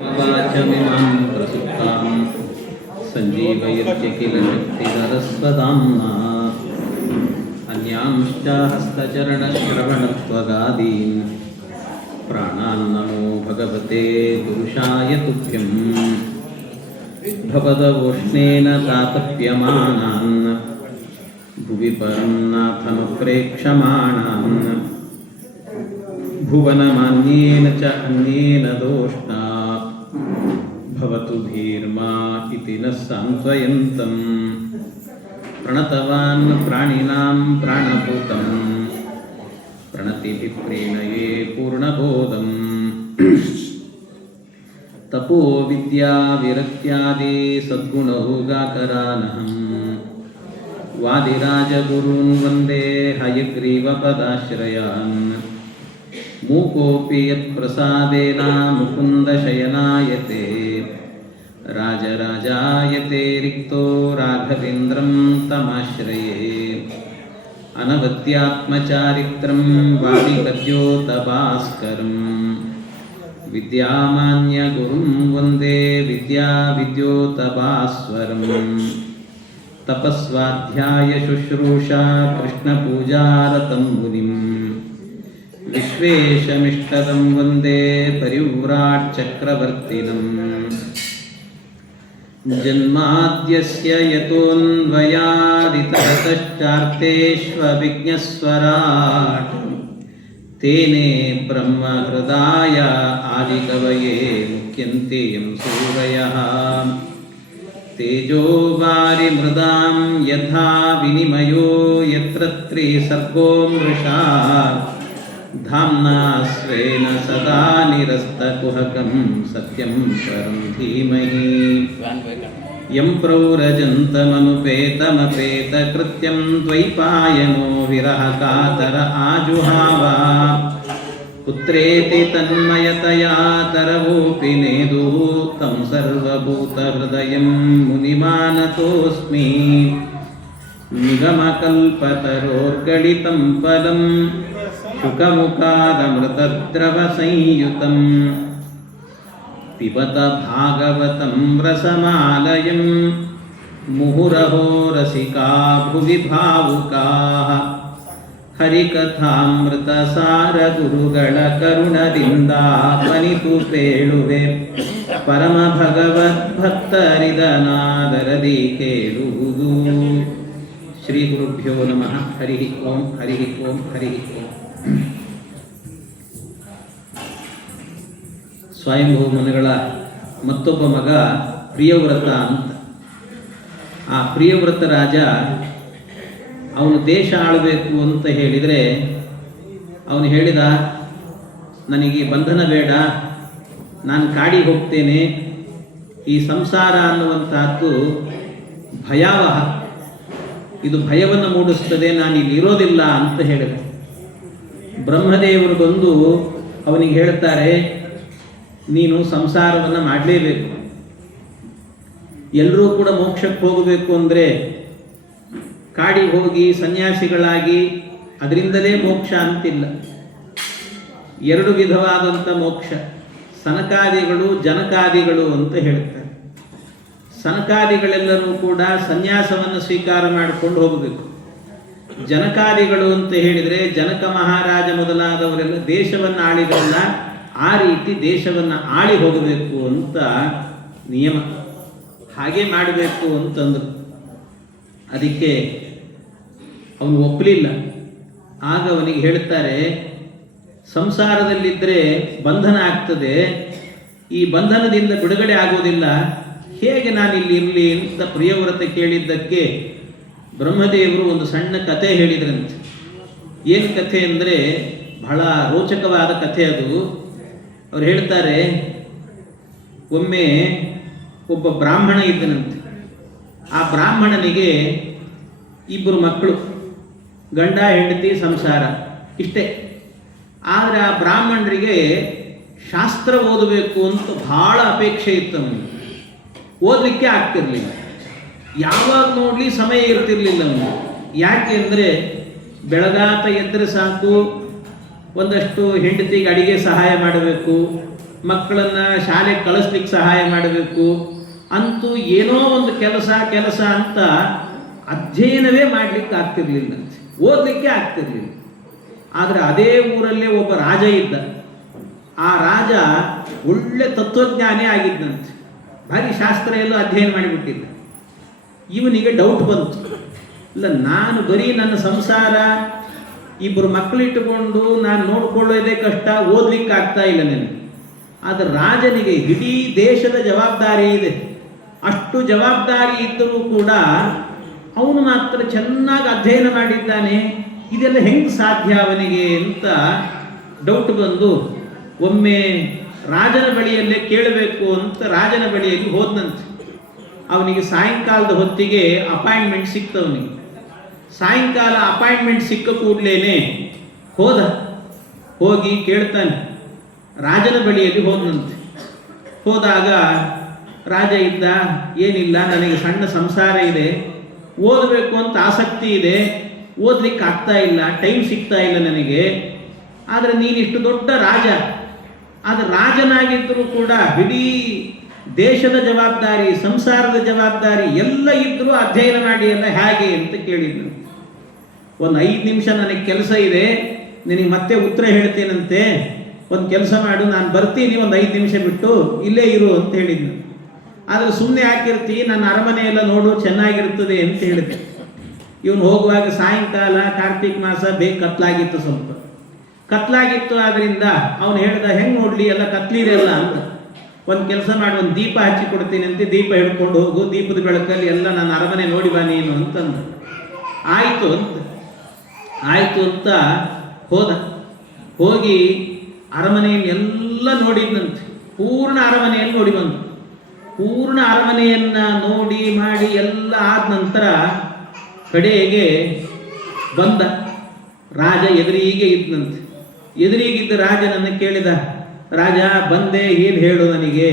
वाचमिमां प्रसुप्तां सञ्जीवयत्य किल शक्तिधरस्वदाम्ना अन्यांश्च हस्तचरणश्रवणत्वगादीन् प्राणान्नमो भगवते पुरुषाय तुभ्यं भवदवोष्णेन तापप्यमानान् भुवि परं नाथनुप्रेक्षमाणान् भुवनमान्येन च अन्येन दोष्णा भवतु भीर्मा इति नः सान्त्वयन्तम् प्रणतवान् प्राणिनां प्राणभूतं प्रणतिभिः प्रीणये पूर्णबोधम् तपो विद्या विरक्त्यादि सद्गुणभोगाकरानहम् वादिराजगुरून् वन्दे हयग्रीवपदाश्रयान् मूकोऽपि यत्प्रसादेन मुकुन्दशयनायते राजराजायते रिक्तो राघवेन्द्रं तमाश्रये अनवद्यात्मचारित्रं वादिकद्योतभास्करं विद्यामान्यगुरुं वन्दे विद्याविद्योतभास्वरं तपस्वाध्यायशुश्रूषा कृष्णपूजारतं मुनिम् विश्वेशमिष्टदं वन्दे परिव्राट्चक्रवर्तिनम् जन्माद्यस्य यतोऽन्वयादितरतश्चार्तेष्वभिज्ञस्वराट् तेने ब्रह्महृदाय आदिकवये मुह्यन्ते यं सूरयः तेजो वारिमृदां यथा विनिमयो यत्र त्रिसर्गो मृषा धाम्ना स्वेन सदा निरस्तकुहकं सत्यं परं धीमहि यं प्रव्रजन्तमनुपेतमपेतकृत्यं द्वैपायनो विरहकातर आजुहाव पुत्रेति तन्मयतया तरवोऽपि नेदुः तं सर्वभूतहृदयं मुनिमानतोऽस्मि निगमकल्पतरोर्गलितं फलं शुकमुखादमृतद्रवसंयुतं पिबत भागवतं रसमालयं मुहुरहो रसिका भुवि भावुकाः ಹರಿಕಥಾಮೃತಸಾರಗುರುಗಳ ಕರುಣದಿಂದ ಬನಿತು ಪೇಳುವೆ ಪರಮ ಭಗವದ್ಭಕ್ತರಿದನಾದರದಿ ಕೇಳುವುದು. ಶ್ರೀ ಗುರುಭ್ಯೋ ನಮಃ. ಹರಿ ಓಂ ಹರಿ ಓಂ ಹರಿ ಓಂ. ಸ್ವಯಂಭೂ ಮುನಿಗಳ ಮತ್ತೊಬ್ಬ ಮಗ ಪ್ರಿಯವ್ರತ ಅಂತ. ಆ ಪ್ರಿಯವ್ರತ ರಾಜ ಅವನು ದೇಶ ಆಳಬೇಕು ಅಂತ ಹೇಳಿದರೆ ಅವನು ಹೇಳಿದ, ನನಗೆ ಬಂಧನ ಬೇಡ, ನಾನು ಕಾಡಿಗೆ ಹೋಗ್ತೇನೆ, ಈ ಸಂಸಾರ ಅನ್ನುವಂಥದ್ದು ಭಯಾವಹ, ಇದು ಭಯವನ್ನು ಮೂಡಿಸ್ತದೆ, ನಾನು ಇಲ್ಲಿ ಇರೋದಿಲ್ಲ ಅಂತ ಹೇಳಿದ. ಬ್ರಹ್ಮದೇವರು ಬಂದು ಅವನಿಗೆ ಹೇಳ್ತಾರೆ, ನೀನು ಸಂಸಾರವನ್ನು ಮಾಡಲೇಬೇಕು, ಎಲ್ಲರೂ ಕೂಡ ಮೋಕ್ಷಕ್ಕೆ ಹೋಗಬೇಕು ಅಂದರೆ ಕಾಡಿಗೆ ಹೋಗಿ ಸನ್ಯಾಸಿಗಳಾಗಿ ಅದರಿಂದಲೇ ಮೋಕ್ಷ ಅಂತಿಲ್ಲ. ಎರಡು ವಿಧವಾದಂಥ ಮೋಕ್ಷ, ಸನಕಾದಿಗಳು ಜನಕಾದಿಗಳು ಅಂತ ಹೇಳ್ತಾರೆ. ಸನಕಾದಿಗಳೆಲ್ಲರೂ ಕೂಡ ಸನ್ಯಾಸವನ್ನು ಸ್ವೀಕಾರ ಮಾಡಿಕೊಂಡು ಹೋಗಬೇಕು. ಜನಕಾದಿಗಳು ಅಂತ ಹೇಳಿದರೆ ಜನಕ ಮಹಾರಾಜ ಮೊದಲಾದವರೆಲ್ಲ ದೇಶವನ್ನು ಆಳಿದ್ರಲ್ಲ, ಆ ರೀತಿ ದೇಶವನ್ನು ಆಳಿ ಹೋಗಬೇಕು ಅಂತ ನಿಯಮ, ಹಾಗೆ ಮಾಡಬೇಕು ಅಂತಂದರು. ಅದಕ್ಕೆ ಅವನು ಒಪ್ಪಲಿಲ್ಲ. ಆಗ ಅವನಿಗೆ ಹೇಳ್ತಾರೆ, ಸಂಸಾರದಲ್ಲಿದ್ದರೆ ಬಂಧನ ಆಗ್ತದೆ, ಈ ಬಂಧನದಿಂದ ಬಿಡುಗಡೆ ಆಗೋದಿಲ್ಲ, ಹೇಗೆ ನಾನಿಲ್ಲಿ ಇರಲಿ ಅಂತ ಪ್ರಿಯವ್ರತ ಕೇಳಿದ್ದಕ್ಕೆ ಬ್ರಹ್ಮದೇವರು ಒಂದು ಸಣ್ಣ ಕಥೆ ಹೇಳಿದ್ರಂತೆ. ಏನು ಕಥೆ ಅಂದರೆ ಬಹಳ ರೋಚಕವಾದ ಕಥೆ ಅದು. ಅವ್ರು ಹೇಳ್ತಾರೆ, ಒಮ್ಮೆ ಒಬ್ಬ ಬ್ರಾಹ್ಮಣ ಇದ್ದನಂತೆ. ಆ ಬ್ರಾಹ್ಮಣನಿಗೆ ಇಬ್ಬರು ಮಕ್ಕಳು, ಗಂಡ ಹೆಂಡತಿ ಸಂಸಾರ ಇಷ್ಟೇ. ಆದರೆ ಆ ಬ್ರಾಹ್ಮಣರಿಗೆ ಶಾಸ್ತ್ರ ಓದಬೇಕು ಅಂತ ಬಹಳ ಅಪೇಕ್ಷೆ ಇತ್ತು. ಅವನಿಗೆ ಓದಲಿಕ್ಕೆ ಆಗ್ತಿರ್ಲಿಲ್ಲ, ಯಾವಾಗ ನೋಡಲಿ ಸಮಯ ಇರ್ತಿರ್ಲಿಲ್ಲ ಅವನು. ಯಾಕೆ ಅಂದರೆ ಬೆಳಗಾತ ಎದ್ದರೆ ಸಾಕು, ಒಂದಷ್ಟು ಹೆಂಡತಿಗೆ ಅಡಿಗೆ ಸಹಾಯ ಮಾಡಬೇಕು, ಮಕ್ಕಳನ್ನು ಶಾಲೆಗೆ ಕಳಿಸ್ಲಿಕ್ಕೆ ಸಹಾಯ ಮಾಡಬೇಕು, ಅಂತೂ ಏನೋ ಒಂದು ಕೆಲಸ ಅಂತ ಅಧ್ಯಯನವೇ ಮಾಡಲಿಕ್ಕೆ ಆಗ್ತಿರ್ಲಿಲ್ಲ, ಓದಲಿಕ್ಕೆ ಆಗ್ತಿರ್ಲಿಲ್ಲ. ಆದರೆ ಅದೇ ಊರಲ್ಲೇ ಒಬ್ಬ ರಾಜ ಇದ್ದ. ಆ ರಾಜ ಒಳ್ಳೆ ತತ್ವಜ್ಞಾನಿ ಆಗಿದ್ದಂತೆ, ಭಾರಿ ಶಾಸ್ತ್ರ ಎಲ್ಲ ಅಧ್ಯಯನ ಮಾಡಿಬಿಟ್ಟಿದ್ದ. ಇವನಿಗೆ ಡೌಟ್ ಬಂತು, ಇಲ್ಲ ನಾನು ಬರೀ ನನ್ನ ಸಂಸಾರ, ಇಬ್ಬರು ಮಕ್ಕಳಿಟ್ಟುಕೊಂಡು ನಾನು ನೋಡ್ಕೊಳ್ಳೋದೇ ಕಷ್ಟ, ಓದ್ಲಿಕ್ಕೆ ಆಗ್ತಾ ಇಲ್ಲ ನನಗೆ. ಆದರೆ ರಾಜನಿಗೆ ಇಡೀ ದೇಶದ ಜವಾಬ್ದಾರಿ ಇದೆ. ಅಷ್ಟು ಜವಾಬ್ದಾರಿ ಇದ್ದರೂ ಕೂಡ ಅವನು ಮಾತ್ರ ಚೆನ್ನಾಗಿ ಅಧ್ಯಯನ ಮಾಡಿದ್ದಾನೆ, ಇದೆಲ್ಲ ಹೆಂಗೆ ಸಾಧ್ಯ ಅವನಿಗೆ ಅಂತ ಡೌಟ್ ಬಂದು ಒಮ್ಮೆ ರಾಜನ ಬಳಿಯಲ್ಲೇ ಕೇಳಬೇಕು ಅಂತ ರಾಜನ ಬಳಿಯಲ್ಲಿ ಹೋದನಂತೆ. ಅವನಿಗೆ ಸಾಯಂಕಾಲದ ಹೊತ್ತಿಗೆ ಅಪಾಯಿಂಟ್ಮೆಂಟ್ ಸಿಕ್ತವನಿಗೆ. ಸಾಯಂಕಾಲ ಅಪಾಯಿಂಟ್ಮೆಂಟ್ ಸಿಕ್ಕ ಕೂಡಲೇ ಹೋಗಿ ಕೇಳ್ತಾನೆ. ರಾಜನ ಬಳಿಯಲ್ಲಿ ಹೋದನಂತೆ. ಹೋದಾಗ ರಾಜ ಇದ್ದ, ಏನಿಲ್ಲ, ನನಗೆ ಸಣ್ಣ ಸಂಸಾರ ಇದೆ, ಓದಬೇಕು ಅಂತ ಆಸಕ್ತಿ ಇದೆ, ಓದಲಿಕ್ಕೆ ಆಗ್ತಾ ಇಲ್ಲ, ಟೈಮ್ ಸಿಗ್ತಾ ಇಲ್ಲ ನನಗೆ. ಆದರೆ ನೀನಿಷ್ಟು ದೊಡ್ಡ ರಾಜ, ಆದರೆ ರಾಜನಾಗಿದ್ದರೂ ಕೂಡ ಇಡೀ ದೇಶದ ಜವಾಬ್ದಾರಿ, ಸಂಸಾರದ ಜವಾಬ್ದಾರಿ ಎಲ್ಲ ಇದ್ದರೂ ಅಧ್ಯಯನ ಮಾಡಿ ಎಲ್ಲ ಹೇಗೆ ಅಂತ ಕೇಳಿದ್ರು. ಒಂದು 5 ನಿಮಿಷ ನನಗೆ ಕೆಲಸ ಇದೆ, ನಿನಗೆ ಮತ್ತೆ ಉತ್ತರ ಹೇಳ್ತೇನಂತೆ, ಒಂದು ಕೆಲಸ ಮಾಡು, ನಾನು ಬರ್ತೀನಿ, ಒಂದು 5 ನಿಮಿಷ ಬಿಟ್ಟು ಇಲ್ಲೇ ಇರು ಅಂತ ಹೇಳಿದ್ನು. ಆದರೆ ಸುಮ್ಮನೆ ಹಾಕಿರ್ತಿ, ನನ್ನ ಅರಮನೆಯೆಲ್ಲ ನೋಡು, ಚೆನ್ನಾಗಿರ್ತದೆ ಅಂತ ಹೇಳಿದೆ. ಇವನು ಹೋಗುವಾಗ ಸಾಯಂಕಾಲ ಕಾರ್ತಿಕ್ ಮಾಸ ಬೇಗ ಕತ್ಲಾಗಿತ್ತು, ಸ್ವಲ್ಪ ಕತ್ಲಾಗಿತ್ತು. ಆದ್ದರಿಂದ ಅವನು ಹೇಳ್ದ, ಹೆಂಗೆ ನೋಡಲಿ, ಎಲ್ಲ ಕತ್ಲಿದೆ ಅಲ್ಲ ಅಂತ. ಒಂದು ಕೆಲಸ ಮಾಡಿ, ಒಂದು ದೀಪ ಹಚ್ಚಿ ಕೊಡ್ತೀನಿ ಅಂತ ದೀಪ ಹಿಡ್ಕೊಂಡು ಹೋಗು, ದೀಪದ ಬೆಳಕಲ್ಲಿ ಎಲ್ಲ ನನ್ನ ಅರಮನೆ ನೋಡಿ ಬಾ ನೀನು ಅಂತಂದು. ಆಯಿತು ಅಂತ ಹೋಗಿ ಅರಮನೆಯನ್ನೆಲ್ಲ ನೋಡಿದ್ನಂತೆ. ಪೂರ್ಣ ಅರಮನೆಯನ್ನು ನೋಡಿ ಬಂದು, ಪೂರ್ಣ ಅರಮನೆಯನ್ನು ನೋಡಿ ಮಾಡಿ ಎಲ್ಲ ಆದ ನಂತರ ಕಡೆಗೆ ಬಂದ. ರಾಜ ಎದುರಿಗೆ ಇದ್ದಂತೆ. ಎದುರಿಗಿದ್ದ ರಾಜನನ್ನು ಕೇಳಿದ, ರಾಜ ಬಂದೆ, ಏನು ಹೇಳು ನನಗೆ,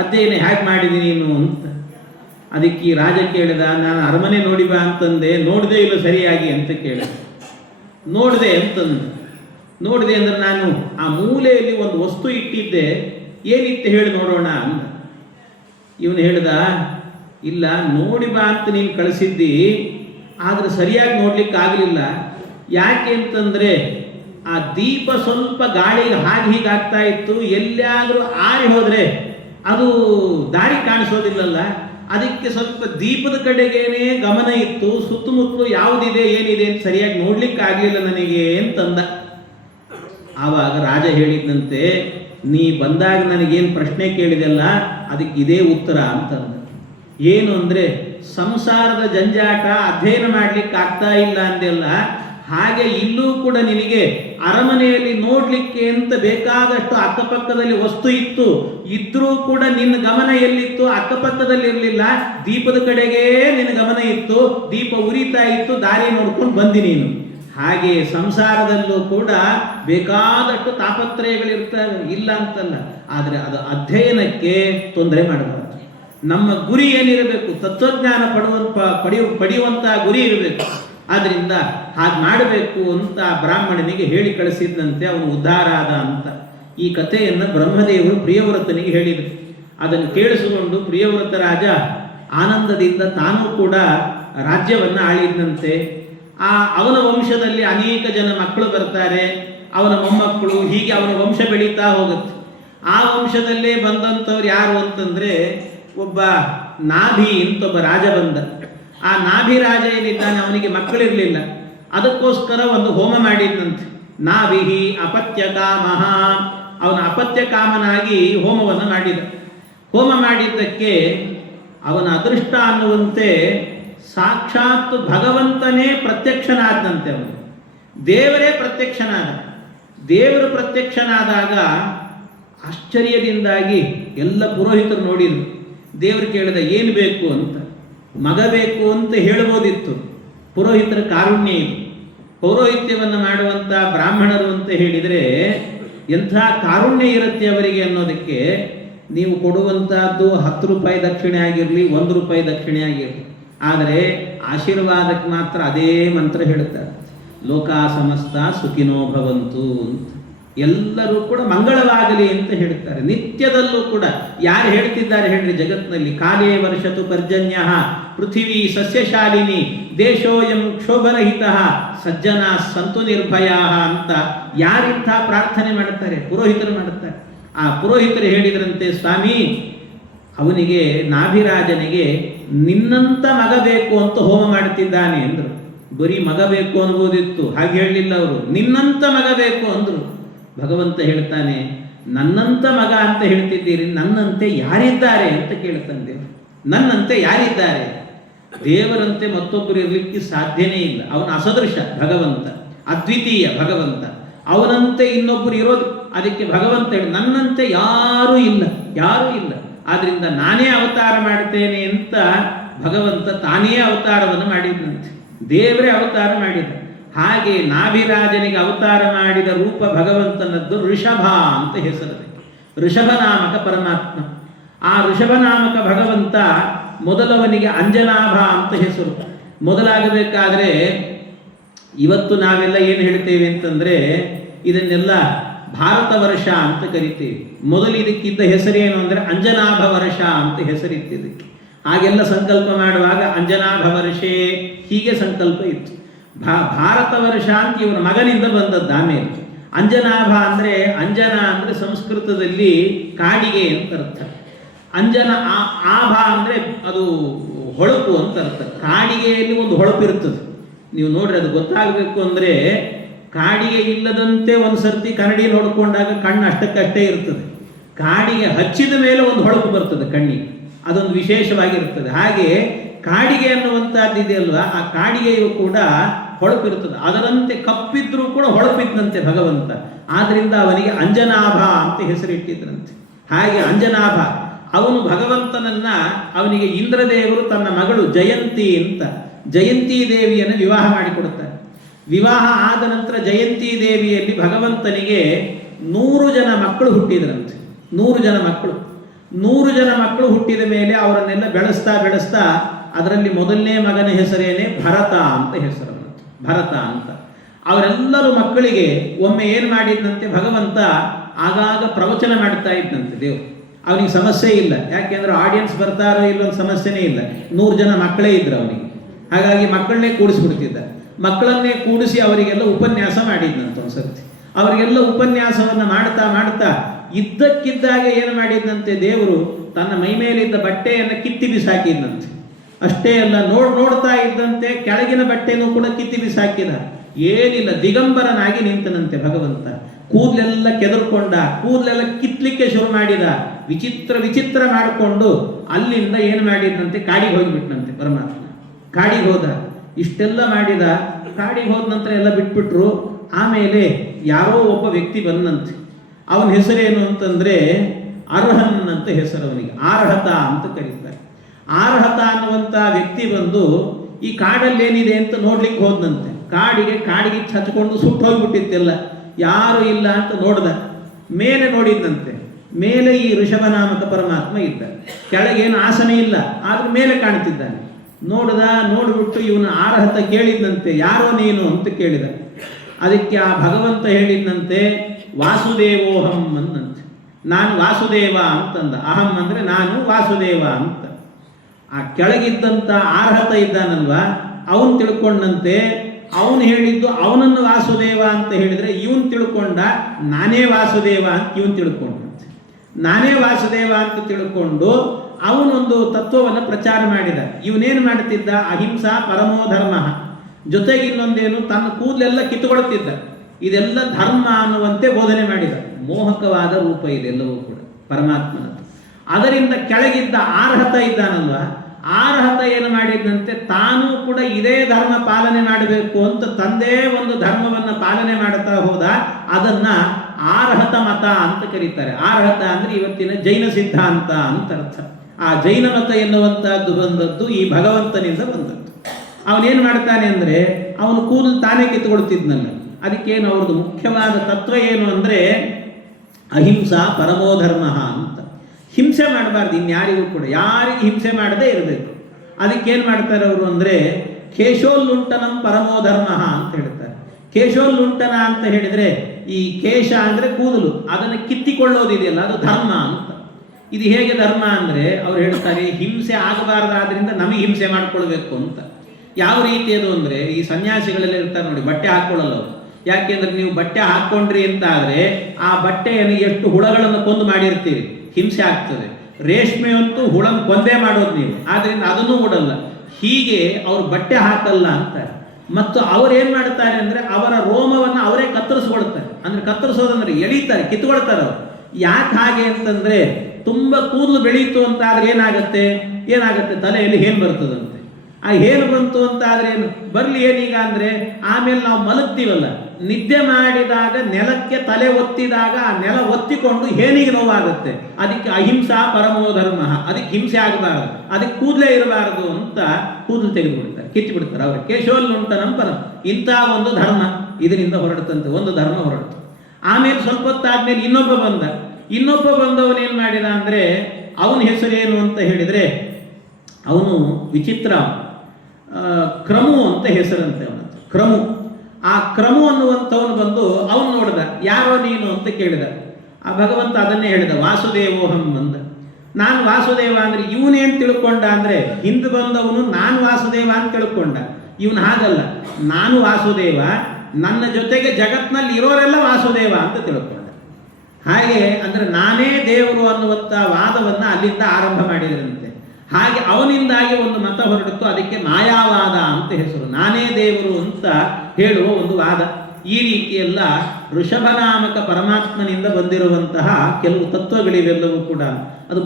ಅಧ್ಯಯನ ಹೇಗೆ ಮಾಡಿದ್ದೀನಿ ನೀನು ಅಂತ. ಅದಕ್ಕೆ ಈ ರಾಜ ಕೇಳಿದ, ನಾನು ಅರಮನೆ ನೋಡಿ ಬಾ ಅಂತಂದೆ, ನೋಡದೆ ಇಲ್ಲ ಸರಿಯಾಗಿ ಅಂತ ಕೇಳಿದ. ನೋಡಿದೆ ಅಂದರೆ ನಾನು ಆ ಮೂಲೆಯಲ್ಲಿ ಒಂದು ವಸ್ತು ಇಟ್ಟಿದ್ದೆ, ಏನಿತ್ತು ಹೇಳಿ ನೋಡೋಣ ಅಂದ. ಇವನು ಹೇಳ್ದ, ಇಲ್ಲ ನೋಡಿ ಬಾ ಅಂತ ನೀನು ಕಳಿಸಿದ್ದಿ, ಆದರೆ ಸರಿಯಾಗಿ ನೋಡ್ಲಿಕ್ಕೆ ಆಗಲಿಲ್ಲ. ಯಾಕೆ ಅಂತಂದರೆ ಆ ದೀಪ ಸ್ವಲ್ಪ ಗಾಳಿಗೆ ಹೀಗಾಗ್ತಾ ಇತ್ತು, ಎಲ್ಲಿಯಾದರೂ ಆರಿ ಹೋದರೆ ಅದು ದಾರಿ ಕಾಣಿಸೋದಿಲ್ಲಲ್ಲ, ಅದಕ್ಕೆ ಸ್ವಲ್ಪ ದೀಪದ ಕಡೆಗೇನೆ ಗಮನ ಇತ್ತು, ಸುತ್ತಮುತ್ತಲು ಯಾವುದಿದೆ ಏನಿದೆ ಅಂತ ಸರಿಯಾಗಿ ನೋಡ್ಲಿಕ್ಕೆ ಆಗಲಿಲ್ಲ ನನಗೆ ಅಂತಂದ. ಆವಾಗ ರಾಜ ಹೇಳಿದಂತೆ, ನೀ ಬಂದಾಗ ನನಗೇನು ಪ್ರಶ್ನೆ ಕೇಳಿದೆಲ್ಲ ಅದಕ್ಕೆ ಇದೇ ಉತ್ತರ ಅಂತಂದ. ಏನು ಅಂದರೆ, ಸಂಸಾರದ ಜಂಜಾಟ ಅಧ್ಯಯನ ಮಾಡಲಿಕ್ಕೆ ಆಗ್ತಾ ಇಲ್ಲ ಅಂದೆಲ್ಲ, ಹಾಗೆ ಇಲ್ಲೂ ಕೂಡ ನಿನಗೆ ಅರಮನೆಯಲ್ಲಿ ನೋಡ್ಲಿಕ್ಕೆ ಅಂತ ಬೇಕಾದಷ್ಟು ಅಕ್ಕಪಕ್ಕದಲ್ಲಿ ವಸ್ತು ಇದ್ರೂ ಕೂಡ ನಿನ್ನ ಗಮನ ಎಲ್ಲಿತ್ತು, ಅಕ್ಕಪಕ್ಕದಲ್ಲಿ ಇರಲಿಲ್ಲ, ದೀಪದ ಕಡೆಗೇ ನಿನ್ನ ಗಮನ ಇತ್ತು, ದೀಪ ಉರಿತಾ ಇತ್ತು, ದಾರಿ ನೋಡ್ಕೊಂಡು ಬಂದಿ ನೀನು. ಹಾಗೆ ಸಂಸಾರದಲ್ಲೂ ಕೂಡ ಬೇಕಾದಷ್ಟು ತಾಪತ್ರಯಗಳಿರ್ತವೆ, ಇಲ್ಲ ಅಂತಲ್ಲ, ಆದರೆ ಅದು ಅಧ್ಯಯನಕ್ಕೆ ತೊಂದರೆ ಮಾಡಬಾರದು. ನಮ್ಮ ಗುರಿ ಏನಿರಬೇಕು, ತತ್ವಜ್ಞಾನ ಪಡೆಯುವಂತಹ ಗುರಿ ಇರಬೇಕು. ಆದ್ರಿಂದ ಹಾಗೆ ಮಾಡಬೇಕು ಅಂತ ಬ್ರಾಹ್ಮಣನಿಗೆ ಹೇಳಿ ಕಳಿಸಿದಂತೆ ಅವನು ಉದ್ಧಾರ ಆದ ಅಂತ ಈ ಕಥೆಯನ್ನು ಬ್ರಹ್ಮದೇವರು ಪ್ರಿಯವ್ರತನಿಗೆ ಹೇಳಿದರು. ಅದನ್ನು ಕೇಳಿಸಿಕೊಂಡು ಪ್ರಿಯವ್ರತ ರಾಜ ಆನಂದದಿಂದ ತಾನೂ ಕೂಡ ರಾಜ್ಯವನ್ನು ಆಳಿದಂತೆ. ಅವನ ವಂಶದಲ್ಲಿ ಅನೇಕ ಜನ ಮಕ್ಕಳು ಬರ್ತಾರೆ, ಅವನ ಮೊಮ್ಮಕ್ಕಳು, ಹೀಗೆ ಅವನ ವಂಶ ಬೆಳೀತಾ ಹೋಗುತ್ತೆ. ಆ ವಂಶದಲ್ಲೇ ಬಂದಂಥವ್ರು ಯಾರು ಅಂತಂದರೆ, ಒಬ್ಬ ನಾಭಿ ಅಂತ ಒಬ್ಬ ರಾಜ ಬಂದ. ಆ ನಾಭಿ ರಾಜ ಏನಿದ್ದಾನೆ ಅವನಿಗೆ ಮಕ್ಕಳಿರಲಿಲ್ಲ, ಅದಕ್ಕೋಸ್ಕರ ಒಂದು ಹೋಮ ಮಾಡಿದ್ನಂತೆ. ನಾಭಿಹಿ ಅಪತ್ಯ ಕಾಮಃ, ಅವನ ಅಪತ್ಯ ಕಾಮನಾಗಿ ಹೋಮವನ್ನು ಮಾಡಿದ. ಹೋಮ ಮಾಡಿದ್ದಕ್ಕೆ ಅವನ ಅದೃಷ್ಟ ಅನ್ನುವಂತೆ ಸಾಕ್ಷಾತ್ ಭಗವಂತನೇ ಪ್ರತ್ಯಕ್ಷನಾದಂತೆ, ಅವನು ದೇವರೇ ಪ್ರತ್ಯಕ್ಷನಾದ. ದೇವರು ಪ್ರತ್ಯಕ್ಷನಾದಾಗ ಆಶ್ಚರ್ಯದಿಂದಾಗಿ ಎಲ್ಲ ಪುರೋಹಿತರು ನೋಡಿದರು. ದೇವರು ಕೇಳಿದ, ಏನು ಬೇಕು ಅಂತ. ಮಗ ಬೇಕು ಅಂತ ಹೇಳ್ಬೋದಿತ್ತು, ಪುರೋಹಿತರ ಕಾರುಣ್ಯ ಇದು. ಪೌರೋಹಿತ್ಯವನ್ನು ಮಾಡುವಂಥ ಬ್ರಾಹ್ಮಣರು ಅಂತ ಹೇಳಿದರೆ ಎಂಥ ಕಾರುಣ್ಯ ಇರುತ್ತೆ ಅವರಿಗೆ ಅನ್ನೋದಕ್ಕೆ, ನೀವು ಕೊಡುವಂಥದ್ದು 10 ರೂಪಾಯಿ ದಕ್ಷಿಣೆ ಆಗಿರಲಿ, 1 ರೂಪಾಯಿ ದಕ್ಷಿಣೆ ಆಗಿರಲಿ, ಆದರೆ ಆಶೀರ್ವಾದಕ್ಕೆ ಮಾತ್ರ ಅದೇ ಮಂತ್ರ ಹೇಳ್ತಾರೆ, ಲೋಕ ಸಮಸ್ತ ಸುಖಿನೋ ಭವಂತು ಅಂತ. ಎಲ್ಲರೂ ಕೂಡ ಮಂಗಳವಾಗಲಿ ಅಂತ ಹೇಳ್ತಾರೆ. ನಿತ್ಯದಲ್ಲೂ ಕೂಡ ಯಾರು ಹೇಳ್ತಿದ್ದಾರೆ ಹೇಳ್ರಿ ಜಗತ್ನಲ್ಲಿ? ಕಾಲೇ ವರ್ಷತು ಪರ್ಜನ್ಯ ಪೃಥಿವೀ ಸಸ್ಯಶಾಲಿನಿ ದೇಶೋಯಂ ಕ್ಷೋಭರಹಿತ ಸಜ್ಜನಾ ಸಂತು ನಿರ್ಭಯ ಅಂತ ಯಾರಿಂಥ ಪ್ರಾರ್ಥನೆ ಮಾಡುತ್ತಾರೆ? ಪುರೋಹಿತರು ಮಾಡುತ್ತಾರೆ. ಆ ಪುರೋಹಿತರು ಹೇಳಿದ್ರಂತೆ, ಸ್ವಾಮಿ ಅವನಿಗೆ ನಾಭಿರಾಜನಿಗೆ ನಿನ್ನಂತ ಮಗ ಬೇಕು ಅಂತ ಹೋಮ ಮಾಡುತ್ತಿದ್ದಾನೆ ಅಂದರು. ಬರೀ ಮಗ ಬೇಕು ಅನ್ಬೋದಿತ್ತು, ಹಾಗೆ ಹೇಳಲಿಲ್ಲ ಅವರು. ನಿನ್ನಂತ ಮಗ ಬೇಕು ಅಂದ್ರು. ಭಗವಂತ ಹೇಳ್ತಾನೆ, ನನ್ನಂತ ಮಗ ಅಂತ ಹೇಳ್ತಿದ್ದೀರಿ, ನನ್ನಂತೆ ಯಾರಿದ್ದಾರೆ ಅಂತ ಕೇಳ್ತಾನೆ ದೇವರು. ನನ್ನಂತೆ ಯಾರಿದ್ದಾರೆ? ದೇವರಂತೆ ಮತ್ತೊಬ್ಬರು ಇರಲಿಕ್ಕೆ ಸಾಧ್ಯನೇ ಇಲ್ಲ. ಅವನ ಅಸದೃಶ ಭಗವಂತ, ಅದ್ವಿತೀಯ ಭಗವಂತ. ಅವನಂತೆ ಇನ್ನೊಬ್ಬರು ಇರೋದು, ಅದಕ್ಕೆ ಭಗವಂತ ಹೇಳಿ ನನ್ನಂತೆ ಯಾರೂ ಇಲ್ಲ, ಯಾರೂ ಇಲ್ಲ. ಆದ್ರಿಂದ ನಾನೇ ಅವತಾರ ಮಾಡ್ತೇನೆ ಅಂತ ಭಗವಂತ ತಾನೇ ಅವತಾರವನ್ನು ಮಾಡಿದಂತೆ. ದೇವರೇ ಅವತಾರ ಮಾಡಿದ. ಹಾಗೆ ನಾಭಿರಾಜನಿಗೆ ಅವತಾರ ಮಾಡಿದ ರೂಪ ಭಗವಂತನದ್ದು ಋಷಭ ಅಂತ ಹೆಸರು. ಋಷಭನಾಮಕ ಪರಮಾತ್ಮ. ಆ ಋಷಭನಾಮಕ ಭಗವಂತ ಮೊದಲವನಿಗೆ ಅಂಜನಾಭ ಅಂತ ಹೆಸರು. ಮೊದಲಾಗಬೇಕಾದ್ರೆ ಇವತ್ತು ನಾವೆಲ್ಲ ಏನು ಹೇಳ್ತೇವೆ ಅಂತಂದ್ರೆ ಇದನ್ನೆಲ್ಲ ಭಾರತ ವರ್ಷ ಅಂತ ಕರಿತೇವೆ. ಮೊದಲು ಇದಕ್ಕಿದ್ದ ಹೆಸರೇನು ಅಂದರೆ ಅಂಜನಾಭ ವರ್ಷ ಅಂತ ಹೆಸರಿತ್ತಿದ್ದಕ್ಕೆ. ಹಾಗೆಲ್ಲ ಸಂಕಲ್ಪ ಮಾಡುವಾಗ ಅಂಜನಾಭ ವರ್ಷೇ ಹೀಗೆ ಸಂಕಲ್ಪ ಇತ್ತು. ಭಾರತ ವರ್ಷ ಅಂತ ಇವನ ಮಗನಿಂದ ಬಂದದ್ದು. ಆಮೇಲೆ ಅಂಜನಾಭ ಅಂದರೆ, ಅಂಜನ ಅಂದರೆ ಸಂಸ್ಕೃತದಲ್ಲಿ ಕಾಡಿಗೆ ಅಂತ ಅರ್ಥ. ಅಂಜನ ಆಭ ಅಂದರೆ ಅದು ಹೊಳಪು ಅಂತ ಅರ್ಥ. ಕಾಡಿಗೆಯಲ್ಲಿ ಒಂದು ಹೊಳಪು ಇರ್ತದೆ. ನೀವು ನೋಡ್ರಿ, ಅದು ಗೊತ್ತಾಗಬೇಕು ಅಂದರೆ ಕಾಡಿಗೆ ಇಲ್ಲದಂತೆ ಒಂದು ಸರ್ತಿ ಕನ್ನಡಿ ನೋಡಿಕೊಂಡಾಗ ಕಣ್ಣು ಅಷ್ಟಕ್ಕಷ್ಟೇ ಇರ್ತದೆ. ಕಾಡಿಗೆ ಹಚ್ಚಿದ ಮೇಲೆ ಒಂದು ಹೊಳಪು ಬರ್ತದೆ ಕಣ್ಣಿಗೆ, ಅದೊಂದು ವಿಶೇಷವಾಗಿರ್ತದೆ. ಹಾಗೆ ಕಾಡಿಗೆ ಅನ್ನುವಂಥದ್ದಿದೆಯಲ್ವ, ಆ ಕಾಡಿಗೆಯು ಕೂಡ ಹೊಳಪಿರ್ತದೆ. ಅದರಂತೆ ಕಪ್ಪಿದ್ರೂ ಕೂಡ ಹೊಳಪಿದ್ದಂತೆ ಭಗವಂತ. ಆದ್ರಿಂದ ಅವನಿಗೆ ಅಂಜನಾಭ ಅಂತ ಹೆಸರಿಟ್ಟಿದ್ರಂತೆ. ಹಾಗೆ ಅಂಜನಾಭ ಅವನು ಭಗವಂತನನ್ನ, ಅವನಿಗೆ ಇಂದ್ರದೇವರು ತನ್ನ ಮಗಳು ಜಯಂತಿ ಅಂತ ಜಯಂತಿ ದೇವಿಯನ್ನು ವಿವಾಹ ಮಾಡಿಕೊಡುತ್ತಾರೆ. ವಿವಾಹ ಆದ ನಂತರ ಜಯಂತಿ ದೇವಿಯಲ್ಲಿ ಭಗವಂತನಿಗೆ 100 ಜನ ಮಕ್ಕಳು ಹುಟ್ಟಿದ್ರಂತೆ. 100 ಜನ ಮಕ್ಕಳು. 100 ಜನ ಮಕ್ಕಳು ಹುಟ್ಟಿದ ಮೇಲೆ ಅವರನ್ನೆಲ್ಲ ಬೆಳೆಸ್ತಾ ಅದರಲ್ಲಿ ಮೊದಲನೇ ಮಗನ ಹೆಸರೇನೆ ಭರತ ಅಂತ ಹೆಸರು. ಭರತ ಅಂತ. ಅವರೆಲ್ಲರೂ ಮಕ್ಕಳಿಗೆ ಒಮ್ಮೆ ಏನು ಮಾಡಿದ್ದಂತೆ ಭಗವಂತ, ಆಗಾಗ ಪ್ರವಚನ ಮಾಡ್ತಾ ಇದ್ದಂತೆ ದೇವರು. ಅವನಿಗೆ ಸಮಸ್ಯೆ ಇಲ್ಲ, ಯಾಕೆಂದ್ರೆ ಆಡಿಯನ್ಸ್ ಬರ್ತಾರೋ ಇಲ್ಲೊಂದು ಸಮಸ್ಯೆನೇ ಇಲ್ಲ. 100 ಜನ ಮಕ್ಕಳೇ ಇದ್ರು ಅವನಿಗೆ. ಹಾಗಾಗಿ ಮಕ್ಕಳನ್ನೇ ಕೂಡಿಸ್ಬಿಡ್ತಿದ್ದ. ಮಕ್ಕಳನ್ನೇ ಕೂಡಿಸಿ ಅವರಿಗೆಲ್ಲ ಉಪನ್ಯಾಸ ಮಾಡಿದ್ದಂತ ಒಂದ್ಸರ್ತಿ. ಅವರಿಗೆಲ್ಲ ಉಪನ್ಯಾಸವನ್ನು ಮಾಡ್ತಾ ಇದ್ದಕ್ಕಿದ್ದಾಗೆ ಏನು ಮಾಡಿದ್ದಂತೆ ದೇವರು ತನ್ನ ಮೈ ಮೇಲಿದ್ದ ಬಟ್ಟೆಯನ್ನು ಕಿತ್ತಿ ಬಿಸಾಕಿದ್ದಂತೆ. ಅಷ್ಟೇ ಅಲ್ಲ, ನೋಡ್ತಾ ಇದ್ದಂತೆ ಕೆಳಗಿನ ಬಟ್ಟೆನೂ ಕೂಡ ಕಿತ್ತಿ ಬಿಸಾಕಿದ. ಏನಿಲ್ಲ, ದಿಗಂಬರನಾಗಿ ನಿಂತನಂತೆ ಭಗವಂತ. ಕೂದಲೆಲ್ಲ ಕೆದರ್ಕೊಂಡ, ಕೂದಲೆಲ್ಲ ಕಿತ್ಲಿಕ್ಕೆ ಶುರು ಮಾಡಿದ. ವಿಚಿತ್ರ ಮಾಡಿಕೊಂಡು ಅಲ್ಲಿಂದ ಏನು ಮಾಡಿದಂತೆ ಕಾಡಿಗೆ ಹೋಗಿಬಿಟ್ನಂತೆ ಪರಮಾತ್ಮ. ಕಾಡಿಗೆ ಹೋದ. ಇಷ್ಟೆಲ್ಲ ಮಾಡಿದ. ಕಾಡಿಗೆ ಹೋದ ನಂತರ ಎಲ್ಲ ಬಿಟ್ಬಿಟ್ರು. ಆಮೇಲೆ ಯಾರೋ ಒಬ್ಬ ವ್ಯಕ್ತಿ ಬಂದಂತೆ. ಅವನ ಹೆಸರೇನು ಅಂತಂದ್ರೆ ಅರ್ಹನ್ ಅಂತ ಹೆಸರು ಅವನಿಗೆ. ಆರ್ಹತ ಅಂತ ಕರೀತಾರೆ. ಆರ್ಹತ ಅನ್ನುವಂಥ ವ್ಯಕ್ತಿ ಬಂದು ಈ ಕಾಡಲ್ಲಿ ಏನಿದೆ ಅಂತ ನೋಡ್ಲಿಕ್ಕೆ ಹೋದಂತೆ. ಕಾಡಿಗೆ ಹಚ್ಕೊಂಡು ಸುಟ್ಟು ಹೋಗ್ಬಿಟ್ಟಿತ್ತೆಲ್ಲ, ಯಾರು ಇಲ್ಲ ಅಂತ ನೋಡ್ದ. ಮೇಲೆ ನೋಡಿದಂತೆ, ಮೇಲೆ ಈ ಋಷಭನಾಮಕ ಪರಮಾತ್ಮ ಇದ್ದ. ಕೆಳಗೇನು ಆಸನ ಇಲ್ಲ, ಆದ್ರೂ ಮೇಲೆ ಕಾಣ್ತಿದ್ದಾನೆ. ನೋಡ್ಬಿಟ್ಟು ಇವನು ಆರ್ಹತ ಕೇಳಿದಂತೆ, ಯಾರೋ ನೀನು ಅಂತ ಕೇಳಿದ. ಅದಕ್ಕೆ ಆ ಭಗವಂತ ಹೇಳಿದಂತೆ, ವಾಸುದೇವೋಹಂ ಅಂದಂತೆ. ನಾನು ವಾಸುದೇವ ಅಂತಂದ. ಅಹಂ ಅಂದ್ರೆ ನಾನು, ವಾಸುದೇವ ಅಂತ. ಆ ಕೆಳಗಿದ್ದಂತ ಆರ್ಹತ ಇದ್ದಾನಲ್ವಾ, ಅವನು ತಿಳ್ಕೊಂಡಂತೆ. ಅವನು ಹೇಳಿದ್ದು ಅವನನ್ನು ವಾಸುದೇವ ಅಂತ ಹೇಳಿದ್ರೆ ಇವನು ತಿಳ್ಕೊಂಡ ನಾನೇ ವಾಸುದೇವ ಅಂತ ಇವನು ತಿಳ್ಕೊಂಡಂತೆ. ನಾನೇ ವಾಸುದೇವ ಅಂತ ತಿಳ್ಕೊಂಡು ಅವನೊಂದು ತತ್ವವನ್ನು ಪ್ರಚಾರ ಮಾಡಿದ. ಇವನೇನು ಮಾಡುತ್ತಿದ್ದ? ಅಹಿಂಸಾ ಪರಮೋ ಧರ್ಮ. ಜೊತೆಗೆ ಇನ್ನೊಂದೇನು, ತನ್ನ ಕೂದಲೆಲ್ಲ ಕಿತ್ತುಕೊಳ್ತಿದ್ದ. ಇದೆಲ್ಲ ಧರ್ಮ ಅನ್ನುವಂತೆ ಬೋಧನೆ ಮಾಡಿದ. ಮೋಹಕವಾದ ರೂಪ ಇದೆಲ್ಲವೂ ಕೂಡ ಪರಮಾತ್ಮನದ್ದು. ಅದರಿಂದ ಕೆಳಗಿದ್ದ ಆರ್ಹತ ಇದ್ದಾನಲ್ವ, ಆರ್ಹತ ಏನು ಮಾಡಿದಂತೆ ತಾನೂ ಕೂಡ ಇದೇ ಧರ್ಮ ಪಾಲನೆ ಮಾಡಬೇಕು ಅಂತ ತಂದೇ ಒಂದು ಧರ್ಮವನ್ನು ಪಾಲನೆ ಮಾಡುತ್ತಾ ಹೋದ. ಅದನ್ನ ಆರ್ಹತ ಮತ ಅಂತ ಕರೀತಾರೆ. ಆರ್ಹತ ಅಂದ್ರೆ ಇವತ್ತಿನ ಜೈನ ಸಿದ್ಧಾಂತ ಅಂತ ಅರ್ಥ. ಆ ಜೈನ ಮತ ಎನ್ನುವಂತಹದ್ದು ಬಂದದ್ದು ಈ ಭಗವಂತನಿಂದ ಬಂದದ್ದು. ಅವನೇನು ಮಾಡ್ತಾನೆ ಅಂದ್ರೆ, ಅವನು ಕೂದಲು ತಾನೇ ಕಿತ್ತುಕೊಳ್ತಿದ್ನಲ್ಲ. ಅದಕ್ಕೇನು ಅವ್ರದ್ದು ಮುಖ್ಯವಾದ ತತ್ವ ಏನು ಅಂದ್ರೆ ಅಹಿಂಸಾ ಪರಮೋ ಧರ್ಮ ಅಂತ. ಹಿಂಸೆ ಮಾಡಬಾರ್ದು ಇನ್ಯಾರಿಗೂ ಕೂಡ, ಯಾರಿಗೆ ಹಿಂಸೆ ಮಾಡದೇ ಇರಬೇಕು. ಅದಕ್ಕೇನು ಮಾಡ್ತಾರೆ ಅವರು ಅಂದರೆ ಕೇಶೋಲ್ಲುಂಟನಂ ಪರಮೋ ಧರ್ಮ ಅಂತ ಹೇಳ್ತಾರೆ. ಕೇಶೋಲ್ಲುಂಟನ ಅಂತ ಹೇಳಿದರೆ ಈ ಕೇಶ ಅಂದರೆ ಕೂದಲು, ಅದನ್ನು ಕಿತ್ತಿಕೊಳ್ಳೋದಿದೆಯಲ್ಲ ಅದು ಧರ್ಮ ಅಂತ. ಇದು ಹೇಗೆ ಧರ್ಮ ಅಂದರೆ ಅವ್ರು ಹೇಳ್ತಾರೆ ಹಿಂಸೆ ಆಗಬಾರ್ದಾದ್ರಿಂದ ನಮಗೆ ಹಿಂಸೆ ಮಾಡ್ಕೊಳ್ಬೇಕು ಅಂತ. ಯಾವ ರೀತಿ ಅದು ಅಂದರೆ ಈ ಸನ್ಯಾಸಿಗಳೆಲ್ಲ ಇರ್ತಾರೆ ನೋಡಿ, ಬಟ್ಟೆ ಹಾಕ್ಕೊಳ್ಳಲ್ಲ ಅವರು. ಯಾಕೆಂದ್ರೆ ನೀವು ಬಟ್ಟೆ ಹಾಕ್ಕೊಂಡ್ರಿ ಅಂತ ಆದರೆ ಆ ಬಟ್ಟೆಯನ್ನು ಎಷ್ಟು ಹುಳಗಳನ್ನು ಕೊಂದು ಮಾಡಿರ್ತೀವಿ, ಹಿಂಸೆ ಆಗ್ತದೆ. ರೇಷ್ಮೆಯಂತೂ ಹುಳನ್ ಕೊಂದೇ ಮಾಡೋದು ನೀವು, ಆದ್ರಿಂದ ಅದನ್ನೂ ಉಡಲ್ಲ. ಹೀಗೆ ಅವರು ಬಟ್ಟೆ ಹಾಕಲ್ಲ ಅಂತಾರೆ. ಮತ್ತು ಅವ್ರು ಏನ್ ಮಾಡ್ತಾರೆ ಅಂದ್ರೆ ಅವರ ರೋಮವನ್ನು ಅವರೇ ಕತ್ತರಿಸ್ಕೊಳ್ತಾರೆ. ಅಂದ್ರೆ ಕತ್ತರಿಸೋದಂದ್ರೆ ಎಳೀತಾರೆ, ಕಿತ್ಕೊಳ್ತಾರೆ ಅವರು. ಯಾಕೆ ಹಾಗೆ ಅಂತಂದ್ರೆ ತುಂಬಾ ಕೂದಲು ಬೆಳೀತು ಅಂತ ಆದ್ರೆ ಏನಾಗತ್ತೆ ತಲೆಯಲ್ಲಿ ಹೇನು ಬರ್ತದಂತೆ. ಆ ಹೇನು ಬಂತು ಅಂತ ಆದ್ರೆ ಏನು ಬರ್ಲಿ, ಏನೀಗ ಅಂದ್ರೆ ಆಮೇಲೆ ನಾವು ಮಲಗ್ತೀವಲ್ಲ, ನಿದ್ದೆ ಮಾಡಿದಾಗ ನೆಲಕ್ಕೆ ತಲೆ ಒತ್ತಿದಾಗ ಆ ನೆಲ ಒತ್ತಿಕೊಂಡು ಹೇನಿಗೆ ನೋವಾಗುತ್ತೆ. ಅದಕ್ಕೆ ಅಹಿಂಸಾ ಪರಮೋ ಧರ್ಮ, ಅದಕ್ಕೆ ಹಿಂಸೆ ಆಗಬಾರದು, ಅದಕ್ಕೆ ಕೂದಲೇ ಇರಬಾರದು ಅಂತ ಕೂದಲು ತೆಗೆದು ಬಿಡ್ತಾರೆ, ಕಿತ್ತು ಬಿಡ್ತಾರೆ. ಅವ್ರ ಕೇಶೋಲ್ಲುಂಟ ನಂಪರ ಇಂಥ ಒಂದು ಧರ್ಮ ಇದರಿಂದ ಹೊರಡ್ತಂತೆ, ಒಂದು ಧರ್ಮ ಹೊರಡ್ತು. ಆಮೇಲೆ ಸ್ವಲ್ಪ ಹೊತ್ತಾದ್ಮೇಲೆ ಇನ್ನೊಬ್ಬ ಬಂದವನು ಏನ್ ಮಾಡಿದ ಅಂದ್ರೆ ಅವನ ಹೆಸರೇನು ಅಂತ ಹೇಳಿದ್ರೆ ಅವನು ವಿಚಿತ್ರ, ಕ್ರಮು ಅಂತ ಹೆಸರಂತೆ ಅವನ ಕ್ರಮು. ಆ ಕ್ರಮು ಅನ್ನುವಂಥವನು ಬಂದು ಅವನು ನೋಡಿದ, ಯಾರೋ ನೀನು ಅಂತ ಕೇಳಿದ. ಆ ಭಗವಂತ ಅದನ್ನೇ ಹೇಳಿದ, ವಾಸುದೇವೋಹಂ ಅಂದ. ನಾನು ವಾಸುದೇವ ಅಂದ್ರೆ ಇವನೇನ್ ತಿಳ್ಕೊಂಡ ಅಂದ್ರೆ ಹಿಂದೆ ಬಂದವನು ನಾನು ವಾಸುದೇವ ಅಂತ ತಿಳ್ಕೊಂಡ. ಇವನು ಹಾಗಲ್ಲ, ನಾನು ವಾಸುದೇವ, ನನ್ನ ಜೊತೆಗೆ ಜಗತ್ನಲ್ಲಿ ಇರೋರೆಲ್ಲ ವಾಸುದೇವ ಅಂತ ತಿಳ್ಕೊಂಡ. ಹಾಗೆ ಅಂದ್ರೆ ನಾನೇ ದೇವರು ಅನ್ನುವಂಥ ವಾದವನ್ನ ಅಲ್ಲಿಂದ ಆರಂಭ ಮಾಡಿದ್ರಂತೆ. ಹಾಗೆ ಅವನಿಂದಾಗಿ ಒಂದು ಮತ ಹೊರಡಿತು, ಅದಕ್ಕೆ ಮಾಯಾವಾದ ಅಂತ ಹೆಸರು. ನಾನೇ ದೇವರು ಅಂತ ಹೇಳುವ ಒಂದು ವಾದ. ಈ ರೀತಿಯೆಲ್ಲ ಋಷಭನಾಮಕ ಪರಮಾತ್ಮನಿಂದ ಬಂದಿರುವಂತಹ ಕೆಲವು ತತ್ವಗಳಿವೆಲ್ಲವೂ ಕೂಡ ಅದು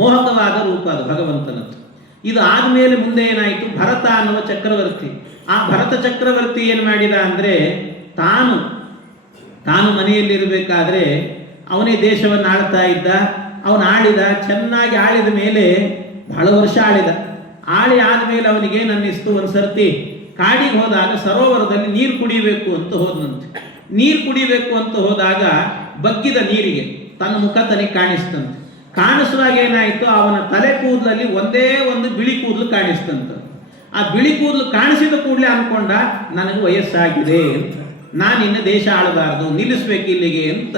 ಮೋಹಕವಾದ ರೂಪ ಅದು ಭಗವಂತನದ್ದು. ಇದು ಆದ್ಮೇಲೆ ಮುಂದೆ ಏನಾಯಿತು, ಭರತ ಅನ್ನುವ ಚಕ್ರವರ್ತಿ. ಆ ಭರತ ಚಕ್ರವರ್ತಿ ಏನು ಮಾಡಿದ ಅಂದ್ರೆ ತಾನು ಮನೆಯಲ್ಲಿರಬೇಕಾದ್ರೆ ಅವನೇ ದೇಶವನ್ನು ಆಳ್ತಾ ಇದ್ದ. ಅವನು ಆಳಿದ, ಚೆನ್ನಾಗಿ ಆಳಿದ ಮೇಲೆ ಬಹಳ ವರ್ಷ ಆದ್ಮೇಲೆ ಅವನಿಗೇನು ಅನ್ನಿಸ್ತು, ಒಂದ್ಸರ್ತಿ ಕಾಡಿಗೆ ಹೋದಾಗ ಸರೋವರದಲ್ಲಿ ನೀರು ಕುಡಿಬೇಕು ಅಂತ ಹೋದಂತೆ. ನೀರು ಕುಡಿಬೇಕು ಅಂತ ಹೋದಾಗ ಬಗ್ಗಿದ ನೀರಿಗೆ ತನ್ನ ಮುಖ ತನಗೆ ಕಾಣಿಸ್ತಂತೆ. ಕಾಣಿಸುವಾಗ ಏನಾಯಿತು, ಅವನ ತಲೆ ಕೂದಲಲ್ಲಿ ಒಂದೇ ಒಂದು ಬಿಳಿ ಕೂದಲು ಕಾಣಿಸ್ತಂತ. ಆ ಬಿಳಿ ಕೂದಲು ಕಾಣಿಸಿದ ಕೂಡಲೇ ಅನ್ಕೊಂಡ ನನಗೆ ವಯಸ್ಸಾಗಿದೆ ಅಂತ, ನಾನಿನ್ನ ದೇಶ ಆಳಬಾರದು, ನಿಲ್ಲಿಸ್ಬೇಕು ಇಲ್ಲಿಗೆ ಅಂತ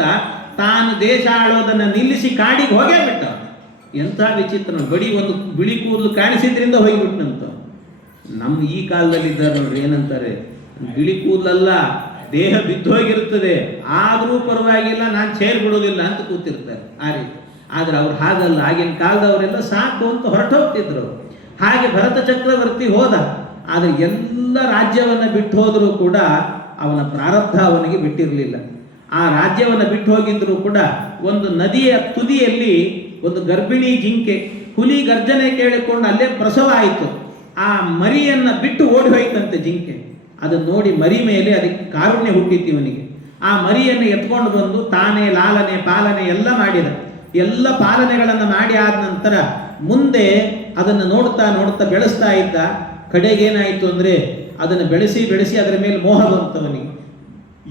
ತಾನು ದೇಶ ಆಳೋದನ್ನು ನಿಲ್ಲಿಸಿ ಕಾಡಿಗೆ ಹೋಗೇ ಬಿಟ್ಟ. ಎಂಥ ವಿಚಿತ್ರ, ಒಂದು ಬಿಳಿ ಕೂದಲು ಕಾಣಿಸಿದ್ರಿಂದ ಹೋಗಿಬಿಟ್ನಂತ. ನಮ್ಮ ಈ ಕಾಲದಲ್ಲಿ ಇದ್ದಾರೆ ನೋಡ್ರಿ, ಏನಂತಾರೆ, ಬಿಳಿ ಕೂದಲಲ್ಲ ದೇಹ ಬಿದ್ದೋಗಿರ್ತದೆ ಆದರೂ ಪರವಾಗಿಲ್ಲ, ನಾನು ಚೇರ್ ಬಿಡೋದಿಲ್ಲ ಅಂತ ಕೂತಿರ್ತಾರೆ ಆ ರೀತಿ. ಆದ್ರೆ ಅವ್ರು ಹಾಗಲ್ಲ, ಆಗಿನ ಕಾಲದವರೆಲ್ಲ ಸಾಕು ಅಂತ ಹೊರಟೋಗ್ತಿದ್ರು. ಹಾಗೆ ಭರತ ಚಕ್ರವರ್ತಿ ಹೋದ, ಆದ್ರೆ ಎಲ್ಲ ರಾಜ್ಯವನ್ನು ಬಿಟ್ಟು ಹೋದರೂ ಕೂಡ ಅವನ ಪ್ರಾರಬ್ಧ ಅವನಿಗೆ ಬಿಟ್ಟಿರಲಿಲ್ಲ. ಆ ರಾಜ್ಯವನ್ನು ಬಿಟ್ಟು ಹೋಗಿದ್ರು ಕೂಡ ಒಂದು ನದಿಯ ತುದಿಯಲ್ಲಿ ಒಂದು ಗರ್ಭಿಣಿ ಜಿಂಕೆ ಹುಲಿ ಗರ್ಜನೆ ಕೇಳಿಕೊಂಡು ಅಲ್ಲೇ ಪ್ರಸವ ಆಯಿತು. ಆ ಮರಿಯನ್ನ ಬಿಟ್ಟು ಓಡಿ ಹೋಯ್ತಂತೆ ಜಿಂಕೆ. ಅದನ್ನು ನೋಡಿ ಮರಿ ಮೇಲೆ ಅದಕ್ಕೆ ಕಾರುಣ್ಯ ಹುಟ್ಟಿತ್ತು ಇವನಿಗೆ. ಆ ಮರಿಯನ್ನು ಎತ್ಕೊಂಡು ಬಂದು ತಾನೇ ಲಾಲನೆ ಪಾಲನೆ ಎಲ್ಲ ಮಾಡಿದ. ಎಲ್ಲ ಪಾಲನೆಗಳನ್ನು ಮಾಡಿ ಆದ ನಂತರ ಮುಂದೆ ಅದನ್ನು ನೋಡ್ತಾ ಬೆಳೆಸ್ತಾ ಇದ್ದ. ಕಡೆಗೇನಾಯಿತು ಅಂದ್ರೆ ಅದನ್ನು ಬೆಳೆಸಿ ಅದರ ಮೇಲೆ ಮೋಹ ಬಂತವನಿಗೆ.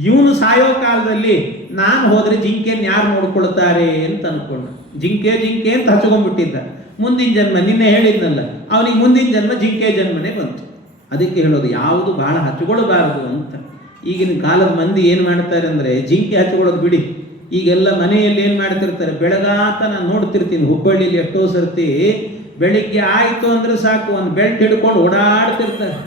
ಇವನು ಸಾಯೋ ಕಾಲದಲ್ಲಿ ನಾನು ಹೋದ್ರೆ ಜಿಂಕೆಯನ್ನು ಯಾರು ನೋಡ್ಕೊಳ್ತಾರೆ ಅಂತ ಅನ್ಕೊಂಡ. ಜಿಂಕೆ ಅಂತ ಹಚ್ಕೊಂಡ್ಬಿಟ್ಟಿದ್ದ. ಮುಂದಿನ ಜನ್ಮ ನಿನ್ನೆ ಹೇಳಿದ್ನಲ್ಲ, ಅವನಿಗೆ ಮುಂದಿನ ಜನ್ಮ ಜಿಂಕೆ ಜನ್ಮನೇ ಬಂತು. ಅದಕ್ಕೆ ಹೇಳೋದು ಯಾವುದು ಬಹಳ ಹಚ್ಕೊಳ್ಬಾರದು ಅಂತ. ಈಗಿನ ಕಾಲದ ಮಂದಿ ಏನು ಮಾಡ್ತಾರೆ ಅಂದ್ರೆ ಜಿಂಕೆ ಹಚ್ಕೊಳ್ಳೋದು ಬಿಡಿ, ಈಗೆಲ್ಲ ಮನೆಯಲ್ಲಿ ಏನು ಮಾಡ್ತಿರ್ತಾರೆ, ಬೆಳಗಾತ ನಾನು ನೋಡ್ತಿರ್ತೀನಿ ಹುಬ್ಬಳ್ಳಿಲಿ ಎಷ್ಟೋ ಸರ್ತಿ ಬೆಳಿಗ್ಗೆ ಆಯಿತು ಅಂದ್ರೆ ಸಾಕು ಒಂದು ಬೆಲ್ಟ್ ಹಿಡ್ಕೊಂಡು ಓಡಾಡ್ತಿರ್ತಾರೆ.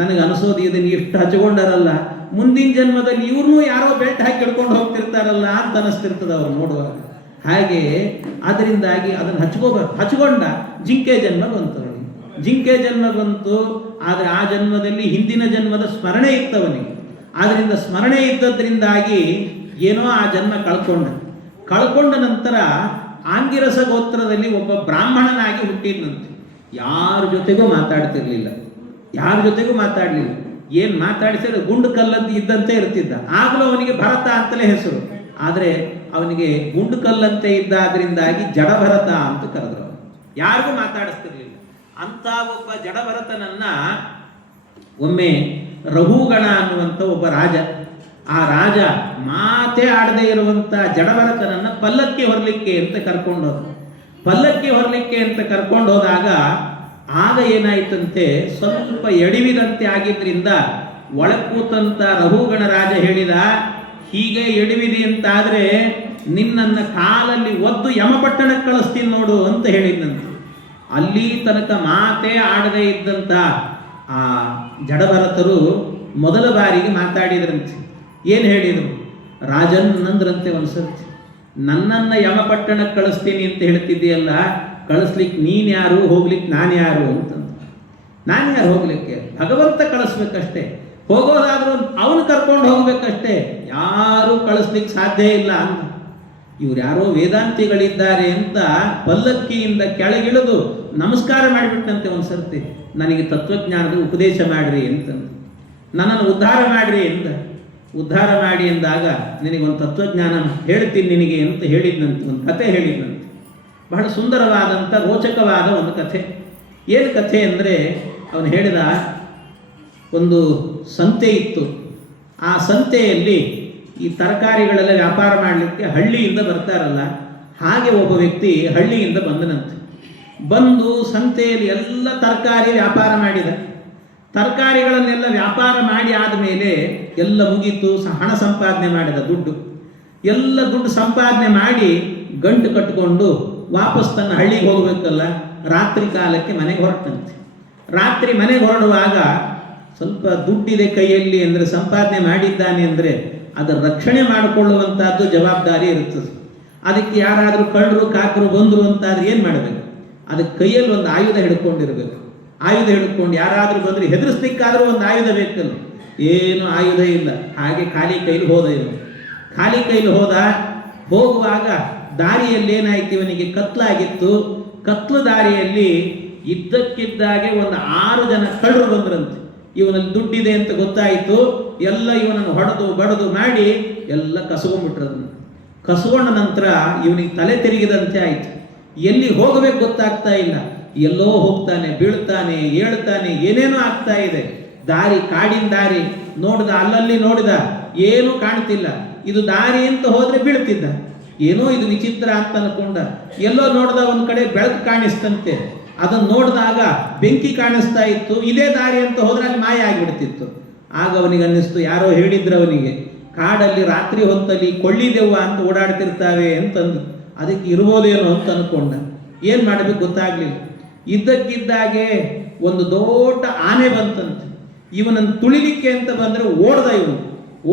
ನನಗೆ ಅನಿಸೋದು ಇದನ್ನು ಇಷ್ಟು ಹಚ್ಕೊಂಡಾರಲ್ಲ, ಮುಂದಿನ ಜನ್ಮದಲ್ಲಿ ಇವ್ರನ್ನೂ ಯಾರೋ ಬೆಲ್ಟ್ ಹಾಕಿ ಹಿಡ್ಕೊಂಡು ಹೋಗ್ತಿರ್ತಾರಲ್ಲ ಅಂತ ಅನಿಸ್ತಿರ್ತದೆ ಅವ್ರು ನೋಡುವಾಗ. ಹಾಗೆ ಅದರಿಂದಾಗಿ ಅದನ್ನು ಹಚ್ಕೊಂಡ ಜಿಂಕೆ ಜನ್ಮ ಬಂತು. ಜಿಂಕೆ ಜನ್ಮ ಬಂತು, ಆದರೆ ಆ ಜನ್ಮದಲ್ಲಿ ಹಿಂದಿನ ಜನ್ಮದ ಸ್ಮರಣೆ ಇತ್ತವನಿಗೆ. ಆದ್ರಿಂದ ಸ್ಮರಣೆ ಇದ್ದದ್ರಿಂದಾಗಿ ಏನೋ ಆ ಜನ್ಮ ಕಳ್ಕೊಂಡ ನಂತರ ಆಂಗಿರಸ ಗೋತ್ರದಲ್ಲಿ ಒಬ್ಬ ಬ್ರಾಹ್ಮಣನಾಗಿ ಹುಟ್ಟಿದ್ನಂತೆ. ಯಾರ ಜೊತೆಗೂ ಮಾತಾಡ್ತಿರ್ಲಿಲ್ಲ, ಏನು ಮಾತಾಡಿಸಿದ್ರೆ ಗುಂಡು ಕಲ್ಲಂತ ಇದ್ದಂತೆ ಇರ್ತಿದ್ದ. ಆಗಲೂ ಅವನಿಗೆ ಭರತ ಅಂತಲೇ ಹೆಸರು. ಆದರೆ ಅವನಿಗೆ ಗುಂಡು ಕಲ್ಲಂತೆ ಇದ್ದಾದ್ರಿಂದಾಗಿ ಜಡಭರತ ಅಂತ ಕರೆದ್ರು. ಯಾರಿಗೂ ಮಾತಾಡಿಸ್ತಿರ್ಲಿಲ್ಲ. ಅಂತ ಒಬ್ಬ ಜಡಭರತನನ್ನ ಒಮ್ಮೆ ರಘುಗಣ ಅನ್ನುವಂಥ ಒಬ್ಬ ರಾಜ, ಆ ರಾಜ ಮಾತೇ ಆಡದೇ ಇರುವಂತ ಜಡಭರತನನ್ನ ಪಲ್ಲಕ್ಕಿ ಹೊರಲಿಕ್ಕೆ ಅಂತ ಕರ್ಕೊಂಡು ಹೋದಾಗ ಆಗ ಏನಾಯ್ತಂತೆ, ಸ್ವಲ್ಪ ಎಡಿವಿದಂತೆ ಆಗಿದ್ರಿಂದ ಒಳಗೆ ಕೂತಂತ ರಘುಗಣ ರಾಜ ಹೇಳಿದ, ಹೀಗೆ ಎಡವಿದಿ ಅಂತಾದರೆ ನಿನ್ನನ್ನು ಕಾಲಲ್ಲಿ ಒದ್ದು ಯಮಪಟ್ಟಣಕ್ಕೆ ಕಳಿಸ್ತೀನಿ ನೋಡು ಅಂತ ಹೇಳಿದ್ನಂತೆ. ಅಲ್ಲಿ ತನಕ ಮಾತೇ ಆಡದೇ ಇದ್ದಂಥ ಆ ಜಡಭರತರು ಮೊದಲ ಬಾರಿಗೆ ಮಾತಾಡಿದ್ರಂತೆ. ಏನು ಹೇಳಿದರು? ರಾಜನ್ ಅಂದ್ರಂತೆ ಒಂದ್ಸರ್ತಿ, ನನ್ನನ್ನು ಯಮಪಟ್ಟಣಕ್ಕೆ ಕಳಿಸ್ತೀನಿ ಅಂತ ಹೇಳ್ತಿದ್ದೀಯಲ್ಲ, ಕಳಿಸ್ಲಿಕ್ಕೆ ನೀನು ಯಾರು, ಹೋಗ್ಲಿಕ್ಕೆ ನಾನು ಯಾರು ಅಂತಂದು. ನಾನು ಯಾರು ಹೋಗ್ಲಿಕ್ಕೆ? ಭಗವಂತ ಕಳಿಸ್ಬೇಕಷ್ಟೇ. ಹೋಗೋದಾದ್ರೂ ಅವನು ಕರ್ಕೊಂಡು ಹೋಗ್ಬೇಕಷ್ಟೇ, ಯಾರೂ ಕಳಿಸ್ಲಿಕ್ಕೆ ಸಾಧ್ಯ ಇಲ್ಲ ಅಂತ. ಇವ್ರು ಯಾರೋ ವೇದಾಂತಿಗಳಿದ್ದಾರೆ ಅಂತ ಪಲ್ಲಕ್ಕಿಯಿಂದ ಕೆಳಗಿಳಿದು ನಮಸ್ಕಾರ ಮಾಡಿಬಿಟ್ಟಂತೆ ಒಂದ್ಸರ್ತಿ. ನನಗೆ ತತ್ವಜ್ಞಾನದ ಉಪದೇಶ ಮಾಡ್ರಿ ಅಂತಂದು, ನನ್ನನ್ನು ಉದ್ಧಾರ ಮಾಡ್ರಿ ಅಂತ. ಉದ್ಧಾರ ಮಾಡಿ ಎಂದಾಗ ನಿನಗೊಂದು ತತ್ವಜ್ಞಾನ ಹೇಳ್ತೀನಿ ನಿನಗೆ ಅಂತ ಹೇಳಿದ್ನಂತೆ. ಒಂದು ಕಥೆ ಹೇಳಿದ್ನಂತೆ, ಬಹಳ ಸುಂದರವಾದಂಥ ರೋಚಕವಾದ ಒಂದು ಕಥೆ. ಏನು ಕಥೆ ಅಂದರೆ, ಅವನು ಹೇಳಿದ, ಒಂದು ಸಂತೆ ಇತ್ತು. ಆ ಸಂತೆಯಲ್ಲಿ ಈ ತರಕಾರಿಗಳೆಲ್ಲ ವ್ಯಾಪಾರ ಮಾಡಲಿಕ್ಕೆ ಹಳ್ಳಿಯಿಂದ ಬರ್ತಾರಲ್ಲ, ಹಾಗೆ ಒಬ್ಬ ವ್ಯಕ್ತಿ ಹಳ್ಳಿಯಿಂದ ಬಂದನಂತೆ. ಬಂದು ಸಂತೆಯಲ್ಲಿ ಎಲ್ಲ ತರಕಾರಿ ವ್ಯಾಪಾರ ಮಾಡಿದ. ತರಕಾರಿಗಳನ್ನೆಲ್ಲ ವ್ಯಾಪಾರ ಮಾಡಿ ಆದಮೇಲೆ ಎಲ್ಲ ಮುಗೀತು, ಹಣ ಸಂಪಾದನೆ ಮಾಡಿದ. ಎಲ್ಲ ದುಡ್ಡು ಸಂಪಾದನೆ ಮಾಡಿ ಗಂಟು ಕಟ್ಟಿಕೊಂಡು ವಾಪಸ್ ತನ್ನ ಹಳ್ಳಿಗೆ ಹೋಗಬೇಕಲ್ಲ, ರಾತ್ರಿ ಕಾಲಕ್ಕೆ ಮನೆಗೆ ಹೊರಟಂತೆ. ರಾತ್ರಿ ಮನೆಗೆ ಹೊರಡುವಾಗ ಸ್ವಲ್ಪ ದುಡ್ಡಿದೆ ಕೈಯಲ್ಲಿ ಅಂದರೆ, ಸಂಪಾದನೆ ಮಾಡಿದ್ದಾನೆ ಅಂದರೆ ಅದರ ರಕ್ಷಣೆ ಮಾಡಿಕೊಳ್ಳುವಂಥದ್ದು ಜವಾಬ್ದಾರಿ ಇರುತ್ತದೆ. ಅದಕ್ಕೆ ಯಾರಾದರೂ ಕಳ್ಳರು ಕಾಕರು ಬಂದರು ಅಂತಾದರೆ ಏನು ಮಾಡಬೇಕು? ಅದಕ್ಕೆ ಕೈಯಲ್ಲಿ ಒಂದು ಆಯುಧ ಹಿಡ್ಕೊಂಡಿರಬೇಕು. ಆಯುಧ ಹಿಡ್ಕೊಂಡು ಯಾರಾದರೂ ಬಂದರೆ ಹೆದರಿಸ್ಲಿಕ್ಕಾದರೂ ಒಂದು ಆಯುಧ ಬೇಕಲ್ಲ. ಏನು ಆಯುಧ ಇಲ್ಲ, ಹಾಗೆ ಖಾಲಿ ಕೈಲಿ ಹೋದ. ಇವನು ಖಾಲಿ ಕೈಲಿ ಹೋಗುವಾಗ ದಾರಿಯಲ್ಲಿ ಏನಾಯ್ತು, ಇವನಿಗೆ ಕತ್ಲಾಗಿತ್ತು. ಕತ್ಲು ದಾರಿಯಲ್ಲಿ ಇದ್ದಕ್ಕಿದ್ದಾಗೆ ಒಂದು 6 ಜನ ಕಳ್ಳರು ಬಂದ್ರಂತೆ. ಇವನಲ್ಲಿ ದುಡ್ಡಿದೆ ಅಂತ ಗೊತ್ತಾಯಿತು. ಎಲ್ಲ ಇವನನ್ನು ಹೊಡೆದು ಬಡದು ಮಾಡಿ ಎಲ್ಲ ಕಸಗೊಂಡ್ಬಿಟ್ರದನ್ನು. ಕಸಗೊಂಡ ನಂತರ ಇವನಿಗೆ ತಲೆ ತಿರುಗಿದಂತೆ ಆಯಿತು. ಎಲ್ಲಿ ಹೋಗಬೇಕು ಗೊತ್ತಾಗ್ತಾ ಇಲ್ಲ. ಎಲ್ಲೋ ಹೋಗ್ತಾನೆ, ಬೀಳ್ತಾನೆ, ಏಳ್ತಾನೆ, ಏನೇನೋ ಆಗ್ತಾ ಇದೆ. ದಾರಿ ಕಾಡಿನ ದಾರಿ ನೋಡಿದ, ಅಲ್ಲಲ್ಲಿ ನೋಡಿದ, ಏನೂ ಕಾಣ್ತಿಲ್ಲ. ಇದು ದಾರಿ ಅಂತ ಹೋದರೆ ಬೀಳ್ತಿದ್ದ. ಏನೋ ಇದು ವಿಚಿತ್ರ ಅಂತ ಅನ್ಕೊಂಡ. ಎಲ್ಲೋ ನೋಡಿದ, ಒಂದು ಕಡೆ ಬೆಳಕು ಕಾಣಿಸ್ತಂತೆ. ಅದನ್ನು ನೋಡಿದಾಗ ಬೆಂಕಿ ಕಾಣಿಸ್ತಾ ಇತ್ತು. ಇದೇ ದಾರಿ ಅಂತ ಹೋದ್ರೆ ಅಲ್ಲಿ ಮಾಯ ಆಗಿಬಿಡ್ತಿತ್ತು. ಆಗ ಅವನಿಗೆ ಅನ್ನಿಸ್ತು, ಯಾರೋ ಹೇಳಿದ್ರು ಅವನಿಗೆ, ಕಾಡಲ್ಲಿ ರಾತ್ರಿ ಹೊತ್ತಲ್ಲಿ ಕೊಳ್ಳಿದೆವ್ವ ಅಂತ ಓಡಾಡ್ತಿರ್ತಾವೆ ಅಂತಂದು, ಅದಕ್ಕೆ ಇರ್ಬೋದೇನೋ ಅಂತ ಅನ್ಕೊಂಡ. ಏನು ಮಾಡಬೇಕು ಗೊತ್ತಾಗ್ಲಿಲ್ಲ. ಇದ್ದಕ್ಕಿದ್ದಾಗೆ ಒಂದು ದೊಡ್ಡ ಆನೆ ಬಂತಂತೆ. ಇವನನ್ನು ತುಳಿಲಿಕ್ಕೆ ಅಂತ ಬಂದರೆ ಓಡ್ದ. ಇವನು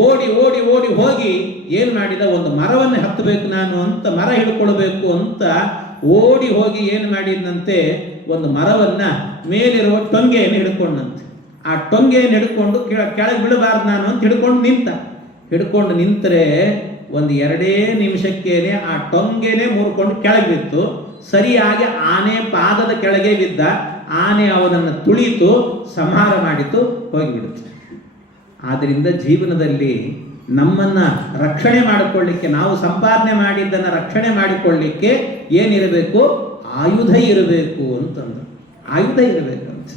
ಓಡಿ ಓಡಿ ಓಡಿ ಹೋಗಿ ಏನು ಮಾಡಿದ, ಒಂದು ಮರವನ್ನು ಹತ್ತಬೇಕು ನಾನು ಅಂತ, ಮರ ಹಿಡ್ಕೊಳ್ಬೇಕು ಅಂತ ಓಡಿ ಹೋಗಿ ಏನು ಮಾಡಿದಂತೆ, ಒಂದು ಮರವನ್ನು ಮೇಲಿರುವ ಟೊಂಗೆಯನ್ನು ಹಿಡ್ಕೊಂಡಂತೆ. ಆ ಟೊಂಗೆಯನ್ನು ಹಿಡ್ಕೊಂಡು ಕೆಳಗೆ ಬಿಡಬಾರ್ದು ನಾನು ಅಂತ ಹಿಡ್ಕೊಂಡು ನಿಂತರೆ ಒಂದು 2 ನಿಮಿಷಕ್ಕೇನೆ ಆ ಟೊಂಗೆನೇ ಮುರ್ಕೊಂಡು ಕೆಳಗೆ ಬಿತ್ತು. ಸರಿಯಾಗಿ ಆನೆ ಪಾದದ ಕೆಳಗೆ ಬಿದ್ದ. ಆನೆ ಅವನನ್ನು ತುಳಿತು, ಸಂಹಾರ ಮಾಡಿತು, ಹೋಗಿಬಿಡುತ್ತೆ. ಆದ್ದರಿಂದ ಜೀವನದಲ್ಲಿ ನಮ್ಮನ್ನು ರಕ್ಷಣೆ ಮಾಡಿಕೊಳ್ಳಿಕ್ಕೆ, ನಾವು ಸಂಪಾದನೆ ಮಾಡಿದ್ದನ್ನು ರಕ್ಷಣೆ ಮಾಡಿಕೊಳ್ಳಿಕ್ಕೆ ಏನಿರಬೇಕು? ಆಯುಧ ಇರಬೇಕು ಅಂತಂದು. ಆಯುಧ ಇರಬೇಕಂತ.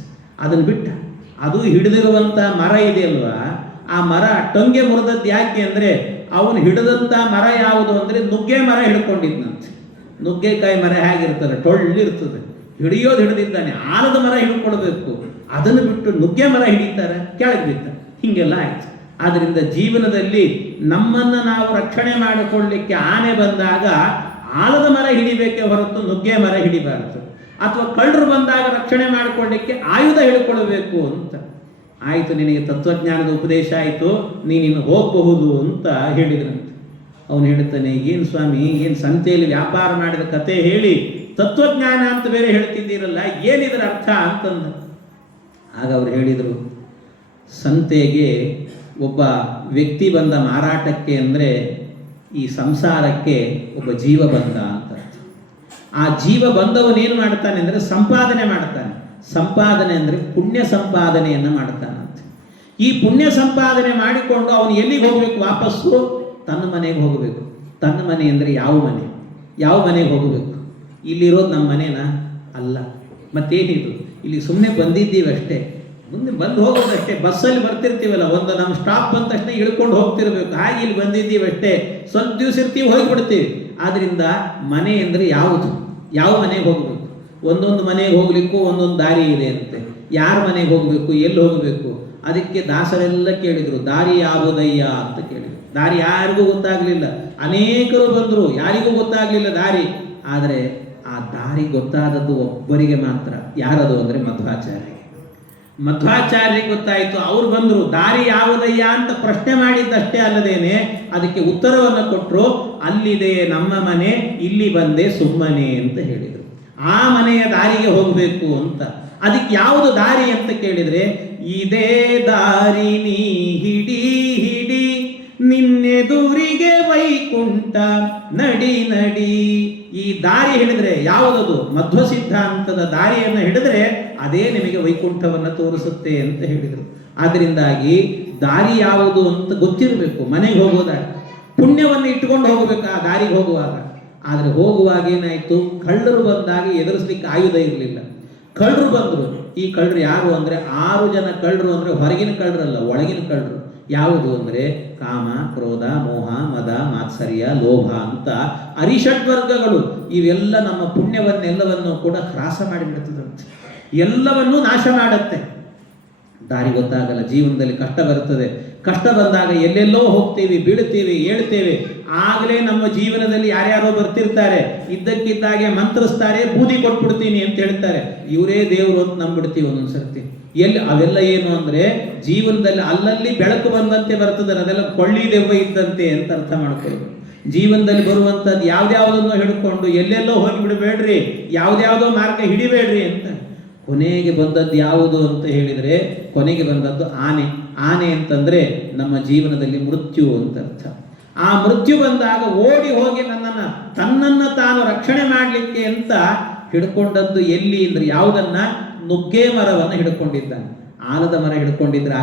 ಅದನ್ನು ಬಿಟ್ಟ, ಅದು ಹಿಡಿದಿರುವಂಥ ಮರ ಇದೆಯಲ್ವಾ, ಆ ಮರ ಟೊಂಗೆ ಮುರಿದದ್ದು ಯಾಕೆ ಅಂದರೆ, ಅವನು ಹಿಡಿದಂಥ ಮರ ಯಾವುದು ಅಂದರೆ ನುಗ್ಗೆ ಮರ ಹಿಡ್ಕೊಂಡಿದ್ದಂತೆ. ನುಗ್ಗೆಕಾಯಿ ಮರ ಹೇಗಿರ್ತದೆ, ಟೊಳ್ಳಿರ್ತದೆ, ಹಿಡಿಯೋದು ಹಿಡಿದಿದ್ದಾನೆ. ಆಲದ ಮರ ಹಿಡ್ಕೊಳ್ಬೇಕು, ಅದನ್ನು ಬಿಟ್ಟು ನುಗ್ಗೆ ಮರ ಹಿಡಿತಾರೆ, ಕೆಳಗೆ ಬಿದ್ದ. ಹೀಗೆಲ್ಲ ಆಯ್ತು. ಆದ್ದರಿಂದ ಜೀವನದಲ್ಲಿ ನಮ್ಮನ್ನು ನಾವು ರಕ್ಷಣೆ ಮಾಡಿಕೊಳ್ಳಲಿಕ್ಕೆ ಆನೆ ಬಂದಾಗ ಆಲದ ಮರ ಹಿಡಿಬೇಕೇ ಹೊರತು ನುಗ್ಗೆ ಮರ ಹಿಡಿಬಾರದು. ಅಥವಾ ಕಳ್ಳರು ಬಂದಾಗ ರಕ್ಷಣೆ ಮಾಡಿಕೊಳ್ಳಲಿಕ್ಕೆ ಆಯುಧ ಹಿಡ್ಕೊಳ್ಬೇಕು ಅಂತ. ಆಯಿತು, ನಿನಗೆ ತತ್ವಜ್ಞಾನದ ಉಪದೇಶ ಆಯಿತು, ನೀನಿನ್ನು ಹೋಗಬಹುದು ಅಂತ ಹೇಳಿದ್ರಂತೆ. ಅವನು ಹೇಳ್ತಾನೆ, ಏನು ಸ್ವಾಮಿ, ಏನು ಸಂತೆಯಲ್ಲಿ ವ್ಯಾಪಾರ ಮಾಡಿದ ಕತೆ ಹೇಳಿ ತತ್ವಜ್ಞಾನ ಅಂತ ಬೇರೆ ಹೇಳ್ತಿದ್ದೀರಲ್ಲ, ಏನಿದ್ರ ಅರ್ಥ ಅಂತಂದ. ಆಗ ಅವ್ರು ಹೇಳಿದರು, ಸಂತೆಗೆ ಒಬ್ಬ ವ್ಯಕ್ತಿ ಬಂದ ಮಾರಾಟಕ್ಕೆ ಅಂದರೆ ಈ ಸಂಸಾರಕ್ಕೆ ಒಬ್ಬ ಜೀವ ಬಂದ ಅಂತ. ಆ ಜೀವ ಬಂದವನೇನು ಮಾಡ್ತಾನೆ ಅಂದರೆ ಸಂಪಾದನೆ ಮಾಡ್ತಾನೆ. ಸಂಪಾದನೆ ಅಂದರೆ ಪುಣ್ಯ ಸಂಪಾದನೆಯನ್ನು ಮಾಡ್ತಾನಂತೆ. ಈ ಪುಣ್ಯ ಸಂಪಾದನೆ ಮಾಡಿಕೊಂಡು ಅವನು ಎಲ್ಲಿಗೆ ಹೋಗಬೇಕು? ವಾಪಸ್ಸು ತನ್ನ ಮನೆಗೆ ಹೋಗಬೇಕು. ತನ್ನ ಮನೆ ಅಂದರೆ ಯಾವ ಮನೆ? ಯಾವ ಮನೆಗೆ ಹೋಗಬೇಕು? ಇಲ್ಲಿರೋದು ನಮ್ಮ ಮನೇನಾ? ಅಲ್ಲ. ಮತ್ತೇನಿದು? ಇಲ್ಲಿ ಸುಮ್ಮನೆ ಬಂದಿದ್ದೀವಿ ಅಷ್ಟೇ, ಮುಂದೆ ಬಂದು ಹೋಗೋದಷ್ಟೇ. ಬಸ್ಸಲ್ಲಿ ಬರ್ತಿರ್ತೀವಲ್ಲ, ಒಂದು ನಮ್ಮ ಸ್ಟಾಪ್ ಬಂದ ತಕ್ಷಣ ಇಳ್ಕೊಂಡು ಹೋಗ್ತಿರ್ಬೇಕು. ಹಾಗೆ ಇಲ್ಲಿ ಬಂದಿದ್ದೀವಿ ಅಷ್ಟೇ, ಸ್ವಲ್ಪ ದಿವಸ ಇರ್ತೀವಿ, ಹೋಗಿಬಿಡ್ತೀವಿ. ಆದ್ದರಿಂದ ಮನೆ ಅಂದರೆ ಯಾವುದು? ಯಾವ ಮನೆಗೆ ಹೋಗಬೇಕು? ಒಂದೊಂದು ಮನೆಗೆ ಹೋಗ್ಲಿಕ್ಕೂ ಒಂದೊಂದು ದಾರಿ ಇದೆ ಅಂತೆ. ಯಾರ ಮನೆಗೆ ಹೋಗಬೇಕು, ಎಲ್ಲಿ ಹೋಗಬೇಕು? ಅದಕ್ಕೆ ದಾಸರೆಲ್ಲ ಕೇಳಿದರು, ದಾರಿ ಯಾವುದಯ್ಯ ಅಂತ ಕೇಳಿದರು. ದಾರಿ ಯಾರಿಗೂ ಗೊತ್ತಾಗಲಿಲ್ಲ. ಅನೇಕರು ಬಂದರು, ಯಾರಿಗೂ ಗೊತ್ತಾಗಲಿಲ್ಲ ದಾರಿ. ಆದರೆ ಆ ದಾರಿ ಗೊತ್ತಾದದ್ದು ಒಬ್ಬರಿಗೆ ಮಾತ್ರ. ಯಾರದು ಅಂದರೆ ಮಧ್ವಾಚಾರ್ಯರಿಗೆ. ಮಧ್ವಾಚಾರ್ಯರಿಗೆ ಗೊತ್ತಾಯಿತು. ಅವ್ರು ಬಂದರು, ದಾರಿ ಯಾವುದಯ್ಯ ಅಂತ ಪ್ರಶ್ನೆ ಮಾಡಿದ್ದಷ್ಟೇ ಅಲ್ಲದೇನೆ ಅದಕ್ಕೆ ಉತ್ತರವನ್ನು ಕೊಟ್ಟರು. ಅಲ್ಲಿದೆ ನಮ್ಮ ಮನೆ, ಇಲ್ಲಿ ಬಂದೆ ಸುಮ್ಮನೆ ಅಂತ ಹೇಳಿದರು. ಆ ಮನೆಯ ದಾರಿಗೆ ಹೋಗಬೇಕು ಅಂತ. ಅದಕ್ಕೆ ಯಾವುದು ದಾರಿ ಅಂತ ಕೇಳಿದರೆ, ಇದೇ ದಾರಿ ನೀ ಹಿಡಿ ಹಿಡಿ, ನಿನ್ನೆದುರಿಗೆ ವೈಕುಂಠ ನಡಿ ನಡಿ. ಈ ದಾರಿ ಹಿಡಿದ್ರೆ ಯಾವುದದು? ಮಧ್ವ ಸಿದ್ಧಾಂತದ ದಾರಿಯನ್ನು ಹಿಡಿದ್ರೆ ಅದೇ ನಿಮಗೆ ವೈಕುಂಠವನ್ನು ತೋರಿಸುತ್ತೆ ಅಂತ ಹೇಳಿದರು. ಆದ್ದರಿಂದಾಗಿ ದಾರಿ ಯಾವುದು ಅಂತ ಗೊತ್ತಿರಬೇಕು. ಮನೆಗೆ ಹೋಗೋದಾಗಿ ಪುಣ್ಯವನ್ನು ಇಟ್ಟುಕೊಂಡು ಹೋಗಬೇಕು ಆ ದಾರಿಗೆ ಹೋಗುವಾಗ. ಆದರೆ ಹೋಗುವಾಗ ಏನಾಯಿತು? ಕಳ್ಳರು ಬಂದಾಗ ಎದುರಿಸ್ಲಿಕ್ಕೆ ಆಯುಧ ಇರಲಿಲ್ಲ. ಕಳ್ಳರು ಬಂದರು. ಈ ಕಳ್ಳರು ಯಾರು ಅಂದರೆ 6 ಜನ ಕಳ್ಳರು. ಅಂದರೆ ಹೊರಗಿನ ಕಳ್ಳರಲ್ಲ, ಒಳಗಿನ ಕಳ್ಳರು. ಯಾವುದು ಅಂದರೆ ಕಾಮ, ಕ್ರೋಧ, ಮೋಹ, ಮದ, ಮಾತ್ಸರ್ಯ, ಲೋಭ ಅಂತ ಅರಿಷಡ್ವರ್ಗಗಳು. ಇವೆಲ್ಲ ನಮ್ಮ ಪುಣ್ಯವನ್ನೆಲ್ಲವನ್ನು ಕೂಡ ಹ್ರಾಸ ಮಾಡಿಬಿಡ್ತದಂತೆ, ಎಲ್ಲವನ್ನೂ ನಾಶ ಮಾಡುತ್ತೆ. ದಾರಿ ಗೊತ್ತಾಗಲ್ಲ. ಜೀವನದಲ್ಲಿ ಕಷ್ಟ ಬರ್ತದೆ. ಕಷ್ಟ ಬಂದಾಗ ಎಲ್ಲೆಲ್ಲೋ ಹೋಗ್ತೀವಿ, ಬೀಳ್ತೀವಿ, ಏಳ್ತೇವೆ. ಆಗಲೇ ನಮ್ಮ ಜೀವನದಲ್ಲಿ ಯಾರ್ಯಾರೋ ಬರ್ತಿರ್ತಾರೆ, ಇದ್ದಕ್ಕಿದ್ದಾಗೆ ಮಂತ್ರಿಸ್ತಾರೆ, ಬೂದಿ ಕೊಟ್ಬಿಡ್ತೀನಿ ಅಂತ ಹೇಳ್ತಾರೆ. ಇವರೇ ದೇವರು ಅಂತ ನಂಬಿಡ್ತೀವಿ ಒಂದೊಂದ್ಸರ್ತಿ. ಎಲ್ಲಿ ಅವೆಲ್ಲ ಏನು ಅಂದರೆ ಜೀವನದಲ್ಲಿ ಅಲ್ಲಲ್ಲಿ ಬೆಳಕು ಬಂದಂತೆ ಬರ್ತದೆ, ಅದೆಲ್ಲ ಕೊಳ್ಳಿ ದೆವ್ವ ಇದ್ದಂತೆ ಅಂತ ಅರ್ಥ ಮಾಡ್ಕೊಳ್ಬೇಕು. ಜೀವನದಲ್ಲಿ ಬರುವಂಥದ್ದು ಯಾವ್ದ್ಯಾವುದನ್ನು ಹಿಡ್ಕೊಂಡು ಎಲ್ಲೆಲ್ಲೋ ಹೋಗಿ ಬಿಡಬೇಡ್ರಿ, ಯಾವ್ದ್ಯಾವುದೋ ಮಾರ್ಗ ಹಿಡಿಬೇಡ್ರಿ ಅಂತ. ಕೊನೆಗೆ ಬಂದದ್ದು ಯಾವುದು ಅಂತ ಹೇಳಿದರೆ, ಕೊನೆಗೆ ಬಂದದ್ದು ಆನೆ. ಆನೆ ಅಂತಂದರೆ ನಮ್ಮ ಜೀವನದಲ್ಲಿ ಮೃತ್ಯು ಅಂತ ಅರ್ಥ. ಆ ಮೃತ್ಯು ಬಂದಾಗ ಓಡಿ ಹೋಗಿ ತನ್ನನ್ನು ತಾನು ರಕ್ಷಣೆ ಮಾಡಲಿಕ್ಕೆ ಅಂತ ಹಿಡ್ಕೊಂಡದ್ದು ಎಲ್ಲಿ ಅಂದರೆ ಯಾವುದನ್ನ? ನುಗ್ಗೆ ಮರವನ್ನು ಹಿಡ್ಕೊಂಡಿದ್ದಾನೆ. ಆಲದ ಮರ ಹಿಡ್ಕೊಂಡಿದ್ರೆ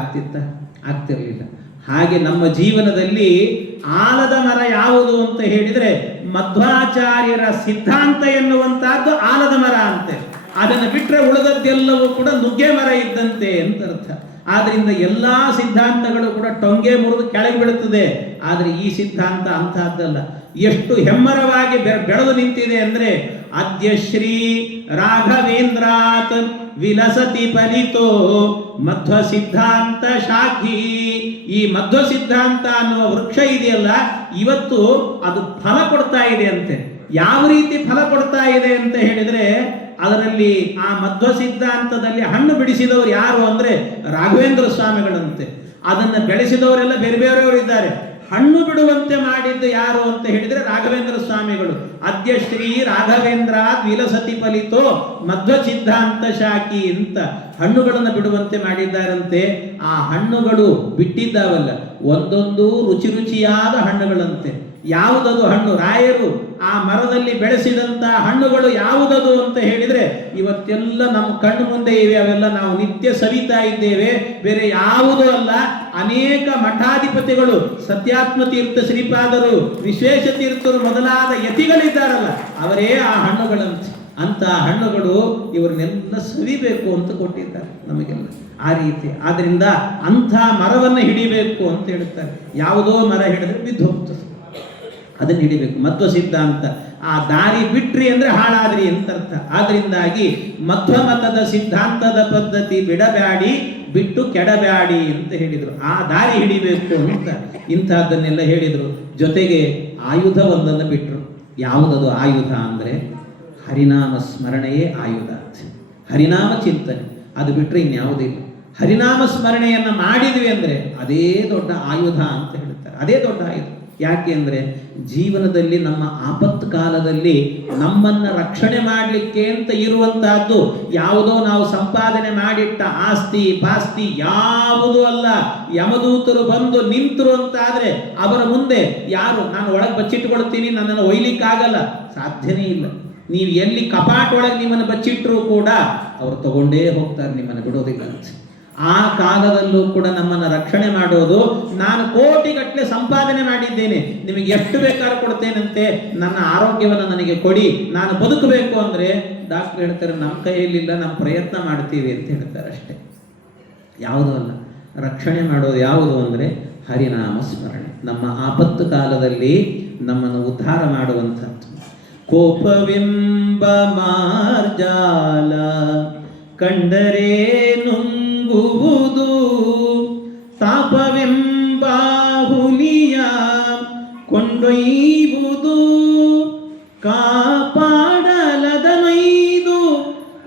ಆಗ್ತಿರಲಿಲ್ಲ. ಹಾಗೆ ನಮ್ಮ ಜೀವನದಲ್ಲಿ ಆಲದ ಮರ ಯಾವುದು ಅಂತ ಹೇಳಿದರೆ ಮಧ್ವಾಚಾರ್ಯರ ಸಿದ್ಧಾಂತ ಎನ್ನುವಂತಹದ್ದು ಆಲದ ಮರ ಅಂತೆ. ಅದನ್ನು ಬಿಟ್ಟರೆ ಉಳಿದದ್ದೆಲ್ಲವೂ ಕೂಡ ನುಗ್ಗೆ ಮರ ಇದ್ದಂತೆ ಅಂತ ಅರ್ಥ. ಆದ್ದರಿಂದ ಎಲ್ಲ ಸಿದ್ಧಾಂತಗಳು ಕೂಡ ಟೊಂಗೆ ಮುರಿದು ಕೆಳಗೆ ಬೀಳುತ್ತದೆ. ಆದರೆ ಈ ಸಿದ್ಧಾಂತ ಅಂತಹದ್ದಲ್ಲ. ಎಷ್ಟು ಹೆಮ್ಮರವಾಗಿ ಬೆಳೆದು ನಿಂತಿದೆ ಅಂದರೆ, ಅದ್ಯ ಶ್ರೀ ರಾಘವೇಂದ್ರಾತ್ ವಿಲಸತಿ ಫಲಿತೋ ಮಧ್ವ ಸಿದ್ಧಾಂತ ಶಾಖಿ. ಈ ಮಧ್ವ ಸಿದ್ಧಾಂತ ಅನ್ನುವ ವೃಕ್ಷ ಇದೆಯಲ್ಲ, ಇವತ್ತು ಅದು ಫಲ ಕೊಡ್ತಾ ಇದೆ ಅಂತೆ. ಯಾವ ರೀತಿ ಫಲ ಕೊಡ್ತಾ ಇದೆ ಅಂತ ಹೇಳಿದರೆ, ಅದರಲ್ಲಿ ಆ ಮಧ್ವ ಸಿದ್ಧಾಂತದಲ್ಲಿ ಹಣ್ಣು ಬಿಡಿಸಿದವರು ಯಾರು ಅಂದರೆ ರಾಘವೇಂದ್ರ ಸ್ವಾಮಿಗಳಂತೆ. ಅದನ್ನು ಬೆಳೆಸಿದವರೆಲ್ಲ ಬೇರೆ ಬೇರೆಯವರು ಇದ್ದಾರೆ. ಹಣ್ಣು ಬಿಡುವಂತೆ ಮಾಡಿದ್ದು ಯಾರು ಅಂತ ಹೇಳಿದರೆ ರಾಘವೇಂದ್ರ ಸ್ವಾಮಿಗಳು. ಅದ್ಯ ಶ್ರೀ ರಾಘವೇಂದ್ರ ವಿಲಸತಿ ಫಲಿತೋ ಮಧ್ವ ಸಿದ್ಧಾಂತ ಶಾಖಿ ಅಂತ ಹಣ್ಣುಗಳನ್ನು ಬಿಡುವಂತೆ ಮಾಡಿದ್ದಾರಂತೆ. ಆ ಹಣ್ಣುಗಳು ಬಿಟ್ಟಿದ್ದಾವಲ್ಲ, ಒಂದೊಂದು ರುಚಿ ರುಚಿಯಾದ ಹಣ್ಣುಗಳಂತೆ. ಯಾವುದದು ಹಣ್ಣು? ರಾಯರು ಆ ಮರದಲ್ಲಿ ಬೆಳೆಸಿದಂಥ ಹಣ್ಣುಗಳು ಯಾವುದದು ಅಂತ ಹೇಳಿದರೆ ಇವತ್ತೆಲ್ಲ ನಮ್ಮ ಕಣ್ಣು ಮುಂದೆ ಇವೆ. ಅವೆಲ್ಲ ನಾವು ನಿತ್ಯ ಸವಿತಾ ಇದ್ದೇವೆ, ಬೇರೆ ಯಾವುದೂ ಅಲ್ಲ. ಅನೇಕ ಮಠಾಧಿಪತಿಗಳು, ಸತ್ಯಾತ್ಮ ತೀರ್ಥ ಶ್ರೀಪಾದರು, ವಿಶ್ವೇಶ ತೀರ್ಥರು ಮೊದಲಾದ ಯತಿಗಳಿದ್ದಾರಲ್ಲ, ಅವರೇ ಆ ಹಣ್ಣುಗಳಂತೆ. ಅಂತ ಹಣ್ಣುಗಳು ಇವರನ್ನೆಲ್ಲ ಸವಿಬೇಕು ಅಂತ ಕೊಟ್ಟಿದ್ದಾರೆ ನಮಗೆಲ್ಲ ಆ ರೀತಿ. ಆದ್ದರಿಂದ ಅಂಥ ಮರವನ್ನು ಹಿಡಿಬೇಕು ಅಂತ ಹೇಳುತ್ತಾರೆ. ಯಾವುದೋ ಮರ ಹಿಡಿದ್ರೆ ಬಿದ್ದು ಹೋಗ್ತದೆ, ಅದನ್ನು ಹಿಡಿಬೇಕು. ಮಧ್ವ ಸಿದ್ಧಾಂತ ಆ ದಾರಿ ಬಿಟ್ರಿ ಅಂದರೆ ಹಾಳಾದ್ರಿ ಅಂತ ಅರ್ಥ. ಆದ್ದರಿಂದಾಗಿ ಮಧ್ವ ಮತದ ಸಿದ್ಧಾಂತದ ಪದ್ಧತಿ ಬಿಡಬ್ಯಾಡಿ, ಬಿಟ್ಟು ಕೆಡಬ್ಯಾಡಿ ಅಂತ ಹೇಳಿದರು. ಆ ದಾರಿ ಹಿಡಿಬೇಕು ಅಂತ ಇಂಥದ್ದನ್ನೆಲ್ಲ ಹೇಳಿದರು. ಜೊತೆಗೆ ಆಯುಧವೊಂದನ್ನು ಬಿಟ್ಟರು. ಯಾವುದದು ಆಯುಧ ಅಂದರೆ ಹರಿನಾಮ ಸ್ಮರಣೆಯೇ ಆಯುಧ. ಹರಿನಾಮ ಚಿಂತನೆ, ಅದು ಬಿಟ್ಟರೆ ಇನ್ಯಾವುದಿಲ್ಲ. ಹರಿನಾಮ ಸ್ಮರಣೆಯನ್ನು ಮಾಡಿದ್ವಿ ಅಂದರೆ ಅದೇ ದೊಡ್ಡ ಆಯುಧ ಅಂತ ಹೇಳ್ತಾರೆ. ಅದೇ ದೊಡ್ಡ ಆಯುಧ. ಯಾಕೆ ಅಂದರೆ ಜೀವನದಲ್ಲಿ ನಮ್ಮ ಆಪತ್ತು ಕಾಲದಲ್ಲಿ ನಮ್ಮನ್ನು ರಕ್ಷಣೆ ಮಾಡಲಿಕ್ಕೆ ಅಂತ ಇರುವಂತಹದ್ದು ಯಾವುದೋ ನಾವು ಸಂಪಾದನೆ ಮಾಡಿಟ್ಟ ಆಸ್ತಿ ಪಾಸ್ತಿ ಯಾವುದೂ ಅಲ್ಲ. ಯಮದೂತರು ಬಂದು ನಿಂತರು ಅಂತಾದರೆ ಅವರ ಮುಂದೆ ಯಾರು ನಾನು ಒಳಗೆ ಬಚ್ಚಿಟ್ಕೊಳ್ತೀನಿ, ನನ್ನನ್ನು ಒಯ್ಲಿಕ್ಕಾಗಲ್ಲ, ಸಾಧ್ಯನೇ ಇಲ್ಲ. ನೀವು ಎಲ್ಲಿ ಕಪಾಟ ಒಳಗೆ ನಿಮ್ಮನ್ನು ಬಚ್ಚಿಟ್ಟರೂ ಕೂಡ ಅವರು ತಗೊಂಡೇ ಹೋಗ್ತಾರೆ, ನಿಮ್ಮನ್ನು ಬಿಡೋದಿಲ್ಲ ಅಂತ. ಆ ಕಾಲದಲ್ಲೂ ಕೂಡ ನಮ್ಮನ್ನು ರಕ್ಷಣೆ ಮಾಡೋದು, ನಾನು ಕೋಟಿಗಟ್ಟಲೆ ಸಂಪಾದನೆ ಮಾಡಿದ್ದೇನೆ, ನಿಮಗೆ ಎಷ್ಟು ಬೇಕಾದ್ರೂ ಕೊಡ್ತೇನಂತೆ, ನನ್ನ ಆರೋಗ್ಯವನ್ನು ನನಗೆ ಕೊಡಿ, ನಾನು ಬದುಕಬೇಕು ಅಂದರೆ ಡಾಕ್ಟರ್ ಹೇಳ್ತಾರೆ ನಮ್ಮ ಕೈಯಲ್ಲಿಲ್ಲ, ನಮ್ಮ ಪ್ರಯತ್ನ ಮಾಡ್ತೀವಿ ಅಂತ ಹೇಳ್ತಾರೆ ಅಷ್ಟೇ. ಯಾವುದೂ ಅಲ್ಲ. ರಕ್ಷಣೆ ಮಾಡೋದು ಯಾವುದು ಅಂದರೆ ಹರಿನಾಮ ಸ್ಮರಣೆ. ನಮ್ಮ ಆಪತ್ತು ಕಾಲದಲ್ಲಿ ನಮ್ಮನ್ನು ಉದ್ಧಾರ ಮಾಡುವಂಥದ್ದು. ಕೋಪವೆಂಬ ಮಾರ್ಜಾಲ ಕಂಡರೆ ನುಂಗುವುದು, ತಾಪವೆಂಬ ಹುಲಿಯ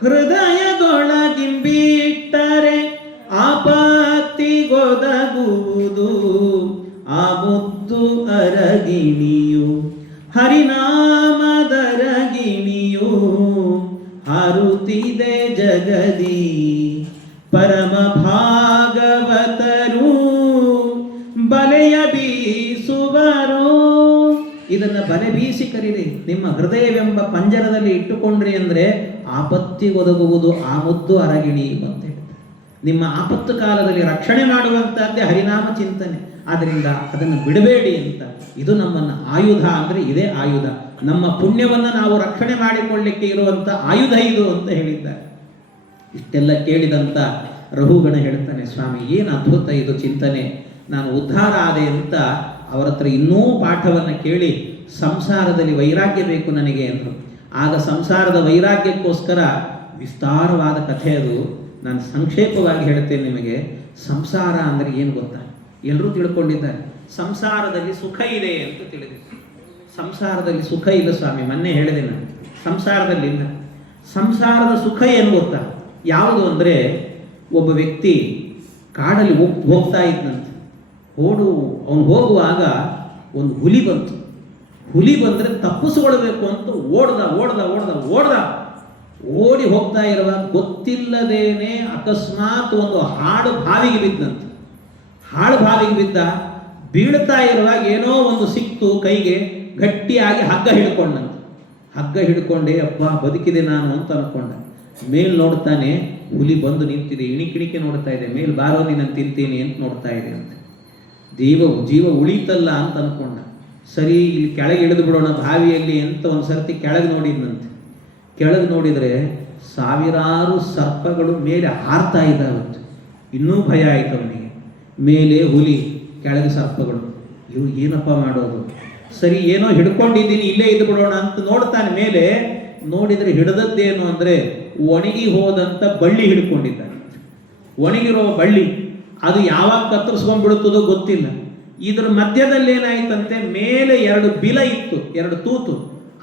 ಹೃದಯದೊಳಗಿಂಬಿಟ್ಟರೆ ಆಪತ್ತಿಗೊದಗುವುದು ಆ ಮುದ್ದು ಅರಗಿಣಿಯು ಹರಿನಾಮದರಗಿಣಿಯು ಹಾರುತ್ತಿದೆ ಜಗದಿ ಪರಮ ಭಾಗವತರು ಬಲೆಯ ಬೀಸುವರು. ಇದನ್ನ ಬಲೆ ಬೀಸಿ ಕರೀರಿ, ನಿಮ್ಮ ಹೃದಯವೆಂಬ ಪಂಜರದಲ್ಲಿ ಇಟ್ಟುಕೊಂಡ್ರಿ ಅಂದ್ರೆ ಆಪತ್ತಿ ಒದಗುವುದು ಆ ಮುದ್ದು ಅರಗಿಣಿ ಅಂತ ಹೇಳಿ. ನಿಮ್ಮ ಆಪತ್ತು ಕಾಲದಲ್ಲಿ ರಕ್ಷಣೆ ಮಾಡುವಂತಹದ್ದೇ ಹರಿನಾಮ ಚಿಂತನೆ. ಆದ್ದರಿಂದ ಅದನ್ನು ಬಿಡಬೇಡಿ ಅಂತ. ಇದು ನಮ್ಮನ್ನ ಆಯುಧ ಅಂದ್ರೆ ಇದೇ ಆಯುಧ. ನಮ್ಮ ಪುಣ್ಯವನ್ನ ನಾವು ರಕ್ಷಣೆ ಮಾಡಿಕೊಳ್ಳಿಕ್ಕೆ ಇರುವಂತ ಆಯುಧ ಇದು ಅಂತ ಹೇಳಿದ್ದಾರೆ. ಇಷ್ಟೆಲ್ಲ ಕೇಳಿದಂತ ರಘುಗಣ ಹೇಳ್ತಾನೆ, ಸ್ವಾಮಿ ಏನು ಅದ್ಭುತ ಇದು ಚಿಂತನೆ, ನಾನು ಉದ್ಧಾರ ಆದೆ ಅಂತ ಅವರ ಹತ್ರ ಇನ್ನೂ ಪಾಠವನ್ನು ಕೇಳಿ ಸಂಸಾರದಲ್ಲಿ ವೈರಾಗ್ಯ ಬೇಕು ನನಗೆ ಅಂದರು. ಆಗ ಸಂಸಾರದ ವೈರಾಗ್ಯಕ್ಕೋಸ್ಕರ ವಿಸ್ತಾರವಾದ ಕಥೆ ಅದು. ನಾನು ಸಂಕ್ಷೇಪವಾಗಿ ಹೇಳ್ತೇನೆ ನಿಮಗೆ. ಸಂಸಾರ ಅಂದರೆ ಏನು ಗೊತ್ತಾ? ಎಲ್ಲರೂ ತಿಳ್ಕೊಂಡಿದ್ದಾರೆ ಸಂಸಾರದಲ್ಲಿ ಸುಖ ಇದೆ ಅಂತ ತಿಳಿದಿದೆ. ಸಂಸಾರದಲ್ಲಿ ಸುಖ ಇಲ್ಲ ಸ್ವಾಮಿ, ಮೊನ್ನೆ ಹೇಳಿದೆ ನಾನು. ಸಂಸಾರದಲ್ಲಿ ಇಲ್ಲ. ಸಂಸಾರದ ಸುಖ ಏನು ಗೊತ್ತಾ? ಯಾವುದು ಅಂದರೆ, ಒಬ್ಬ ವ್ಯಕ್ತಿ ಕಾಡಲ್ಲಿ ಹೋಗ್ತಾ ಇದ್ದಂತೆ. ಅವನು ಹೋಗುವಾಗ ಒಂದು ಹುಲಿ ಬಂತು. ಹುಲಿ ಬಂದರೆ ತಪ್ಪಿಸ್ಕೊಳ್ಬೇಕು ಅಂತ ಓಡಿ ಹೋಗ್ತಾ ಇರುವಾಗ ಗೊತ್ತಿಲ್ಲದೇನೆ ಅಕಸ್ಮಾತ್ ಒಂದು ಹಾಡು ಬಾವಿಗೆ ಬಿದ್ದಂತೆ. ಹಾಳು ಬಾವಿಗೆ ಬಿದ್ದ. ಬೀಳ್ತಾ ಇರುವಾಗ ಏನೋ ಒಂದು ಸಿಕ್ತು ಕೈಗೆ, ಗಟ್ಟಿಯಾಗಿ ಹಗ್ಗ ಹಿಡ್ಕೊಂಡಂತೆ. ಹಗ್ಗ ಹಿಡ್ಕೊಂಡೆ ಅಪ್ಪ ಬದುಕಿದೆ ನಾನು ಅಂತ ಅನ್ಕೊಂಡ. ಮೇಲ್ ನೋಡ್ತಾನೆ, ಹುಲಿ ಬಂದು ನಿಂತಿದೆ, ಇಣಿಕಿಣಿಕೆ ನೋಡ್ತಾ ಇದೆ. ಮೇಲ್ ಬಾರೋ ನಾನು ತಿಂತೀನಿ ಅಂತ ನೋಡ್ತಾ ಇದೆ ಅಂತ. ಜೀವ ಉಳಿತಲ್ಲ ಅಂತ ಅನ್ಕೊಂಡ. ಸರಿ ಇಲ್ಲಿ ಕೆಳಗೆ ಇಳಿದು ಬಿಡೋಣ ಬಾವಿಯಲ್ಲಿ ಅಂತ ಒಂದು ಸರ್ತಿ ಕೆಳಗೆ ನೋಡಿದ್ನಂತೆ. ಕೆಳಗೆ ನೋಡಿದರೆ ಸಾವಿರಾರು ಸರ್ಪಗಳು ಮೇಲೆ ಹಾರ್ತಾ ಇದ್ದಾವಂತೆ. ಇನ್ನೂ ಭಯ ಆಯ್ತು ಅವನಿಗೆ. ಮೇಲೆ ಹುಲಿ, ಕೆಳಗೆ ಸರ್ಪಗಳು. ಇವು ಏನಪ್ಪ ಮಾಡೋದು? ಸರಿ ಏನೋ ಹಿಡ್ಕೊಂಡಿದ್ದೀನಿ, ಇಲ್ಲೇ ಇದ್ದು ಬಿಡೋಣ ಅಂತ ನೋಡ್ತಾನೆ. ಮೇಲೆ ನೋಡಿದರೆ ಹಿಡಿದದ್ದೇನು ಅಂದರೆ ಒಣಗಿ ಹೋದಂಥ ಬಳ್ಳಿ ಹಿಡ್ಕೊಂಡಿದ್ದಾನೆ. ಒಣಗಿರೋ ಬಳ್ಳಿ ಅದು ಯಾವಾಗ ಕತ್ತರಿಸ್ಕೊಂಡ್ಬಿಡುತ್ತದೋ ಗೊತ್ತಿಲ್ಲ. ಇದರ ಮಧ್ಯದಲ್ಲಿ ಏನಾಯ್ತಂತೆ, ಮೇಲೆ 2 ಬಿಲ ಇತ್ತು, 2 ತೂತು.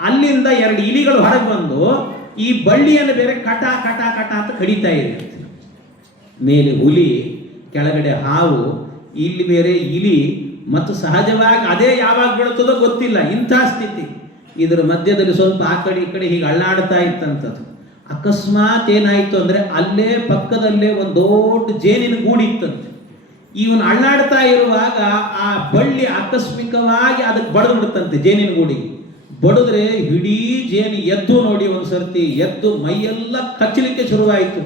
ಅಲ್ಲಿಂದ 2 ಇಲಿಗಳು ಹೊರಗೆ ಬಂದು ಈ ಬಳ್ಳಿಯನ್ನು ಬೇರೆ ಕಟ ಕಟ ಕಟ ಅಂತ ಕಡಿತಾ ಇದೆ. ಮೇಲೆ ಹುಲಿ, ಕೆಳಗಡೆ ಹಾವು, ಇಲ್ಲಿ ಬೇರೆ ಇಲಿ, ಮತ್ತು ಸಹಜವಾಗಿ ಅದೇ ಯಾವಾಗ ಬೀಳುತ್ತದೋ ಗೊತ್ತಿಲ್ಲ. ಇಂಥ ಸ್ಥಿತಿ. ಇದರ ಮಧ್ಯದಲ್ಲಿ ಸ್ವಲ್ಪ ಆ ಕಡೆ ಈ ಕಡೆ ಹೀಗೆ ಅಳ್ಳಾಡ್ತಾ ಇತ್ತಂಥದ್ದು. ಅಕಸ್ಮಾತ್ ಏನಾಯ್ತು ಅಂದರೆ ಅಲ್ಲೇ ಪಕ್ಕದಲ್ಲೇ ಒಂದು ದೊಡ್ಡ ಜೇನಿನ ಗೂಡಿತ್ತಂತೆ. ಇವನು ಅಳ್ಳಾಡ್ತಾ ಇರುವಾಗ ಆ ಬಳ್ಳಿ ಆಕಸ್ಮಿಕವಾಗಿ ಅದಕ್ಕೆ ಬಡದು ಬಿಡುತ್ತಂತೆ ಜೇನಿನ ಗೂಡಿಗೆ. ಬಡಿದ್ರೆ ಇಡೀ ಜೇನು ಎದ್ದು ನೋಡಿ, ಒಂದು ಸರ್ತಿ ಎದ್ದು ಮೈಯೆಲ್ಲ ಕಚ್ಚಲಿಕ್ಕೆ ಶುರುವಾಯಿತು.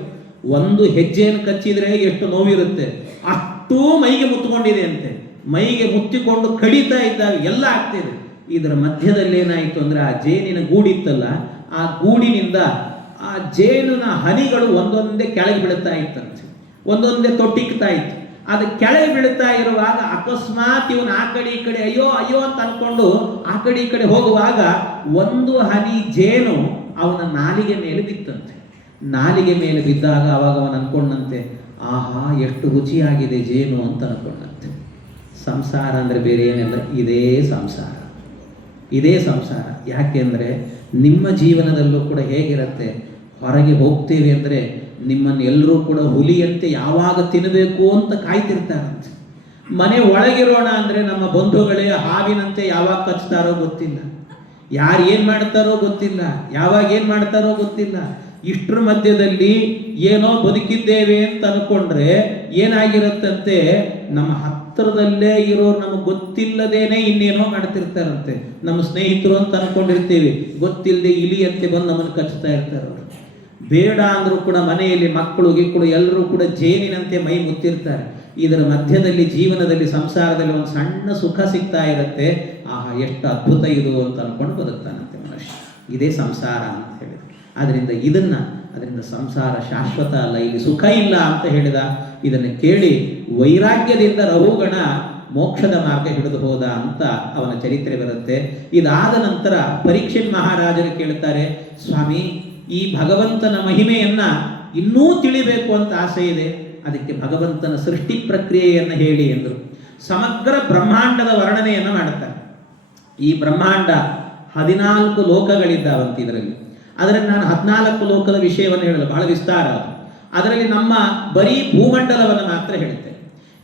ಒಂದು ಹೆಜ್ಜೆಯನ್ನು ಕಚ್ಚಿದ್ರೆ ಎಷ್ಟು ನೋವಿರುತ್ತೆ, ಅಷ್ಟೂ ಮೈಗೆ ಮುತ್ತುಕೊಂಡಿದೆ ಅಂತೆ. ಮೈಗೆ ಮುತ್ತಿಕೊಂಡು ಕಡಿತಾ ಇದ್ದಾಗ ಎಲ್ಲ ಆಗ್ತಿದೆ. ಇದರ ಮಧ್ಯದಲ್ಲಿ ಏನಾಯಿತು ಅಂದರೆ ಆ ಜೇನಿನ ಗೂಡಿತ್ತಲ್ಲ, ಆ ಗೂಡಿನಿಂದ ಆ ಜೇನಿನ ಹನಿಗಳು ಒಂದೊಂದೇ ಕೆಳಗೆ ಬೀಳುತ್ತಾ ಇತ್ತಂತೆ, ಒಂದೊಂದೇ ತೊಟ್ಟಿಕ್ತಾ ಇತ್ತು. ಅದು ಕೆಳಗೆ ಬೀಳುತ್ತಾ ಇರುವಾಗ ಅಕಸ್ಮಾತ್ ಇವನು ಆ ಕಡೆ ಈ ಕಡೆ ಅಯ್ಯೋ ಅಯ್ಯೋ ಅಂತ ಅನ್ಕೊಂಡು ಆ ಕಡೆ ಈ ಕಡೆ ಹೋಗುವಾಗ ಒಂದು ಹನಿ ಜೇನು ಅವನ ನಾಲಿಗೆ ಮೇಲೆ ಬಿತ್ತಂತೆ. ನಾಲಿಗೆ ಮೇಲೆ ಬಿದ್ದಾಗ ಅವಾಗ ಅವನು ಅನ್ಕೊಂಡಂತೆ, ಆಹಾ ಎಷ್ಟು ರುಚಿಯಾಗಿದೆ ಜೇನು ಅಂತ ಅನ್ಕೊಂಡಂತೆ. ಸಂಸಾರ ಅಂದರೆ ಬೇರೆ ಏನೆಲ್ಲ, ಇದೇ ಸಂಸಾರ, ಇದೇ ಸಂಸಾರ. ಯಾಕೆಂದರೆ ನಿಮ್ಮ ಜೀವನದಲ್ಲೂ ಕೂಡ ಹೇಗಿರುತ್ತೆ, ಹೊರಗೆ ಹೋಗ್ತೀವಿ ಅಂದರೆ ನಿಮ್ಮನ್ನು ಎಲ್ಲರೂ ಕೂಡ ಹುಲಿಯಂತೆ ಯಾವಾಗ ತಿನ್ನಬೇಕು ಅಂತ ಕಾಯ್ತಿರ್ತಾರಂತೆ. ಮನೆ ಒಳಗಿರೋಣ ಅಂದರೆ ನಮ್ಮ ಬಂಧುಗಳೇ ಹಾವಿನಂತೆ ಯಾವಾಗ ಕಚ್ತಾರೋ ಗೊತ್ತಿಲ್ಲ, ಯಾರು ಏನು ಮಾಡ್ತಾರೋ ಗೊತ್ತಿಲ್ಲ, ಯಾವಾಗ ಏನು ಮಾಡ್ತಾರೋ ಗೊತ್ತಿಲ್ಲ. ಇಷ್ಟರ ಮಧ್ಯದಲ್ಲಿ ಏನೋ ಬದುಕಿದ್ದೇವೆ ಅಂತ ಅನ್ಕೊಂಡ್ರೆ ಏನಾಗಿರುತ್ತಂತೆ, ನಮ್ಮ ಹತ್ತಿರದಲ್ಲೇ ಇರೋರು ನಮಗೆ ಗೊತ್ತಿಲ್ಲದೇನೆ ಇನ್ನೇನೋ ಮಾಡ್ತಿರ್ತಾರಂತೆ. ನಮ್ಮ ಸ್ನೇಹಿತರು ಅಂತ ಅನ್ಕೊಂಡಿರ್ತೀವಿ, ಗೊತ್ತಿಲ್ಲದೆ ಇಲಿಯಂತೆ ಬಂದು ನಮ್ಮನ್ನು ಕಚ್ತಾ ಇರ್ತಾರೆ. ಅವರು ಬೇಡ ಅಂದರೂ ಕೂಡ ಮನೆಯಲ್ಲಿ ಮಕ್ಕಳು ಗಿಕ್ಕಳು ಎಲ್ಲರೂ ಕೂಡ ಜೇನಿನಂತೆ ಮೈ ಮುತ್ತಿರ್ತಾರೆ. ಇದರ ಮಧ್ಯದಲ್ಲಿ ಜೀವನದಲ್ಲಿ ಸಂಸಾರದಲ್ಲಿ ಒಂದು ಸಣ್ಣ ಸುಖ ಸಿಗ್ತಾ ಇರುತ್ತೆ. ಆಹಾ ಎಷ್ಟು ಅದ್ಭುತ ಇದು ಅಂತ ಅನ್ಕೊಂಡು ಬದುಕ್ತಾನಂತೆ ಮನುಷ್ಯ. ಇದೇ ಸಂಸಾರ ಅಂತ ಹೇಳಿದ್ರು. ಅದರಿಂದ ಸಂಸಾರ ಶಾಶ್ವತ ಅಲ್ಲ, ಇಲ್ಲಿ ಸುಖ ಇಲ್ಲ ಅಂತ ಹೇಳಿದ. ಇದನ್ನು ಕೇಳಿ ವೈರಾಗ್ಯದಿಂದ ರಘುಗಣ ಮೋಕ್ಷದ ಮಾರ್ಗ ಹಿಡಿದು ಹೋದ ಅಂತ ಅವನ ಚರಿತ್ರೆ ಬರುತ್ತೆ. ಇದಾದ ನಂತರ ಪರೀಕ್ಷಿತ್ ಮಹಾರಾಜರು ಕೇಳ್ತಾರೆ, ಸ್ವಾಮಿ ಈ ಭಗವಂತನ ಮಹಿಮೆಯನ್ನ ಇನ್ನೂ ತಿಳಿಬೇಕು ಅಂತ ಆಸೆ ಇದೆ, ಅದಕ್ಕೆ ಭಗವಂತನ ಸೃಷ್ಟಿ ಪ್ರಕ್ರಿಯೆಯನ್ನು ಹೇಳಿ ಎಂದರು. ಸಮಗ್ರ ಬ್ರಹ್ಮಾಂಡದ ವರ್ಣನೆಯನ್ನು ಮಾಡುತ್ತಾರೆ. ಈ ಬ್ರಹ್ಮಾಂಡ 14 ಲೋಕಗಳಿದ್ದಾವಂತೆ. ಇದರಲ್ಲಿ ಅದರಲ್ಲಿ ನಾನು 14 ಲೋಕದ ವಿಷಯವನ್ನು ಹೇಳಲು ಬಹಳ ವಿಸ್ತಾರ ಅದು. ಅದರಲ್ಲಿ ನಮ್ಮ ಬರೀ ಭೂಮಂಡಲವನ್ನು ಮಾತ್ರ ಹೇಳುತ್ತೆ.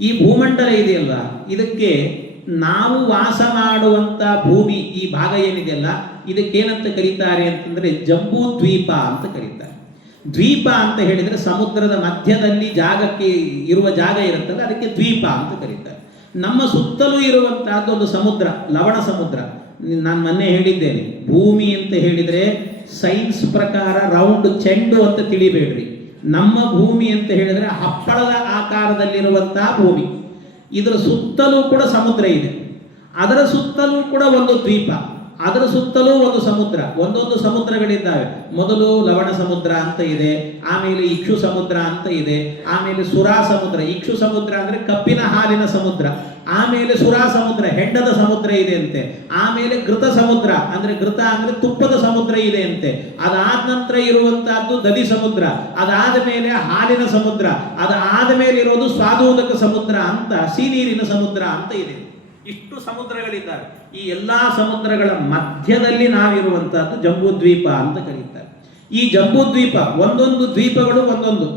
ಈ ಭೂಮಂಡಲ ಇದೆಯಲ್ಲ, ಇದಕ್ಕೆ ನಾವು ವಾಸ ಮಾಡುವಂಥ ಭೂಮಿ ಈ ಭಾಗ ಏನಿದೆಯಲ್ಲ, ಇದಕ್ಕೇನಂತ ಕರೀತಾರೆ ಅಂತಂದರೆ ಜಂಬೂ ದ್ವೀಪ ಅಂತ ಕರೀತಾರೆ. ದ್ವೀಪ ಅಂತ ಹೇಳಿದರೆ ಸಮುದ್ರದ ಮಧ್ಯದಲ್ಲಿ ಜಾಗಕ್ಕೆ ಇರುವ ಜಾಗ ಇರುತ್ತಲ್ಲ, ಅದಕ್ಕೆ ದ್ವೀಪ ಅಂತ ಕರೀತಾರೆ. ನಮ್ಮ ಸುತ್ತಲೂ ಇರುವಂತಹದ್ದು ಒಂದು ಸಮುದ್ರ, ಲವಣ ಸಮುದ್ರ. ನಾನು ಮೊನ್ನೆ ಹೇಳಿದ್ದೇನೆ, ಭೂಮಿ ಅಂತ ಹೇಳಿದರೆ ಸೈನ್ಸ್ ಪ್ರಕಾರ ರೌಂಡ್ ಚೆಂಡು ಅಂತ ತಿಳಿಬೇಡ್ರಿ. ನಮ್ಮ ಭೂಮಿ ಅಂತ ಹೇಳಿದರೆ ಹಪ್ಪಳದ ಆಕಾರದಲ್ಲಿರುವಂತಹ ಭೂಮಿ. ಇದರ ಸುತ್ತಲೂ ಕೂಡ ಸಮುದ್ರ ಇದೆ, ಅದರ ಸುತ್ತಲೂ ಕೂಡ ಒಂದು ದ್ವೀಪ, ಅದರ ಸುತ್ತಲೂ ಒಂದು ಸಮುದ್ರ. ಒಂದೊಂದು ಸಮುದ್ರಗಳಿದ್ದಾವೆ. ಮೊದಲು ಲವಣ ಸಮುದ್ರ ಅಂತ ಇದೆ, ಆಮೇಲೆ ಇಕ್ಷು ಸಮುದ್ರ ಅಂತ ಇದೆ, ಆಮೇಲೆ ಸುರಾ ಸಮುದ್ರ. ಇಕ್ಷು ಸಮುದ್ರ ಅಂದರೆ ಕಪ್ಪಿನ ಹಾಲಿನ ಸಮುದ್ರ, ಆಮೇಲೆ ಸುರಾ ಸಮುದ್ರ ಹೆಂಡದ ಸಮುದ್ರ ಇದೆ ಅಂತೆ, ಆಮೇಲೆ ಘೃತ ಸಮುದ್ರ ಅಂದರೆ ಘೃತ ಅಂದರೆ ತುಪ್ಪದ ಸಮುದ್ರ ಇದೆ ಅಂತೆ. ಅದಾದ ನಂತರ ಇರುವಂತಹದ್ದು ದಧಿ ಸಮುದ್ರ, ಅದಾದ ಮೇಲೆ ಹಾಲಿನ ಸಮುದ್ರ, ಅದಾದ ಮೇಲೆ ಇರೋದು ಸ್ವಾದೋದಕ ಸಮುದ್ರ ಅಂತ ಸಿಹಿನೀರಿನ ಸಮುದ್ರ ಅಂತ ಇದೆ. ಇಷ್ಟು ಸಮುದ್ರಗಳಿದ್ದಾವೆ. ಈ ಎಲ್ಲಾ ಸಮುದ್ರಗಳ ಮಧ್ಯದಲ್ಲಿ ನಾವಿರುವಂತಹದ್ದು ಜಂಬೂದ್ವೀಪ ಅಂತ ಕರೀತಾರೆ. ಈ ಜಂಬೂದ್ವೀಪ ಒಂದೊಂದು ದ್ವೀಪಗಳು ಒಂದೊಂದು.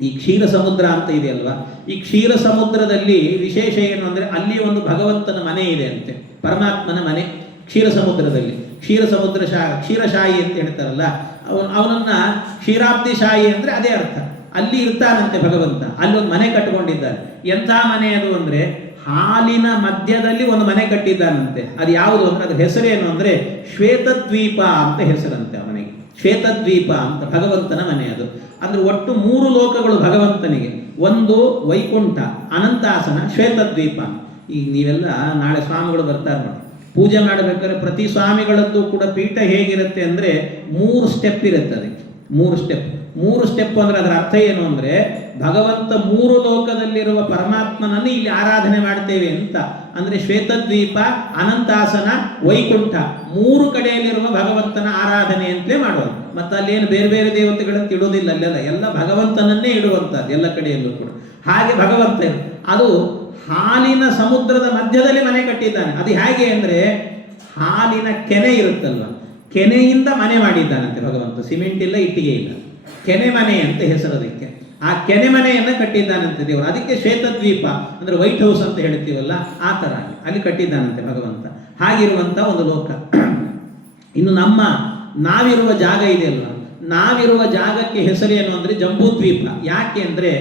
ಈ ಕ್ಷೀರ ಸಮುದ್ರ ಅಂತ ಇದೆಯಲ್ವಾ, ಈ ಕ್ಷೀರ ಸಮುದ್ರದಲ್ಲಿ ವಿಶೇಷ ಏನು ಅಂದರೆ ಅಲ್ಲಿ ಒಂದು ಭಗವಂತನ ಮನೆ ಇದೆ ಅಂತೆ, ಪರಮಾತ್ಮನ ಮನೆ ಕ್ಷೀರ ಸಮುದ್ರದಲ್ಲಿ. ಕ್ಷೀರಶಾಹಿ ಅಂತ ಹೇಳ್ತಾರಲ್ಲ, ಅವನನ್ನ ಕ್ಷೀರಾಬ್ದಿಶಾಹಿ ಅಂದರೆ ಅದೇ ಅರ್ಥ. ಅಲ್ಲಿ ಇರ್ತಾನಂತೆ ಭಗವಂತ, ಅಲ್ಲಿ ಒಂದು ಮನೆ ಕಟ್ಟಿಕೊಂಡಿದ್ದಾರೆ. ಎಂಥ ಮನೆ ಅದು ಅಂದರೆ ಹಾಲಿನ ಮಧ್ಯದಲ್ಲಿ ಒಂದು ಮನೆ ಕಟ್ಟಿದ್ದಾನಂತೆ. ಅದು ಯಾವುದು ಅಂದ್ರೆ ಅದ್ರ ಹೆಸರೇನು ಅಂದರೆ ಶ್ವೇತದ್ವೀಪ ಅಂತ ಹೆಸರಂತೆ ಆ ಮನೆಗೆ. ಶ್ವೇತದ್ವೀಪ ಅಂತ ಭಗವಂತನ ಮನೆ ಅದು. ಅಂದ್ರೆ ಒಟ್ಟು 3 ಲೋಕಗಳು ಭಗವಂತನಿಗೆ. ಒಂದು ವೈಕುಂಠ, ಅನಂತಾಸನ, ಶ್ವೇತದ್ವೀಪ. ಈಗ ನೀವೆಲ್ಲ ನಾಳೆ ಸ್ವಾಮಿಗಳು ಬರ್ತಾರೆ ನೋಡಿ, ಪೂಜೆ ಮಾಡಬೇಕಾದ್ರೆ ಪ್ರತಿ ಸ್ವಾಮಿಗಳದ್ದು ಕೂಡ ಪೀಠ ಹೇಗಿರುತ್ತೆ ಅಂದರೆ 3 ಸ್ಟೆಪ್ ಇರುತ್ತೆ. ಅದಕ್ಕೆ 3 ಸ್ಟೆಪ್ ಅಂದ್ರೆ ಅದರ ಅರ್ಥ ಏನು ಅಂದರೆ ಭಗವಂತ 3 ಲೋಕದಲ್ಲಿರುವ ಪರಮಾತ್ಮನನ್ನು ಇಲ್ಲಿ ಆರಾಧನೆ ಮಾಡ್ತೇವೆ ಅಂತ. ಅಂದ್ರೆ ಶ್ವೇತದ್ವೀಪ, ಅನಂತಾಸನ, ವೈಕುಂಠ 3 ಕಡೆಯಲ್ಲಿರುವ ಭಗವಂತನ ಆರಾಧನೆ ಅಂತಲೇ ಮಾಡೋದು. ಮತ್ತೆ ಅಲ್ಲೇನು ಬೇರೆ ಬೇರೆ ದೇವತೆಗಳನ್ನು ಇಡೋದಿಲ್ಲ, ಅಲ್ಲೆಲ್ಲ ಎಲ್ಲ ಭಗವಂತನನ್ನೇ ಇಡುವಂಥದ್ದು ಎಲ್ಲ ಕಡೆಯಲ್ಲೂ ಕೂಡ. ಹಾಗೆ ಭಗವಂತ ಅದು ಹಾಲಿನ ಸಮುದ್ರದ ಮಧ್ಯದಲ್ಲಿ ಮನೆ ಕಟ್ಟಿದ್ದಾನೆ. ಅದು ಹೇಗೆ ಅಂದರೆ ಹಾಲಿನ ಕೆನೆ ಇರುತ್ತಲ್ವ, ಕೆನೆಯಿಂದ ಮನೆ ಮಾಡಿದ್ದಾನಂತೆ ಭಗವಂತ. ಸಿಮೆಂಟ್ ಇಲ್ಲ, ಇಟ್ಟಿಗೆ ಇಲ್ಲ, ಕೆನೆ ಮನೆ ಅಂತ ಹೆಸರು ಅದಕ್ಕೆ. ಆ ಕೆನೆ ಮನೆಯನ್ನ ಕಟ್ಟಿದ್ದಾನಂತೆ ದೇವರು. ಅದಕ್ಕೆ ಶ್ವೇತದ್ವೀಪ ಅಂದ್ರೆ ವೈಟ್ ಹೌಸ್ ಅಂತ ಹೇಳ್ತೀವಲ್ಲ, ಆ ತರ ಅಲ್ಲಿ ಕಟ್ಟಿದ್ದಾನಂತೆ ಭಗವಂತ. ಹಾಗಿರುವಂತ ಒಂದು ಲೋಕ. ಇನ್ನು ನಾವಿರುವ ಜಾಗ ಇದೆಯಲ್ಲ, ನಾವಿರುವ ಜಾಗಕ್ಕೆ ಹೆಸರೇನು ಅಂದ್ರೆ ಜಂಬೂದ್ವೀಪ. ಯಾಕೆ ಅಂದ್ರೆ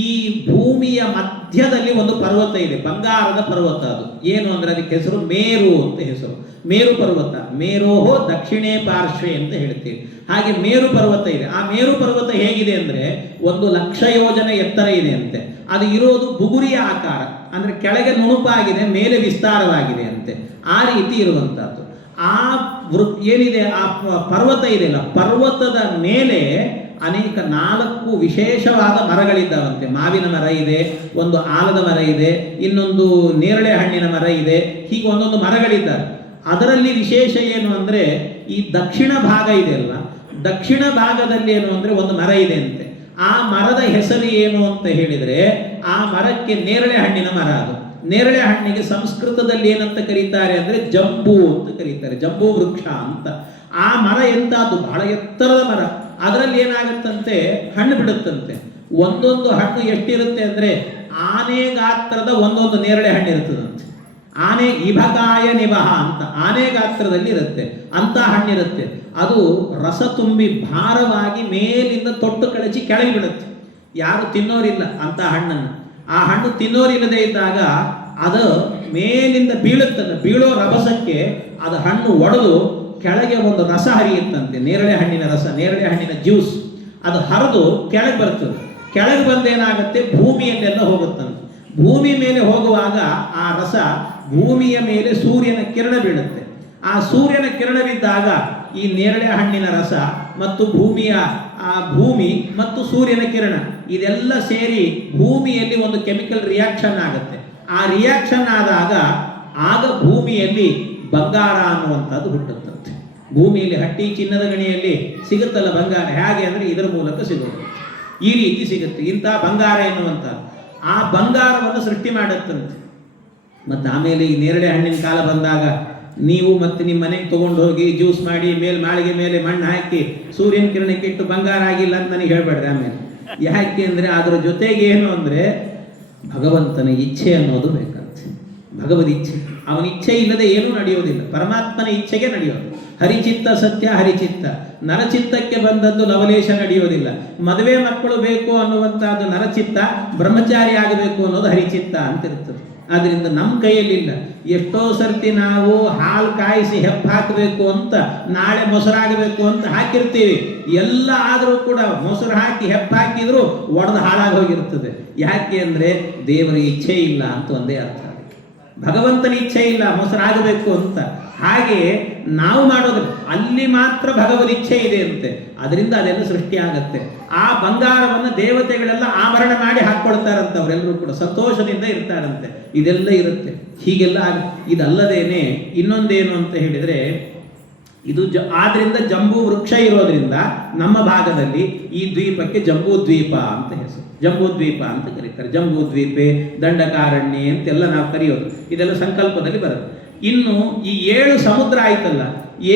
ಈ ಭೂಮಿಯ ಮಧ್ಯದಲ್ಲಿ ಒಂದು ಪರ್ವತ ಇದೆ, ಬಂಗಾರದ ಪರ್ವತ. ಅದು ಏನು ಅಂದ್ರೆ ಅದಕ್ಕೆ ಹೆಸರು ಮೇರು ಅಂತ ಹೆಸರು. ಮೇರು ಪರ್ವತ, ಮೇರೋಹೋ ದಕ್ಷಿಣೇ ಪಾರ್ಶ್ವೆ ಅಂತ ಹೇಳ್ತೀವಿ. ಹಾಗೆ ಮೇರು ಪರ್ವತ ಇದೆ. ಆ ಮೇರು ಪರ್ವತ ಹೇಗಿದೆ ಅಂದ್ರೆ 1,00,000 ಯೋಜನೆ ಎತ್ತರ ಇದೆ ಅಂತೆ. ಅದು ಇರೋದು ಬುಗುರಿಯ ಆಕಾರ, ಅಂದ್ರೆ ಕೆಳಗೆ ನುಣುಪಾಗಿದೆ, ಮೇಲೆ ವಿಸ್ತಾರವಾಗಿದೆ ಅಂತೆ. ಆ ರೀತಿ ಇರುವಂತಹದ್ದು. ಆ ಏನಿದೆ, ಆ ಪರ್ವತ ಇದೆಯಲ್ಲ, ಪರ್ವತದ ಮೇಲೆ ಅನೇಕ 4 ವಿಶೇಷವಾದ ಮರಗಳಿದ್ದಾವಂತೆ. ಮಾವಿನ ಮರ ಇದೆ, ಒಂದು ಆಲದ ಮರ ಇದೆ, ಇನ್ನೊಂದು ನೇರಳೆ ಹಣ್ಣಿನ ಮರ ಇದೆ. ಹೀಗೆ ಒಂದೊಂದು ಮರಗಳಿದ್ದಾವೆ. ಅದರಲ್ಲಿ ವಿಶೇಷ ಏನು ಅಂದರೆ ಈ ದಕ್ಷಿಣ ಭಾಗ ಇದೆಯಲ್ಲ, ದಕ್ಷಿಣ ಭಾಗದಲ್ಲಿ ಏನು ಅಂದರೆ ಒಂದು ಮರ ಇದೆ ಅಂತೆ. ಆ ಮರದ ಹೆಸರು ಏನು ಅಂತ ಹೇಳಿದರೆ ಆ ಮರಕ್ಕೆ ನೇರಳೆ ಹಣ್ಣಿನ ಮರ. ಅದು ನೇರಳೆ ಹಣ್ಣಿಗೆ ಸಂಸ್ಕೃತದಲ್ಲಿ ಏನಂತ ಕರೀತಾರೆ ಅಂದರೆ ಜಂಬೂ ಅಂತ ಕರೀತಾರೆ, ಜಂಬೂ ವೃಕ್ಷ ಅಂತ. ಆ ಮರ ಎಂಥದ್ದು, ಬಹಳ ಎತ್ತರದ ಮರ. ಅದರಲ್ಲಿ ಏನಾಗುತ್ತಂತೆ, ಹಣ್ಣು ಬಿಡುತ್ತಂತೆ. ಒಂದೊಂದು ಹಣ್ಣು ಎಷ್ಟಿರುತ್ತೆ ಅಂದರೆ ಆನೆ ಗಾತ್ರದ ಒಂದೊಂದು ನೇರಳೆ ಹಣ್ಣು ಇರ್ತದಂತೆ. ಆನೆ ಇಭಕಾಯ ನಿಭಹ ಅಂತ ಆನೆ ಗಾತ್ರದಲ್ಲಿ ಇರುತ್ತೆ, ಅಂತ ಹಣ್ಣಿರುತ್ತೆ. ಅದು ರಸ ತುಂಬಿ ಭಾರವಾಗಿ ಮೇಲಿಂದ ತೊಟ್ಟು ಕಳಚಿ ಕೆಳಗೆ ಬಿಡುತ್ತೆ. ಯಾರು ತಿನ್ನೋರಿಲ್ಲ ಅಂತ ಹಣ್ಣನ್ನು. ಆ ಹಣ್ಣು ತಿನ್ನೋರಿಲ್ಲದೆ ಇದ್ದಾಗ ಅದು ಮೇಲಿಂದ ಬೀಳುತ್ತಲ್ಲ, ಬೀಳೋ ರಭಸಕ್ಕೆ ಅದು ಹಣ್ಣು ಒಡೆದು ಕೆಳಗೆ ಒಂದು ರಸ ಹರಿಯುತ್ತಂತೆ, ನೇರಳೆ ಹಣ್ಣಿನ ರಸ, ನೇರಳೆ ಹಣ್ಣಿನ ಜ್ಯೂಸ್. ಅದು ಹರಿದು ಕೆಳಗೆ ಬರ್ತದೆ. ಕೆಳಗೆ ಬಂದೇನಾಗುತ್ತೆ, ಭೂಮಿಯಲ್ಲೆಲ್ಲ ಹೋಗುತ್ತಂತೆ. ಭೂಮಿ ಮೇಲೆ ಹೋಗುವಾಗ ಆ ರಸ ಭೂಮಿಯ ಮೇಲೆ ಸೂರ್ಯನ ಕಿರಣ ಬೀಳುತ್ತೆ. ಆ ಸೂರ್ಯನ ಕಿರಣ ಬಿದ್ದಾಗ ಈ ನೇರಳೆ ಹಣ್ಣಿನ ರಸ ಮತ್ತು ಭೂಮಿ ಮತ್ತು ಸೂರ್ಯನ ಕಿರಣ ಇದೆಲ್ಲ ಸೇರಿ ಭೂಮಿಯಲ್ಲಿ ಒಂದು ಕೆಮಿಕಲ್ ರಿಯಾಕ್ಷನ್ ಆಗುತ್ತೆ. ಆ ರಿಯಾಕ್ಷನ್ ಆಗ ಭೂಮಿಯಲ್ಲಿ ಬಂಗಾರ ಅನ್ನುವಂಥದ್ದು ಹುಟ್ಟುತ್ತಂತೆ. ಭೂಮಿಯಲ್ಲಿ ಹಟ್ಟಿ ಚಿನ್ನದ ಗಣಿಯಲ್ಲಿ ಸಿಗುತ್ತಲ್ಲ ಬಂಗಾರ, ಹೇಗೆ ಅಂದರೆ ಇದರ ಮೂಲಕ ಸಿಗುತ್ತೆ. ಈ ರೀತಿ ಸಿಗುತ್ತೆ ಇಂಥ ಬಂಗಾರ ಎನ್ನುವಂಥ. ಆ ಬಂಗಾರವನ್ನು ಸೃಷ್ಟಿ ಮಾಡುತ್ತಂತೆ. ಮತ್ತು ಆಮೇಲೆ ಈ ನೇರಳೆ ಹಣ್ಣಿನ ಕಾಲ ಬಂದಾಗ ನೀವು ಮತ್ತೆ ನಿಮ್ಮ ಮನೆಗೆ ತಗೊಂಡು ಹೋಗಿ ಜ್ಯೂಸ್ ಮಾಡಿ ಮಾಳಿಗೆ ಮೇಲೆ ಮಣ್ಣು ಹಾಕಿ ಸೂರ್ಯನ ಕಿರಣಕ್ಕೆ ಇಟ್ಟು ಬಂಗಾರ ಆಗಿಲ್ಲ ಅಂತ ನನಗೆ ಹೇಳ್ಬೇಡ್ರಿ ಆಮೇಲೆ. ಯಾಕೆ ಅಂದರೆ ಅದರ ಜೊತೆಗೆ ಏನು ಅಂದರೆ ಭಗವಂತನ ಇಚ್ಛೆ ಅನ್ನೋದು ಬೇಕಂತೆ. ಭಗವದ್ ಇಚ್ಛೆ, ಅವನ ಇಚ್ಛೆ ಇಲ್ಲದೆ ಏನೂ ನಡೆಯೋದಿಲ್ಲ, ಪರಮಾತ್ಮನ ಇಚ್ಛೆಗೆ ನಡೆಯೋದು. ಹರಿಚಿತ್ತ ಸತ್ಯ ಹರಿಚಿತ್ತ, ನರಚಿತ್ತಕ್ಕೆ ಬಂದದ್ದು ಲವಲೇಶ ನಡೆಯೋದಿಲ್ಲ. ಮದುವೆ ಮಕ್ಕಳು ಬೇಕು ಅನ್ನುವಂಥದ್ದು ನರಚಿತ್ತ, ಬ್ರಹ್ಮಚಾರಿ ಆಗಬೇಕು ಅನ್ನೋದು ಹರಿಚಿತ್ತ ಅಂತಿರ್ತದೆ. ಆದ್ರಿಂದ ನಮ್ಮ ಕೈಯಲ್ಲಿಲ್ಲ. ಎಷ್ಟೋ ಸರ್ತಿ ನಾವು ಹಾಲು ಕಾಯಿಸಿ ಹೆಪ್ಪು ಹಾಕಬೇಕು ಅಂತ, ನಾಳೆ ಮೊಸರಾಗಬೇಕು ಅಂತ ಹಾಕಿರ್ತೀವಿ. ಎಲ್ಲ ಆದರೂ ಕೂಡ ಮೊಸರು ಹಾಕಿ ಹೆಪ್ಪು ಹಾಕಿದ್ರು ಒಡೆದು ಹಾಳಾಗಿ ಹೋಗಿರ್ತದೆ. ಯಾಕೆ ಅಂದರೆ ದೇವರ ಇಚ್ಛೆ ಇಲ್ಲ ಅಂತ ಒಂದೇ ಅರ್ಥ. ಭಗವಂತನ ಇಚ್ಛೆ ಇಲ್ಲ ಮೊಸರಾಗಬೇಕು ಅಂತ. ಹಾಗೆ ನಾವು ಮಾಡೋದು ಅಲ್ಲಿ ಮಾತ್ರ ಭಗವದ್ ಇಚ್ಛೆ ಇದೆ ಅಂತೆ, ಅದರಿಂದ ಅದೆಲ್ಲ ಸೃಷ್ಟಿ ಆಗತ್ತೆ. ಆ ಬಂಗಾರವನ್ನು ದೇವತೆಗಳೆಲ್ಲ ಆಭರಣ ಮಾಡಿ ಹಾಕ್ಕೊಳ್ತಾರಂತ, ಅವರೆಲ್ಲರೂ ಕೂಡ ಸಂತೋಷದಿಂದ ಇರ್ತಾರಂತೆ. ಇದೆಲ್ಲ ಇರುತ್ತೆ. ಹೀಗೆಲ್ಲ ಇದಲ್ಲದೇನೆ ಇನ್ನೊಂದೇನು ಅಂತ ಹೇಳಿದರೆ, ಇದು ಆದ್ರಿಂದ ಜಂಬೂ ವೃಕ್ಷ ಇರೋದ್ರಿಂದ ನಮ್ಮ ಭಾಗದಲ್ಲಿ ಈ ದ್ವೀಪಕ್ಕೆ ಜಂಬೂ ದ್ವೀಪ ಅಂತ ಹೆಸರು. ಜಂಬೂ ದ್ವೀಪ ಅಂತ ಕರೀತಾರೆ. ಜಂಬೂ ದ್ವೀಪೆ, ದಂಡಕಾರಣ್ಯ ಅಂತೆಲ್ಲ ನಾವು ಕರೆಯೋದು. ಇದೆಲ್ಲ ಸಂಕಲ್ಪದಲ್ಲಿ ಬರುತ್ತೆ. ಇನ್ನು ಈ 7 ಸಮುದ್ರ ಆಯ್ತಲ್ಲ,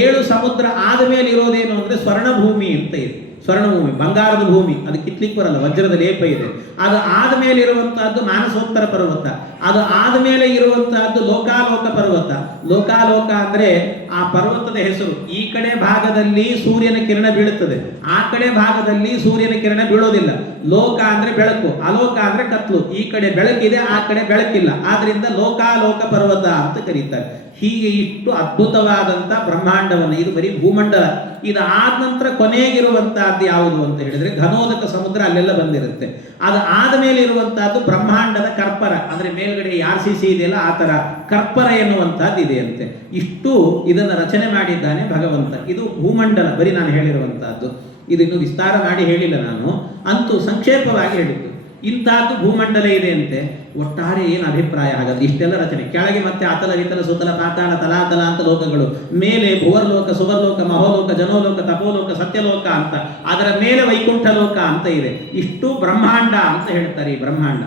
7 ಸಮುದ್ರ ಆದಮೇಲೆ ಇರೋದೇನು ಅಂದರೆ ಸ್ವರ್ಣಭೂಮಿ ಅಂತ ಇದೆ. ಸ್ವರ್ಣಭೂಮಿ, ಬಂಗಾರದ ಭೂಮಿ, ಅದು ಕಿತ್ಲಿಕ್ಕೆ ಬರಲ್ಲ, ವಜ್ರದ ಲೇಪ ಇದೆ. ಅದು ಆದಮೇಲೆ ಇರುವಂತಹದ್ದು ಮಾನಸೋತ್ತರ ಪರ್ವತ. ಅದು ಆದಮೇಲೆ ಇರುವಂತಹದ್ದು ಲೋಕಾಲೋಕ ಪರ್ವತ. ಲೋಕಾಲೋಕ ಅಂದ್ರೆ ಆ ಪರ್ವತದ ಹೆಸರು. ಈ ಕಡೆ ಭಾಗದಲ್ಲಿ ಸೂರ್ಯನ ಕಿರಣ ಬೀಳುತ್ತದೆ, ಆ ಕಡೆ ಭಾಗದಲ್ಲಿ ಸೂರ್ಯನ ಕಿರಣ ಬೀಳೋದಿಲ್ಲ. ಲೋಕ ಅಂದ್ರೆ ಬೆಳಕು, ಅಲೋಕ ಅಂದ್ರೆ ಕತ್ಲು. ಈ ಕಡೆ ಬೆಳಕಿದೆ, ಆ ಕಡೆ ಬೆಳಕಿಲ್ಲ. ಆದ್ರಿಂದ ಲೋಕಾಲೋಕ ಪರ್ವತ ಅಂತ ಕರೀತಾರೆ. ಹೀಗೆ ಇಷ್ಟು ಅದ್ಭುತವಾದಂಥ ಬ್ರಹ್ಮಾಂಡವನ್ನು, ಇದು ಬರೀ ಭೂಮಂಡಲ. ಇದು ಆದ ನಂತರ ಕೊನೆಗಿರುವಂತಹದ್ದು ಯಾವುದು ಅಂತ ಹೇಳಿದ್ರೆ ಘನೋದಕ ಸಮುದ್ರ, ಅಲ್ಲೆಲ್ಲ ಬಂದಿರುತ್ತೆ. ಅದು ಆದ ಮೇಲೆ ಇರುವಂತಹದ್ದು ಬ್ರಹ್ಮಾಂಡದ ಕರ್ಪರ, ಅಂದ್ರೆ ಮೇಲ್ಗಡೆ RCC ಇದೆಯಲ್ಲ ಆ ತರ ಕರ್ಪರ ಎನ್ನುವಂತಹದ್ದು ಇದೆಯಂತೆ. ಇಷ್ಟು ಇದನ್ನು ರಚನೆ ಮಾಡಿದ್ದಾನೆ ಭಗವಂತ. ಇದು ಭೂಮಂಡಲ, ಬರೀ ನಾನು ಹೇಳಿರುವಂತಹದ್ದು. ಇದನ್ನು ವಿಸ್ತಾರ ಮಾಡಿ ಹೇಳಿಲ್ಲ ನಾನು, ಅಂತೂ ಸಂಕ್ಷೇಪವಾಗಿ ಹೇಳಿದ್ದು. ಇಂತಹದ್ದು ಭೂಮಂಡಲ ಇದೆ ಅಂತೆ. ಒಟ್ಟಾರೆ ಏನು ಅಭಿಪ್ರಾಯ ಹಾಗಾದ್ರೆ? ಇಷ್ಟೆಲ್ಲ ರಚನೆ, ಕೆಳಗೆ ಮತ್ತೆ ಅತಲ ವಿತಲ ಸುತಲ ಪಾತಾಳ ತಲಾತಲ ಅಂತ ಲೋಕಗಳು, ಮೇಲೆ ಭುವರ್ಲೋಕ, ಸುವರ್ಲೋಕ, ಮಹೋಲೋಕ, ಜನೋಲೋಕ, ತಪೋಲೋಕ, ಸತ್ಯಲೋಕ ಅಂತ, ಅದರ ಮೇಲೆ ವೈಕುಂಠ ಲೋಕ ಅಂತ ಇದೆ. ಇಷ್ಟು ಬ್ರಹ್ಮಾಂಡ ಅಂತ ಹೇಳ್ತಾರೆ. ಈ ಬ್ರಹ್ಮಾಂಡ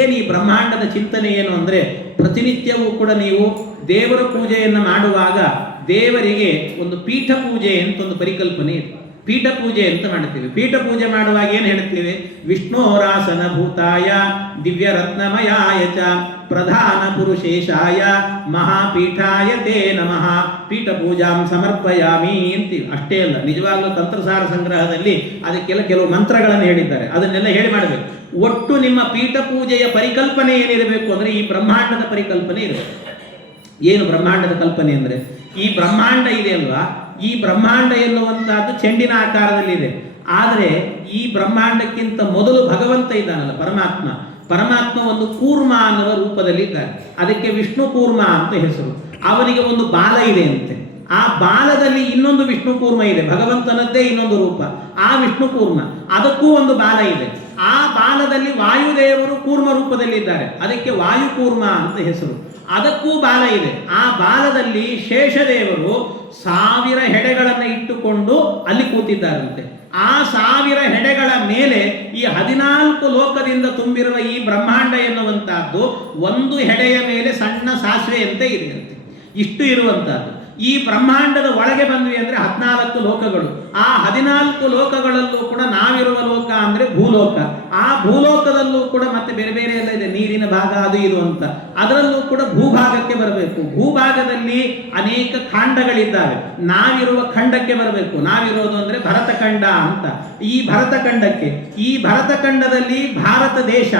ಏನು? ಈ ಬ್ರಹ್ಮಾಂಡದ ಚಿಂತನೆ ಏನು ಅಂದರೆ, ಪ್ರತಿನಿತ್ಯವೂ ಕೂಡ ನೀವು ದೇವರ ಪೂಜೆಯನ್ನು ಮಾಡುವಾಗ ದೇವರಿಗೆ ಒಂದು ಪೀಠ ಪೂಜೆ ಅಂತ ಒಂದು ಪರಿಕಲ್ಪನೆ ಇದೆ. ಪೀಠ ಪೂಜೆ ಅಂತ ಮಾಡ್ತೀವಿ. ಪೀಠ ಪೂಜೆ ಮಾಡುವಾಗ ಏನು ಹೇಳ್ತೀವಿ? ವಿಷ್ಣೋರಾಸನ ಭೂತಾಯ ದಿವ್ಯ ರತ್ನಮಯಾಯ ಚ ಪ್ರಧಾನ ಪುರುಷೇಶಾಯ ಮಹಾಪೀಠಾಯ ತೇ ನಮಃ ಪೀಠ ಪೂಜಾಂ ಸಮರ್ಪಯಾಮಿ ಅಂತೀವಿ. ಅಷ್ಟೇ ಅಲ್ಲ, ನಿಜವಾಗ್ಲೂ ತಂತ್ರಸಾರ ಸಂಗ್ರಹದಲ್ಲಿ ಅದಕ್ಕೆಲ್ಲ ಕೆಲವು ಮಂತ್ರಗಳನ್ನು ಹೇಳಿದ್ದಾರೆ. ಅದನ್ನೆಲ್ಲ ಹೇಳಿ ಮಾಡಬೇಕು. ಒಟ್ಟು ನಿಮ್ಮ ಪೀಠ ಪೂಜೆಯ ಪರಿಕಲ್ಪನೆ ಏನಿರಬೇಕು ಅಂದರೆ ಈ ಬ್ರಹ್ಮಾಂಡದ ಪರಿಕಲ್ಪನೆ ಇರಬೇಕು. ಏನು ಬ್ರಹ್ಮಾಂಡದ ಕಲ್ಪನೆ ಅಂದರೆ, ಈ ಬ್ರಹ್ಮಾಂಡ ಇದೆ ಅಲ್ವಾ, ಈ ಬ್ರಹ್ಮಾಂಡ ಎನ್ನುವಂತಹದ್ದು ಚೆಂಡಿನ ಆಕಾರದಲ್ಲಿದೆ. ಆದರೆ ಈ ಬ್ರಹ್ಮಾಂಡಕ್ಕಿಂತ ಮೊದಲು ಭಗವಂತ ಇದ್ದಾನಲ್ಲ, ಪರಮಾತ್ಮ. ಪರಮಾತ್ಮ ಒಂದು ಕೂರ್ಮ ಅನ್ನುವ ರೂಪದಲ್ಲಿ ಇದ್ದಾನೆ. ಅದಕ್ಕೆ ವಿಷ್ಣು ಕೂರ್ಮ ಅಂತ ಹೆಸರು. ಅವನಿಗೆ ಒಂದು ಬಾಲ ಇದೆ ಅಂತೆ. ಆ ಬಾಲದಲ್ಲಿ ಇನ್ನೊಂದು ವಿಷ್ಣು ಕೂರ್ಮ ಇದೆ, ಭಗವಂತನದ್ದೇ ಇನ್ನೊಂದು ರೂಪ. ಆ ವಿಷ್ಣು ಕೂರ್ಮ, ಅದಕ್ಕೂ ಒಂದು ಬಾಲ ಇದೆ. ಆ ಬಾಲದಲ್ಲಿ ವಾಯುದೇವರು ಕೂರ್ಮ ರೂಪದಲ್ಲಿದ್ದಾರೆ, ಅದಕ್ಕೆ ವಾಯುಕೂರ್ಮ ಅಂತ ಹೆಸರು. ಅದಕ್ಕೂ ಬಾಲ ಇದೆ. ಆ ಬಾಲದಲ್ಲಿ ಶೇಷದೇವರು 1000 ಹೆಡೆಗಳನ್ನು ಇಟ್ಟುಕೊಂಡು ಅಲ್ಲಿ ಕೂತಿದ್ದಾರಂತೆ. ಆ 1000 ಹೆಡೆಗಳ ಮೇಲೆ ಈ 14 ಲೋಕದಿಂದ ತುಂಬಿರುವ ಈ ಬ್ರಹ್ಮಾಂಡ ಎನ್ನುವಂತಹದ್ದು ಒಂದು ಹೆಡೆಯ ಮೇಲೆ ಸಣ್ಣ ಸಾಸಿವೆಯಂತೆ ಇದೆಯಂತೆ. ಇಷ್ಟು ಇರುವಂತಹದ್ದು. ಈ ಬ್ರಹ್ಮಾಂಡದ ಒಳಗೆ ಬಂದ್ವಿ ಅಂದ್ರೆ 14 ಲೋಕಗಳು. ಆ 14 ಲೋಕಗಳಲ್ಲೂ ಕೂಡ ನಾವಿರುವ ಲೋಕ ಅಂದ್ರೆ ಭೂಲೋಕ. ಆ ಭೂಲೋಕದಲ್ಲೂ ಕೂಡ ಮತ್ತೆ ಬೇರೆ ಬೇರೆ ಎಲ್ಲ ಇದೆ, ನೀರಿನ ಭಾಗ ಅದು ಇದು ಅಂತ. ಅದರಲ್ಲೂ ಕೂಡ ಭೂಭಾಗಕ್ಕೆ ಬರಬೇಕು. ಭೂಭಾಗದಲ್ಲಿ ಅನೇಕ ಖಂಡಗಳಿದ್ದಾವೆ. ನಾವಿರುವ ಖಂಡಕ್ಕೆ ಬರಬೇಕು. ನಾವಿರೋದು ಅಂದ್ರೆ ಭರತಖಂಡ ಅಂತ. ಈ ಭರತಖಂಡಕ್ಕೆ, ಈ ಭರತಖಂಡದಲ್ಲಿ ಭಾರತ ದೇಶ,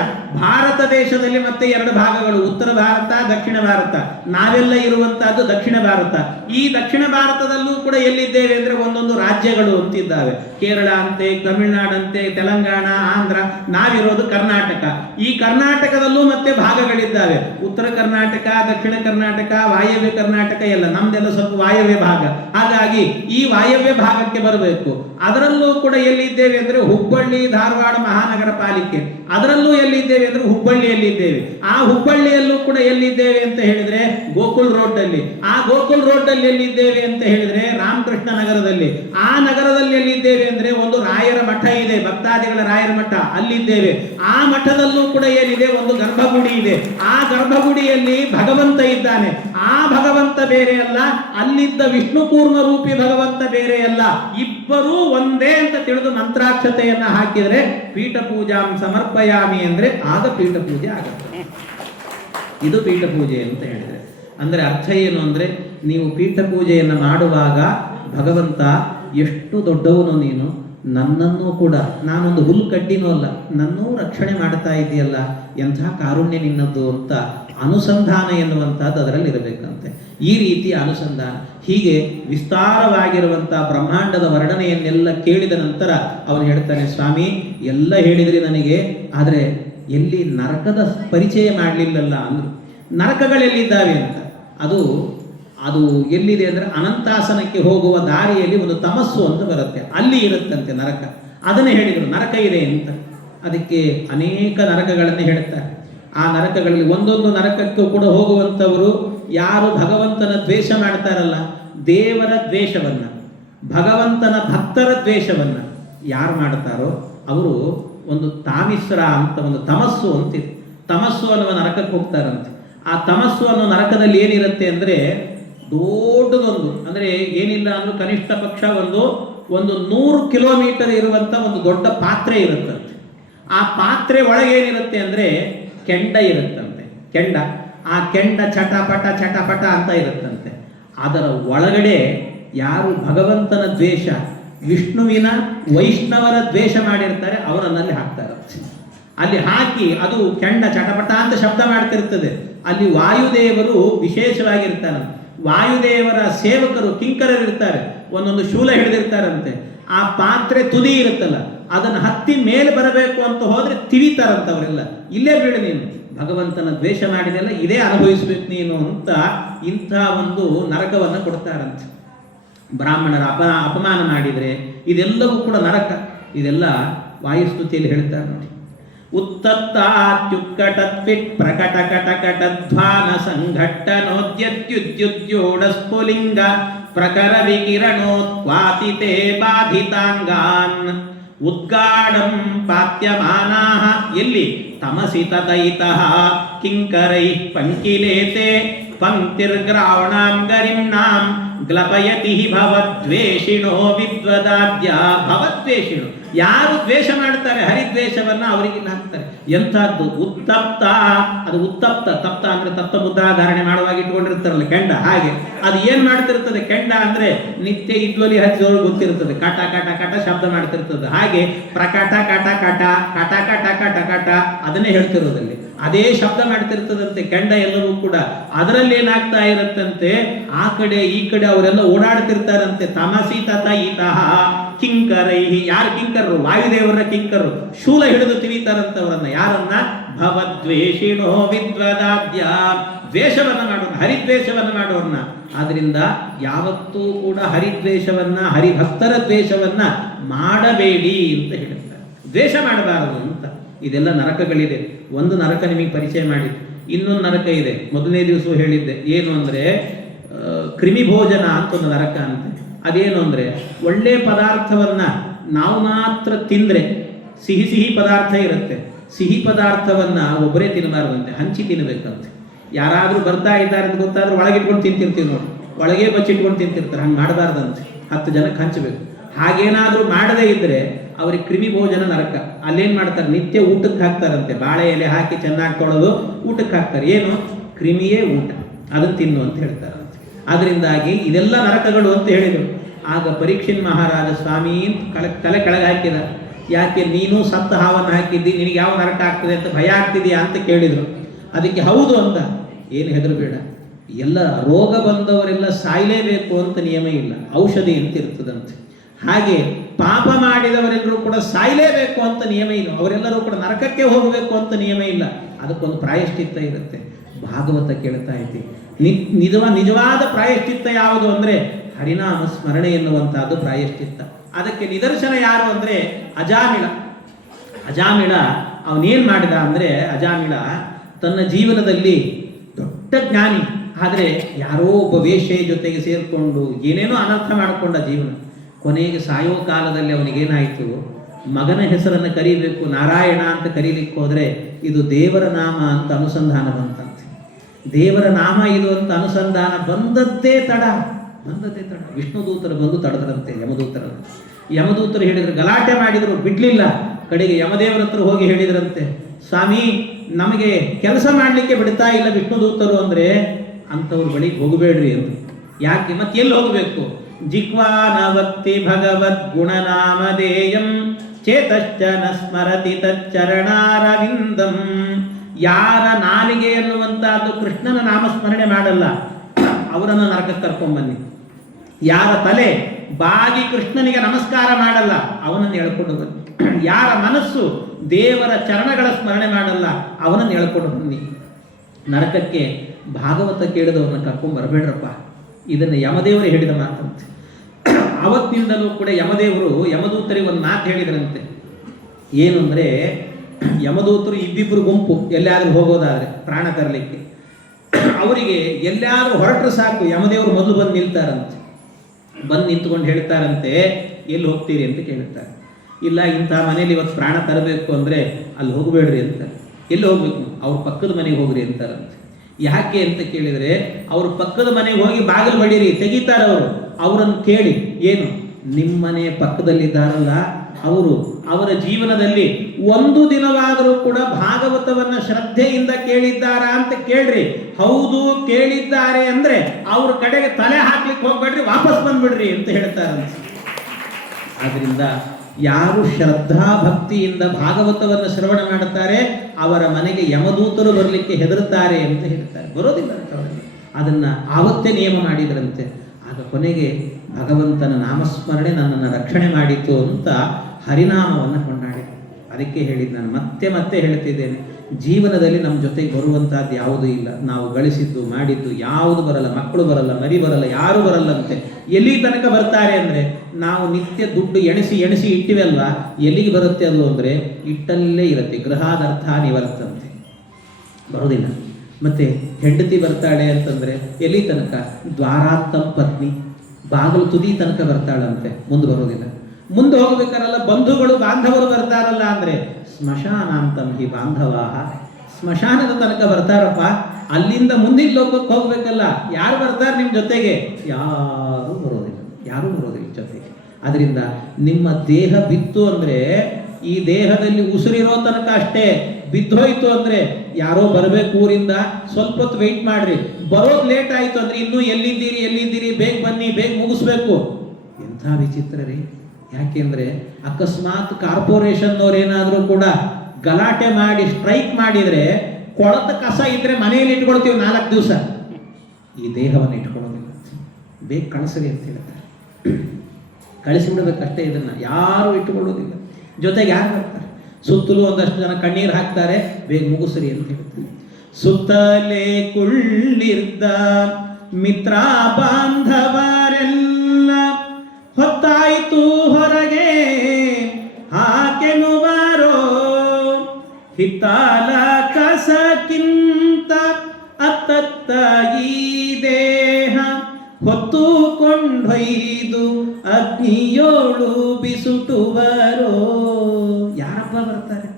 ಭಾರತ ದೇಶದಲ್ಲಿ ಮತ್ತೆ 2 ಭಾಗಗಳು, ಉತ್ತರ ಭಾರತ, ದಕ್ಷಿಣ ಭಾರತ. ನಾವೆಲ್ಲ ಇರುವಂತಹದ್ದು ದಕ್ಷಿಣ ಭಾರತ. ಈ ದಕ್ಷಿಣ ಭಾರತದಲ್ಲೂ ಕೂಡ ಎಲ್ಲಿದ್ದೇವೆ ಅಂದ್ರೆ ಒಂದೊಂದು ರಾಜ್ಯಗಳು ಅಂತಿದ್ದಾವೆ. ಕೇರಳ ಅಂತೆ, ತಮಿಳುನಾಡಂತೆ, ತೆಲಂಗಾಣ, ಆಂಧ್ರ. ನಾವಿರೋದು ಕರ್ನಾಟಕ. ಈ ಕರ್ನಾಟಕದಲ್ಲೂ ಮತ್ತೆ ಭಾಗಗಳಿದ್ದಾವೆ. ಉತ್ತರ ಕರ್ನಾಟಕ, ದಕ್ಷಿಣ ಕರ್ನಾಟಕ, ವಾಯವ್ಯ ಕರ್ನಾಟಕ ಎಲ್ಲ. ನಮ್ದೆಲ್ಲ ಸ್ವಲ್ಪ ವಾಯವ್ಯ ಭಾಗ. ಹಾಗಾಗಿ ಈ ವಾಯವ್ಯ ಭಾಗಕ್ಕೆ ಬರಬೇಕು. ಅದರಲ್ಲೂ ಕೂಡ ಎಲ್ಲಿದ್ದೇವೆ ಅಂದ್ರೆ ಹುಬ್ಬಳ್ಳಿ, ಧಾರವಾಡ ಮಹಾನಗರ ಪಾಲಿಕೆ. ಅದರಲ್ಲೂ ಎಲ್ಲಿದ್ದೇವೆ ಅಂದ್ರೆ ಹುಬ್ಬಳ್ಳಿಯಲ್ಲಿದ್ದೇವೆ. ಆ ಹುಬ್ಬಳ್ಳಿಯಲ್ಲೂ ಕೂಡ ಎಲ್ಲಿದ್ದೇವೆ ಅಂತ ಹೇಳಿದ್ರೆ ಗೋಕುಲ್ ರೋಡ್ ಅಲ್ಲಿ. ಆ ಗೋಕುಲ್ ರೋಡ್ ಅಲ್ಲಿ ಎಲ್ಲಿದ್ದೇವೆ ಅಂತ ಹೇಳಿದ್ರೆ ರಾಮಕೃಷ್ಣ ನಗರದಲ್ಲಿ. ಆ ನಗರದಲ್ಲಿ ಎಲ್ಲಿದ್ದೇವೆ ಅಂದ್ರೆ ಒಂದು ರಾಯರ ಮಠ ಇದೆ, ಭಕ್ತಾದಿಗಳ ರಾಯರ ಮಠ, ಅಲ್ಲಿದ್ದೇವೆ. ಆ ಮಠದಲ್ಲೂ ಕೂಡ ಏನಿದೆ, ಒಂದು ಗರ್ಭಗುಡಿ ಇದೆ. ಆ ಗರ್ಭಗುಡಿಯಲ್ಲಿ ಭಗವಂತ ಇದ್ದಾನೆ. ಆ ಭಗವಂತ ಬೇರೆ ಅಲ್ಲ, ಅಲ್ಲಿದ್ದ ವಿಷ್ಣು ಕೂರ್ಮ ರೂಪಿ ಭಗವಂತ ಬೇರೆ ಅಲ್ಲ, ಇಬ್ಬರೂ ಒಂದೇ ಅಂತ ತಿಳಿದು ಮಂತ್ರಾಕ್ಷತೆಯನ್ನ ಹಾಕಿದರೆ ಪೀಠ ಪೂಜಾಂ ಸಮರ್ಪಯಾಮಿ ಅಂದ್ರೆ ಆಗ ಪೀಠ ಪೂಜೆ ಆಗುತ್ತೆ. ಇದು ಪೀಠ ಪೂಜೆ ಅಂತ ಹೇಳಿದರೆ ಅಂದ್ರೆ ಅರ್ಥ ಏನು ಅಂದ್ರೆ, ನೀವು ಪೀಠ ಪೂಜೆಯನ್ನು ಮಾಡುವಾಗ ಭಗವಂತ ಎಷ್ಟು ದೊಡ್ಡವನು ನೀನು, ನನ್ನನ್ನು ಕೂಡ, ನಾನೊಂದು ಹುಲ್ಲು ಕಡ್ಡಿನೂ ಅಲ್ಲ, ನನ್ನೂ ರಕ್ಷಣೆ ಮಾಡ್ತಾ ಇದೆಯಲ್ಲ, ಎಂಥ ಕಾರುಣ್ಯ ನಿನ್ನದ್ದು ಅಂತ ಅನುಸಂಧಾನ ಎನ್ನುವಂಥದ್ದು ಅದರಲ್ಲಿ ಇರಬೇಕಂತೆ. ಈ ರೀತಿಯ ಅನುಸಂಧಾನ, ಹೀಗೆ ವಿಸ್ತಾರವಾಗಿರುವಂಥ ಬ್ರಹ್ಮಾಂಡದ ವರ್ಣನೆಯನ್ನೆಲ್ಲ ಕೇಳಿದ ನಂತರ ಅವನು ಹೇಳ್ತಾನೆ, ಸ್ವಾಮಿ ಎಲ್ಲ ಹೇಳಿದ್ರಿ ನನಗೆ, ಆದರೆ ಎಲ್ಲಿ ನರಕದ ಪರಿಚಯ ಮಾಡಲಿಲ್ಲಲ್ಲ ಅಂದರು. ನರಕಗಳೆಲ್ಲಿದ್ದಾವೆ ಅಂತ, ಅದು ಎಲ್ಲಿದೆ ಅಂದರೆ ಅನಂತಾಸನಕ್ಕೆ ಹೋಗುವ ದಾರಿಯಲ್ಲಿ ಒಂದು ತಮಸ್ಸು ಅಂತ ಬರುತ್ತೆ, ಅಲ್ಲಿ ಇರುತ್ತಂತೆ ನರಕ. ಅದನ್ನೇ ಹೇಳಿದರು, ನರಕ ಇದೆ ಅಂತ. ಅದಕ್ಕೆ ಅನೇಕ ನರಕಗಳನ್ನು ಹೇಳುತ್ತಾರೆ. ಆ ನರಕಗಳಲ್ಲಿ ಒಂದೊಂದು ನರಕಕ್ಕೂ ಕೂಡ ಹೋಗುವಂಥವರು ಯಾರು ಭಗವಂತನ ದ್ವೇಷ ಮಾಡ್ತಾರಲ್ಲ, ದೇವರ ದ್ವೇಷವನ್ನು, ಭಗವಂತನ ಭಕ್ತರ ದ್ವೇಷವನ್ನು ಯಾರು ಮಾಡ್ತಾರೋ ಅವರು ಒಂದು ತಾಮಿಸ್ರ ಅಂತ ಒಂದು ತಮಸ್ಸು ಅಂತಿದೆ, ತಮಸ್ಸು ಅನ್ನುವ ನರಕಕ್ಕೆ ಹೋಗ್ತಾರಂತೆ. ಆ ತಮಸ್ಸು ಅನ್ನೋ ನರಕದಲ್ಲಿ ಏನಿರುತ್ತೆ ಅಂದರೆ ದೊಡ್ಡದೊಂದು, ಅಂದರೆ ಏನಿಲ್ಲ ಅಂದ್ರೂ ಕನಿಷ್ಠ ಪಕ್ಷ ಒಂದು 100 ಕಿಲೋಮೀಟರ್ ಇರುವಂಥ ಒಂದು ದೊಡ್ಡ ಪಾತ್ರೆ ಇರುತ್ತಂತೆ. ಆ ಪಾತ್ರೆ ಒಳಗೆ ಏನಿರುತ್ತೆ ಅಂದರೆ ಕೆಂಡ ಇರುತ್ತಂತೆ, ಕೆಂಡ. ಆ ಕೆಂಡ ಚಟಪಟ ಚಟಪಟ ಅಂತ ಇರುತ್ತಂತೆ. ಅದರ ಒಳಗಡೆ ಯಾರು ಭಗವಂತನ ದ್ವೇಷ, ವಿಷ್ಣುವಿನ ವೈಷ್ಣವರ ದ್ವೇಷ ಮಾಡಿರ್ತಾರೆ ಅವರನ್ನಲ್ಲಿ ಹಾಕ್ತಾರಂತೆ. ಅಲ್ಲಿ ಹಾಕಿ ಅದು ಕೆಂಡ ಚಟಪಟ ಅಂತ ಶಬ್ದ ಮಾಡ್ತಿರ್ತದೆ. ಅಲ್ಲಿ ವಾಯುದೇವರು ವಿಶೇಷವಾಗಿರ್ತಾರೆ. ವಾಯುದೇವರ ಸೇವಕರು ಕಿಂಕರರು ಇರ್ತಾರೆ, ಒಂದೊಂದು ಶೂಲ ಹಿಡಿದಿರ್ತಾರಂತೆ. ಆ ಪಾತ್ರೆ ತುದಿ ಇರುತ್ತಲ್ಲ, ಅದನ್ನು ಹತ್ತಿ ಮೇಲೆ ಬರಬೇಕು ಅಂತ ಹೋದ್ರೆ ತಿವಿತಾರಂತವರೆಲ್ಲ, ಇಲ್ಲೇ ಬೀಳು ನೀನು, ಭಗವಂತನ ದ್ವೇಷ ಮಾಡಿದೆಲ್ಲ ಇದೇ ಅನುಭವಿಸ್ಬೇಕು ನೀನು ಅಂತ ಇಂಥ ಒಂದು ನರಕವನ್ನು ಕೊಡ್ತಾರಂತೆ. ಬ್ರಾಹ್ಮಣರ ಅಪಮಾನ ಮಾಡಿದರೆ ಇದೆಲ್ಲವೂ ಕೂಡ ನರಕ. ಇದೆಲ್ಲ ವಾಯುಸ್ತುತಿಯಲ್ಲಿ ಹೇಳ್ತಾರೆ ನೋಡಿ. ಉತ್ತಪ್ತಾತ್ಯುತ್ಕಟತ್ವಿಟ್ ಪ್ರಕಟ ಕಟಕಟಧ್ವಾನ ಸಂಘಟ್ಟನೋದ್ಯತ್ಯುದ್ಯುದ್ಯೋಡ ಸ್ಫುಲಿಂಗ ಪ್ರಕರ ವಿಕಿರಣೋತ್ಪಾತಿತೆ ಬಾಧಿತಾಂಗಾನ್ ಉದ್ಗಾಢಂ ಪಾತ್ಯಮಾನಾಃ ಎಲ್ಲಿ ತಮಸಿ ತದಯಿತಃ ಕಿಂಕರೈಃ ಪಂಕಿಲೇತೆ ಪಂಕ್ತಿರ್ಗ್ರಾವಣಾಂ ಗರಿಮ್ನಾಂ ಗ್ಲಪಯತಿ ಭವದ್ವೇಷಿಣೋ ವಿದ್ವದಾದ್ಯ. ಭವದ್ವೇಷಿಣು ಯಾರು ದ್ವೇಷ ಮಾಡ್ತಾರೆ ಹರಿದ್ವೇಷವನ್ನ ಅವರಿಗೆ ಹಾಕ್ತಾರೆ. ಎಂಥದ್ದು ಉತ್ತಪ್ತ, ಅದು ಉತ್ತಪ್ತ, ತಪ್ತ ಅಂದ್ರೆ ತಪ್ತ ಮುದ್ರಾಧಾರಣೆ ಮಾಡುವಾಗ ಇಟ್ಕೊಂಡಿರ್ತಾರಲ್ಲ ಕೆಂಡ, ಹಾಗೆ ಅದು ಏನ್ ಮಾಡ್ತಿರ್ತದೆ ಕೆಂಡ ಅಂದ್ರೆ ನಿತ್ಯ ಇದ್ವಲಿ ಹಚ್ಚಿದವ್ರು ಗೊತ್ತಿರ್ತದೆ, ಕಟ ಕಟ ಕಟ ಶಬ್ದ ಮಾಡ್ತಿರ್ತದೆ. ಹಾಗೆ ಪ್ರಕಟ ಕಟ ಕಟ ಕಟ ಕಟ ಕಟ ಕಟ ಅದನ್ನೇ ಹೇಳ್ತಿರೋದಲ್ಲಿ ಅದೇ ಶಬ್ದ ಮಾಡ್ತಿರ್ತದಂತೆ ಕೆಂಡ ಎಲ್ಲವೂ ಕೂಡ. ಅದರಲ್ಲಿ ಏನಾಗ್ತಾ ಇರುತ್ತಂತೆ, ಆ ಕಡೆ ಈ ಕಡೆ ಅವರೆಲ್ಲ ಓಡಾಡ್ತಿರ್ತಾರಂತೆ. ತಮಸಿ ತತ ಇತಃ ಕಿಂಕರೈಹಿ, ಯಾರು ಕಿಂಕರರು? ವಾಯುದೇವರ ಕಿಂಕರರು. ಶೂಲ ಹಿಡಿದು ತಿವಿತಾರಂತವರನ್ನ, ಯಾರನ್ನ? ಭವದ್ವೇಷಿಣೋ ವಿದ್ವದಾದ್ಯ, ದ್ವೇಷವನ್ನ ಮಾಡೋರು, ಹರಿದ್ವೇಷವನ್ನ ಮಾಡೋರ್ನ. ಆದ್ರಿಂದ ಯಾವತ್ತೂ ಕೂಡ ಹರಿದ್ವೇಷವನ್ನ, ಹರಿಭಕ್ತರ ದ್ವೇಷವನ್ನ ಮಾಡಬೇಡಿ ಅಂತ ಹೇಳ್ತಾರೆ. ದ್ವೇಷ ಮಾಡಬಾರದು ಅಂತ. ಇದೆಲ್ಲ ನರಕಗಳಿದೆ. ಒಂದು ನರಕ ನಿಮಗೆ ಪರಿಚಯ ಮಾಡಿದ್ದು, ಇನ್ನೊಂದು ನರಕ ಇದೆ. ಮೊದಲನೇ ದಿವಸ ಹೇಳಿದ್ದೆ, ಏನು ಅಂದ್ರೆ ಕ್ರಿಮಿ ಭೋಜನ ಅಂತ ಒಂದು ನರಕ ಅಂತೆ. ಅದೇನು ಅಂದ್ರೆ ಒಳ್ಳೆ ಪದಾರ್ಥವನ್ನ ನಾವು ಮಾತ್ರ ತಿಂದ್ರೆ, ಸಿಹಿ ಸಿಹಿ ಪದಾರ್ಥ ಇರುತ್ತೆ, ಸಿಹಿ ಪದಾರ್ಥವನ್ನ ಒಬ್ಬರೇ ತಿನ್ನಬಾರ್ದಂತೆ, ಹಂಚಿ ತಿನ್ನಬೇಕಂತೆ. ಯಾರಾದ್ರೂ ಬರ್ತಾ ಇದ್ದಾರೆ ಅಂತ ಗೊತ್ತಾದ್ರೆ ಒಳಗಿಟ್ಕೊಂಡು ತಿಂತಿರ್ತೀವಿ ನೋಡಿ, ಒಳಗೆ ಬಚ್ಚಿಟ್ಕೊಂಡು ತಿಂತಿರ್ತಾರೆ. ಹಂಗೆ ಮಾಡಬಾರ್ದಂತೆ, 10 ಜನಕ್ಕೆ ಹಂಚಬೇಕು. ಹಾಗೇನಾದ್ರೂ ಮಾಡದೇ ಇದ್ರೆ ಅವ್ರಿಗೆ ಕ್ರಿಮಿ ಭೋಜನ ನರಕ. ಅಲ್ಲೇನ್ ಮಾಡ್ತಾರೆ, ನಿತ್ಯ ಊಟಕ್ಕೆ ಹಾಕ್ತಾರಂತೆ, ಬಾಳೆ ಎಲೆ ಹಾಕಿ ಚೆನ್ನಾಗಿ ತೊಳೆದು ಊಟಕ್ಕೆ ಹಾಕ್ತಾರೆ. ಏನು? ಕ್ರಿಮಿಯೇ ಊಟ, ಅದನ್ನು ತಿನ್ನು ಅಂತ ಹೇಳ್ತಾರಂತೆ. ಅದರಿಂದಾಗಿ ಇದೆಲ್ಲ ನರಕಗಳು ಅಂತ ಹೇಳಿದರು. ಆಗ ಪರೀಕ್ಷಿನ್ ಮಹಾರಾಜ ಸ್ವಾಮಿ ತಲೆ ಕೆಳಗೆ ಹಾಕಿದ. ಯಾಕೆ? ನೀನು ಸತ್ತ ಹಾವನ್ನು ಹಾಕಿದ್ದಿ, ನಿನಗೆ ಯಾವ ನರಕ ಆಗ್ತದೆ ಅಂತ ಭಯ ಆಗ್ತಿದೆಯಾ ಅಂತ ಕೇಳಿದರು. ಅದಕ್ಕೆ ಹೌದು ಅಂತ. ಏನು ಹೆದರಬೇಡ, ಎಲ್ಲ ರೋಗ ಬಂದವರೆಲ್ಲ ಸಾಯಲೇಬೇಕು ಅಂತ ನಿಯಮ ಇಲ್ಲ, ಔಷಧಿ ಅಂತ ಇರ್ತದಂತೆ. ಹಾಗೆ ಪಾಪ ಮಾಡಿದವರೆಲ್ಲರೂ ಕೂಡ ಸಾಯಲೇಬೇಕು ಅಂತ ನಿಯಮ ಇಲ್ಲ, ಅವರೆಲ್ಲರೂ ಕೂಡ ನರಕಕ್ಕೆ ಹೋಗಬೇಕು ಅಂತ ನಿಯಮ ಇಲ್ಲ. ಅದಕ್ಕೊಂದು ಪ್ರಾಯಶ್ಚಿತ್ತ ಇರುತ್ತೆ. ಭಾಗವತ ಕೇಳ್ತಾ ಇದ್ದೀವಿ. ನಿಜವಾದ ಪ್ರಾಯಶ್ಚಿತ್ತ ಯಾವುದು ಅಂದ್ರೆ ಹರಿನಾಮ ಸ್ಮರಣೆ ಎನ್ನುವಂತಹದ್ದು ಪ್ರಾಯಶ್ಚಿತ್ತ. ಅದಕ್ಕೆ ನಿದರ್ಶನ ಯಾರು ಅಂದ್ರೆ ಅಜಾಮಿಳ. ಅಜಾಮಿಳ ಅವನೇನ್ ಮಾಡಿದ ಅಂದ್ರೆ, ಅಜಾಮಿಳ ತನ್ನ ಜೀವನದಲ್ಲಿ ದೊಡ್ಡ ಜ್ಞಾನಿ, ಆದರೆ ಯಾರೋ ಒಬ್ಬ ವೇಶ್ಯೆ ಜೊತೆಗೆ ಸೇರಿಕೊಂಡು ಏನೇನೋ ಅನರ್ಥ ಮಾಡಿಕೊಂಡ ಜೀವನ. ಕೊನೆಗೆ ಸಾಯೋ ಕಾಲದಲ್ಲಿ ಅವನಿಗೇನಾಯಿತು, ಮಗನ ಹೆಸರನ್ನು ಕರೀಬೇಕು, ನಾರಾಯಣ ಅಂತ ಕರೀಲಿಕ್ಕೆ ಹೋದರೆ ಇದು ದೇವರ ನಾಮ ಅಂತ ಅನುಸಂಧಾನ ಬಂತಂತೆ. ದೇವರ ನಾಮ ಇದು ಅಂತ ಅನುಸಂಧಾನ ಬಂದದ್ದೇ ತಡ. ವಿಷ್ಣು ದೂತರು ಬಂದು ತಡೆದ್ರಂತೆ ಯಮದೂತರು ಹೇಳಿದ್ರು, ಗಲಾಟೆ ಮಾಡಿದ್ರು, ಬಿಡ್ಲಿಲ್ಲ. ಕಡೆಗೆ ಯಮದೇವರ ಹತ್ರ ಹೋಗಿ ಹೇಳಿದ್ರಂತೆ, ಸ್ವಾಮಿ ನಮಗೆ ಕೆಲಸ ಮಾಡಲಿಕ್ಕೆ ಬಿಡ್ತಾ ಇಲ್ಲ ವಿಷ್ಣು ದೂತರು ಅಂದರೆ, ಅಂಥವ್ರ ಬಳಿಗೆ ಹೋಗಬೇಡ್ರಿ ಅಂತ. ಯಾಕೆ? ಮತ್ತೆ ಎಲ್ಲಿ ಹೋಗಬೇಕು? ಜಿಹ್ವಾನವಕ್ತಿ ಭಗವದ್ ಗುಣನಾಮಧೇಯಂ ಚೇತಶ್ಚ ನ ಸ್ಮರತಿ ತಚ್ಚರಣಾರವಿಂದಂ. ಯಾರ ನಾಲಿಗೆ ಎನ್ನುವಂತಹದ್ದು ಕೃಷ್ಣನ ನಾಮಸ್ಮರಣೆ ಮಾಡಲ್ಲ, ಅವರನ್ನು ನರಕಕ್ಕೆ ಕರ್ಕೊಂಡ್ಬನ್ನಿ. ಯಾರ ತಲೆ ಬಾಗಿ ಕೃಷ್ಣನಿಗೆ ನಮಸ್ಕಾರ ಮಾಡಲ್ಲ, ಅವನನ್ನು ಎಳ್ಕೊಂಡು ಬನ್ನಿ. ಯಾರ ಮನಸ್ಸು ದೇವರ ಚರಣಗಳ ಸ್ಮರಣೆ ಮಾಡಲ್ಲ, ಅವನನ್ನು ಎಳ್ಕೊಂಡು ಬನ್ನಿ. ನರಕಕ್ಕೆ ಭಾಗವತ ಕೇಳಿದವನ್ನ ಕರ್ಕೊಂಡು ಬರಬೇಡ್ರಪ್ಪ. ಇದನ್ನು ಯಮದೇವರು ಹೇಳಿದ ಮಾತಂತೆ. ಆವತ್ತಿನಿಂದಲೂ ಕೂಡ ಯಮದೇವರು ಯಮದೂತರಿಗೆ ಒಂದು ಮಾತು ಹೇಳಿದ್ರಂತೆ. ಏನು ಅಂದರೆ, ಯಮದೂತರು ಇಬ್ಬಿಬ್ಬರು ಗುಂಪು ಎಲ್ಲಾದರೂ ಹೋಗೋದಾದರೆ ಪ್ರಾಣ ತರಲಿಕ್ಕೆ, ಅವರಿಗೆ ಎಲ್ಲಾದರೂ ಹೊರಟ್ರೆ ಸಾಕು ಯಮದೇವರು ಮೊದಲು ಬಂದು ನಿಲ್ತಾರಂತೆ. ಬಂದು ನಿಂತ್ಕೊಂಡು ಹೇಳ್ತಾರಂತೆ, ಎಲ್ಲಿ ಹೋಗ್ತೀರಿ ಅಂತ ಕೇಳ್ತಾರೆ. ಇಲ್ಲ, ಇಂಥ ಮನೇಲಿ ಇವತ್ತು ಪ್ರಾಣ ತರಬೇಕು ಅಂದರೆ ಅಲ್ಲಿ ಹೋಗಬೇಡ್ರಿ ಅಂತ. ಎಲ್ಲಿ ಹೋಗ್ಬೇಕು? ಅವ್ರ ಪಕ್ಕದ ಮನೆಗೆ ಹೋಗ್ರಿ ಅಂತಾರಂತೆ. ಯಾಕೆ ಅಂತ ಕೇಳಿದರೆ, ಅವ್ರ ಪಕ್ಕದ ಮನೆಗೆ ಹೋಗಿ ಬಾಗಿಲು ಬಡೀರಿ, ತೆಗಿತಾರೆ ಅವರು. ಅವರನ್ನು ಕೇಳಿ, ಏನು ನಿಮ್ಮನೆ ಪಕ್ಕದಲ್ಲಿದ್ದಾರಲ್ಲ ಅವರು, ಅವರ ಜೀವನದಲ್ಲಿ ಒಂದು ದಿನವಾದರೂ ಕೂಡ ಭಾಗವತವನ್ನ ಶ್ರದ್ಧೆಯಿಂದ ಕೇಳಿದ್ದಾರಾ ಅಂತ ಕೇಳ್ರಿ. ಹೌದು ಕೇಳಿದ್ದಾರೆ ಅಂದ್ರೆ ಅವ್ರ ಕಡೆಗೆ ತಲೆ ಹಾಕ್ಲಿಕ್ಕೆ ಹೋಗ್ಬೇಡ್ರಿ, ವಾಪಸ್ ಬಂದ್ಬಿಡ್ರಿ ಅಂತ ಹೇಳ್ತಾರೆ. ಆದ್ರಿಂದ ಯಾರು ಶ್ರದ್ಧಾ ಭಕ್ತಿಯಿಂದ ಭಾಗವತವನ್ನು ಶ್ರವಣ ಮಾಡುತ್ತಾರೆ ಅವರ ಮನೆಗೆ ಯಮದೂತರು ಬರಲಿಕ್ಕೆ ಹೆದರುತ್ತಾರೆ ಅಂತ ಹೇಳ್ತಾರೆ. ಬರೋದಿಲ್ಲ ಅವರಿಗೆ. ಅದನ್ನ ಆವತ್ತೇ ನಿಯಮ ಮಾಡಿದ್ರಂತೆ. ಆಗ ಕೊನೆಗೆ ಭಗವಂತನ ನಾಮಸ್ಮರಣೆ ನನ್ನನ್ನು ರಕ್ಷಣೆ ಮಾಡಿತು ಅಂತ ಹರಿನಾಮವನ್ನು ಕೊಂಡಾಡಿದೆ. ಅದಕ್ಕೆ ಹೇಳಿದ್ದು, ನಾನು ಮತ್ತೆ ಮತ್ತೆ ಹೇಳ್ತಿದ್ದೇನೆ, ಜೀವನದಲ್ಲಿ ನಮ್ಮ ಜೊತೆಗೆ ಬರುವಂತಹದ್ದು ಯಾವುದೂ ಇಲ್ಲ. ನಾವು ಗಳಿಸಿದ್ದು ಮಾಡಿದ್ದು ಯಾವುದು ಬರಲ್ಲ. ಮಕ್ಕಳು ಬರಲ್ಲ, ಮರಿ ಬರಲ್ಲ, ಯಾರು ಬರಲ್ಲಂತೆ. ಎಲ್ಲಿ ತನಕ ಬರ್ತಾರೆ ಅಂದರೆ, ನಾವು ನಿತ್ಯ ದುಡ್ಡು ಎಣಿಸಿ ಇಟ್ಟಿವಲ್ವಾ, ಎಲ್ಲಿಗೆ ಬರುತ್ತೆ ಅದು ಅಂದರೆ ಇಟ್ಟಲ್ಲೇ ಇರುತ್ತೆ. ಗೃಹಾದರ್ಥ ನಿವರ್ತಂತೆ, ಬರೋದಿಲ್ಲ. ಮತ್ತೆ ಹೆಂಡತಿ ಬರ್ತಾಳೆ ಅಂತಂದರೆ ಎಲ್ಲಿ ತನಕ? ದ್ವಾರಾತ್ತಂ ಪತ್ನಿ, ಬಾಗಿಲು ತುದಿ ತನಕ ಬರ್ತಾಳಂತೆ, ಮುಂದೆ ಬರೋದಿಲ್ಲ. ಮುಂದೆ ಹೋಗ್ಬೇಕಾರಲ್ಲ ಬಂಧುಗಳು ಬಾಂಧವರು ಬರ್ತಾರಲ್ಲ ಅಂದರೆ ಸ್ಮಶಾನಾಂತಂ ಹಿ ಬಾಂಧವಾಹ, ಸ್ಮಶಾನದ ತನಕ ಬರ್ತಾರಪ್ಪ. ಅಲ್ಲಿಂದ ಮುಂದಿನ ಲೋಕಕ್ಕೆ ಹೋಗ್ಬೇಕಲ್ಲ, ಯಾರು ಬರ್ತಾರೆ ನಿಮ್ಮ ಜೊತೆಗೆ? ಯಾರೂ ಬರೋದಿಲ್ಲ ಜೊತೆಗೆ. ಅದರಿಂದ ನಿಮ್ಮ ದೇಹ ಬಿತ್ತು ಅಂದರೆ, ಈ ದೇಹದಲ್ಲಿ ಉಸಿರಿರೋ ತನಕ ಅಷ್ಟೇ. ಬಿದ್ದೋಯ್ತು ಅಂದರೆ ಯಾರೋ ಬರಬೇಕು ಊರಿಂದ, ಸ್ವಲ್ಪ ಹೊತ್ತು ವೆಯ್ಟ್ ಮಾಡ್ರಿ. ಬರೋದು ಲೇಟ್ ಆಯಿತು ಅಂದರೆ ಇನ್ನೂ ಎಲ್ಲಿದ್ದೀರಿ, ಬೇಗ ಬನ್ನಿ, ಬೇಗ ಮುಗಿಸ್ಬೇಕು. ಎಂಥ ವಿಚಿತ್ರ ರೀ. ಯಾಕೆಂದರೆ ಅಕಸ್ಮಾತ್ ಕಾರ್ಪೊರೇಷನ್ನವರೇನಾದರೂ ಕೂಡ ಗಲಾಟೆ ಮಾಡಿ ಸ್ಟ್ರೈಕ್ ಮಾಡಿದರೆ, ಕೊಳತ ಕಸ ಇದ್ರೆ ಮನೆಯಲ್ಲಿ ಇಟ್ಕೊಳ್ತೀವಿ 4 ದಿವಸ, ಈ ದೇಹವನ್ನು ಇಟ್ಕೊಳ್ಳೋದಿಲ್ಲ. ಬೇಗ ಕಳಿಸ್ರಿ ಅಂತ ಹೇಳ್ತಾರೆ. ಕಳಿಸಿಬಿಡ್ಬೇಕಷ್ಟೇ. ಇದನ್ನು ಯಾರು ಇಟ್ಟುಕೊಳ್ಳೋದಿಲ್ಲ. ಜೊತೆಗೆ ಯಾರು ಬರ್ತಾರೆ? ಸುತ್ತಲೂ ಒಂದಷ್ಟು ಜನ ಕಣ್ಣೀರು ಹಾಕ್ತಾರೆ, ಬೇಗ ಮುಗಿಸ್ರಿ ಅಂತ ಹೇಳ್ತಾರೆ. ಸುತ್ತಲೇ ಕುಳ್ಳಿರ್ದ ಮಿತ್ರ ಬಾಂಧವರೆಲ್ಲ ಹೊತ್ತಾಯಿತು ಹೊರಗೆ ಹಾಕೆನು ಬಾರೋ, ಹಿತ್ತಾಲ ಕಸಕ್ಕಿಂತ ಅತ್ತತ್ತ ಈ ದೇಹ ಹೊತ್ತು ಕೊಂಡೊಯ್ದು ಅಗ್ನಿಯೋಳು ಬಿಸುಟುವರೋ. ಯಾರಪ್ಪ ಬರ್ತಾರೆ?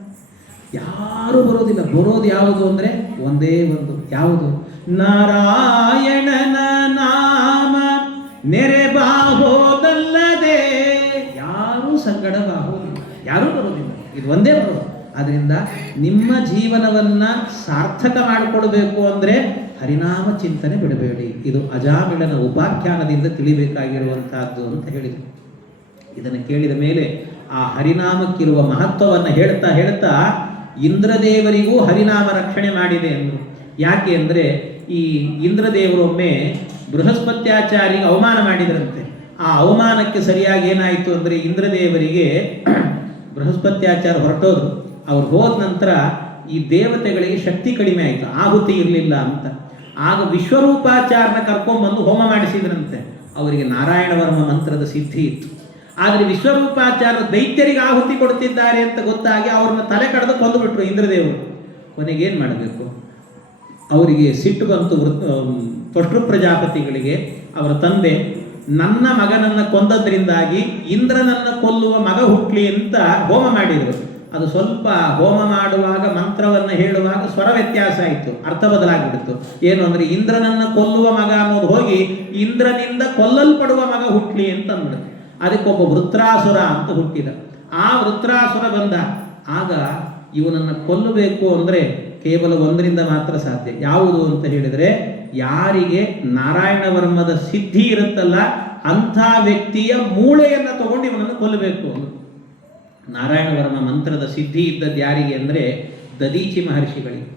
ಯಾರು ಬರೋದಿಲ್ಲ. ಬರೋದು ಯಾವುದು ಅಂದರೆ ಒಂದೇ ಒಂದು, ಯಾವುದು? ನಾರಾಯಣನ ನಾಮ ನೆರೆ ಬಾಹೋದಲ್ಲದೆ ಯಾರೂ ಸಂಗಡ ಬಾಹೋದಿಲ್ಲ, ಯಾರೂ ಬರೋದಿಲ್ಲ. ಇದು ಒಂದೇ ಬರೋದು. ಆದ್ದರಿಂದ ನಿಮ್ಮ ಜೀವನವನ್ನು ಸಾರ್ಥಕ ಮಾಡಿಕೊಡ್ಬೇಕು ಅಂದರೆ ಹರಿನಾಮ ಚಿಂತನೆ ಬಿಡಬೇಡಿ. ಇದು ಅಜಾಮಿಳನ ಉಪಾಖ್ಯಾನದಿಂದ ತಿಳಿಬೇಕಾಗಿರುವಂತಹದ್ದು ಅಂತ ಹೇಳಿದರು. ಇದನ್ನು ಕೇಳಿದ ಮೇಲೆ ಆ ಹರಿನಾಮಕ್ಕಿರುವ ಮಹತ್ವವನ್ನು ಹೇಳ್ತಾ ಇಂದ್ರದೇವರಿಗೂ ಹರಿನಾಮ ರಕ್ಷಣೆ ಮಾಡಿದೆ ಅಂದರು. ಯಾಕೆ ಅಂದರೆ, ಈ ಇಂದ್ರದೇವರೊಮ್ಮೆ ಬೃಹಸ್ಪತ್ಯಾಚಾರಿಗೆ ಅವಮಾನ ಮಾಡಿದ್ರಂತೆ. ಆ ಅವಮಾನಕ್ಕೆ ಸರಿಯಾಗಿ ಏನಾಯಿತು ಅಂದರೆ, ಇಂದ್ರದೇವರಿಗೆ ಬೃಹಸ್ಪತ್ಯಾಚಾರ ಹೊರಟೋದ್ರು. ಅವ್ರು ಹೋದ ನಂತರ ಈ ದೇವತೆಗಳಿಗೆ ಶಕ್ತಿ ಕಡಿಮೆ ಆಯಿತು, ಆಹುತಿ ಇರಲಿಲ್ಲ ಅಂತ. ಆಗ ವಿಶ್ವರೂಪಾಚಾರನ ಕರ್ಕೊಂಡ್ಬಂದು ಹೋಮ ಮಾಡಿಸಿದ್ರಂತೆ. ಅವರಿಗೆ ನಾರಾಯಣವರ್ಮ ಮಂತ್ರದ ಸಿದ್ಧಿ ಇತ್ತು. ಆದರೆ ವಿಶ್ವರೂಪಾಚಾರ ದೈತ್ಯರಿಗೆ ಆಹುತಿ ಕೊಡ್ತಿದ್ದಾರೆ ಅಂತ ಗೊತ್ತಾಗಿ ಅವ್ರನ್ನ ತಲೆ ಕಡ್ದು ಕೊಂದುಬಿಟ್ರು ಇಂದ್ರದೇವರು. ಕೊನೆಗೇನು ಮಾಡಬೇಕು? ಅವರಿಗೆ ಸಿಟ್ಟು ಬಂತು ತ್ವಷ್ಟೃ ಪ್ರಜಾಪತಿಗಳಿಗೆ. ಅವರ ತಂದೆ, ನನ್ನ ಮಗನನ್ನು ಕೊಂದದ್ರಿಂದಾಗಿ ಇಂದ್ರನನ್ನು ಕೊಲ್ಲುವ ಮಗ ಹುಟ್ಲಿ ಅಂತ ಹೋಮ ಮಾಡಿದರು. ಅದು ಸ್ವಲ್ಪ ಹೋಮ ಮಾಡುವಾಗ ಮಂತ್ರವನ್ನು ಹೇಳುವಾಗ ಸ್ವರ ವ್ಯತ್ಯಾಸ ಆಯಿತು, ಅರ್ಥ ಬದಲಾಗ್ಬಿಡ್ತು. ಏನು ಅಂದ್ರೆ ಇಂದ್ರನನ್ನ ಕೊಲ್ಲುವ ಮಗ ಅನ್ನೋದು ಹೋಗಿ ಇಂದ್ರನಿಂದ ಕೊಲ್ಲಲ್ಪಡುವ ಮಗ ಹುಟ್ಲಿ ಅಂತ ಅಂದ್ಬಿಡುತ್ತೆ. ಅದಕ್ಕೊಬ್ಬ ವೃತ್ರಾಸುರ ಅಂತ ಹುಟ್ಟಿದ. ಆ ವೃತ್ರಾಸುರ ಬಂದ. ಆಗ ಇವನನ್ನು ಕೊಲ್ಲಬೇಕು ಅಂದ್ರೆ ಕೇವಲ ಒಂದರಿಂದ ಮಾತ್ರ ಸಾಧ್ಯ. ಯಾವುದು ಅಂತ ಹೇಳಿದರೆ, ಯಾರಿಗೆ ನಾರಾಯಣ ವರ್ಮದ ಸಿದ್ಧಿ ಇರುತ್ತಲ್ಲ ಅಂಥ ವ್ಯಕ್ತಿಯ ಮೂಳೆಯನ್ನು ತಗೊಂಡು ಇವನನ್ನು ಕೊಲ್ಲಬೇಕು. ನಾರಾಯಣ ವರ್ಮ ಮಂತ್ರದ ಸಿದ್ಧಿ ಇದ್ದದ್ದು ಯಾರಿಗೆ ಅಂದರೆ ದದೀಚಿ ಮಹರ್ಷಿಗಳಿಗೆ.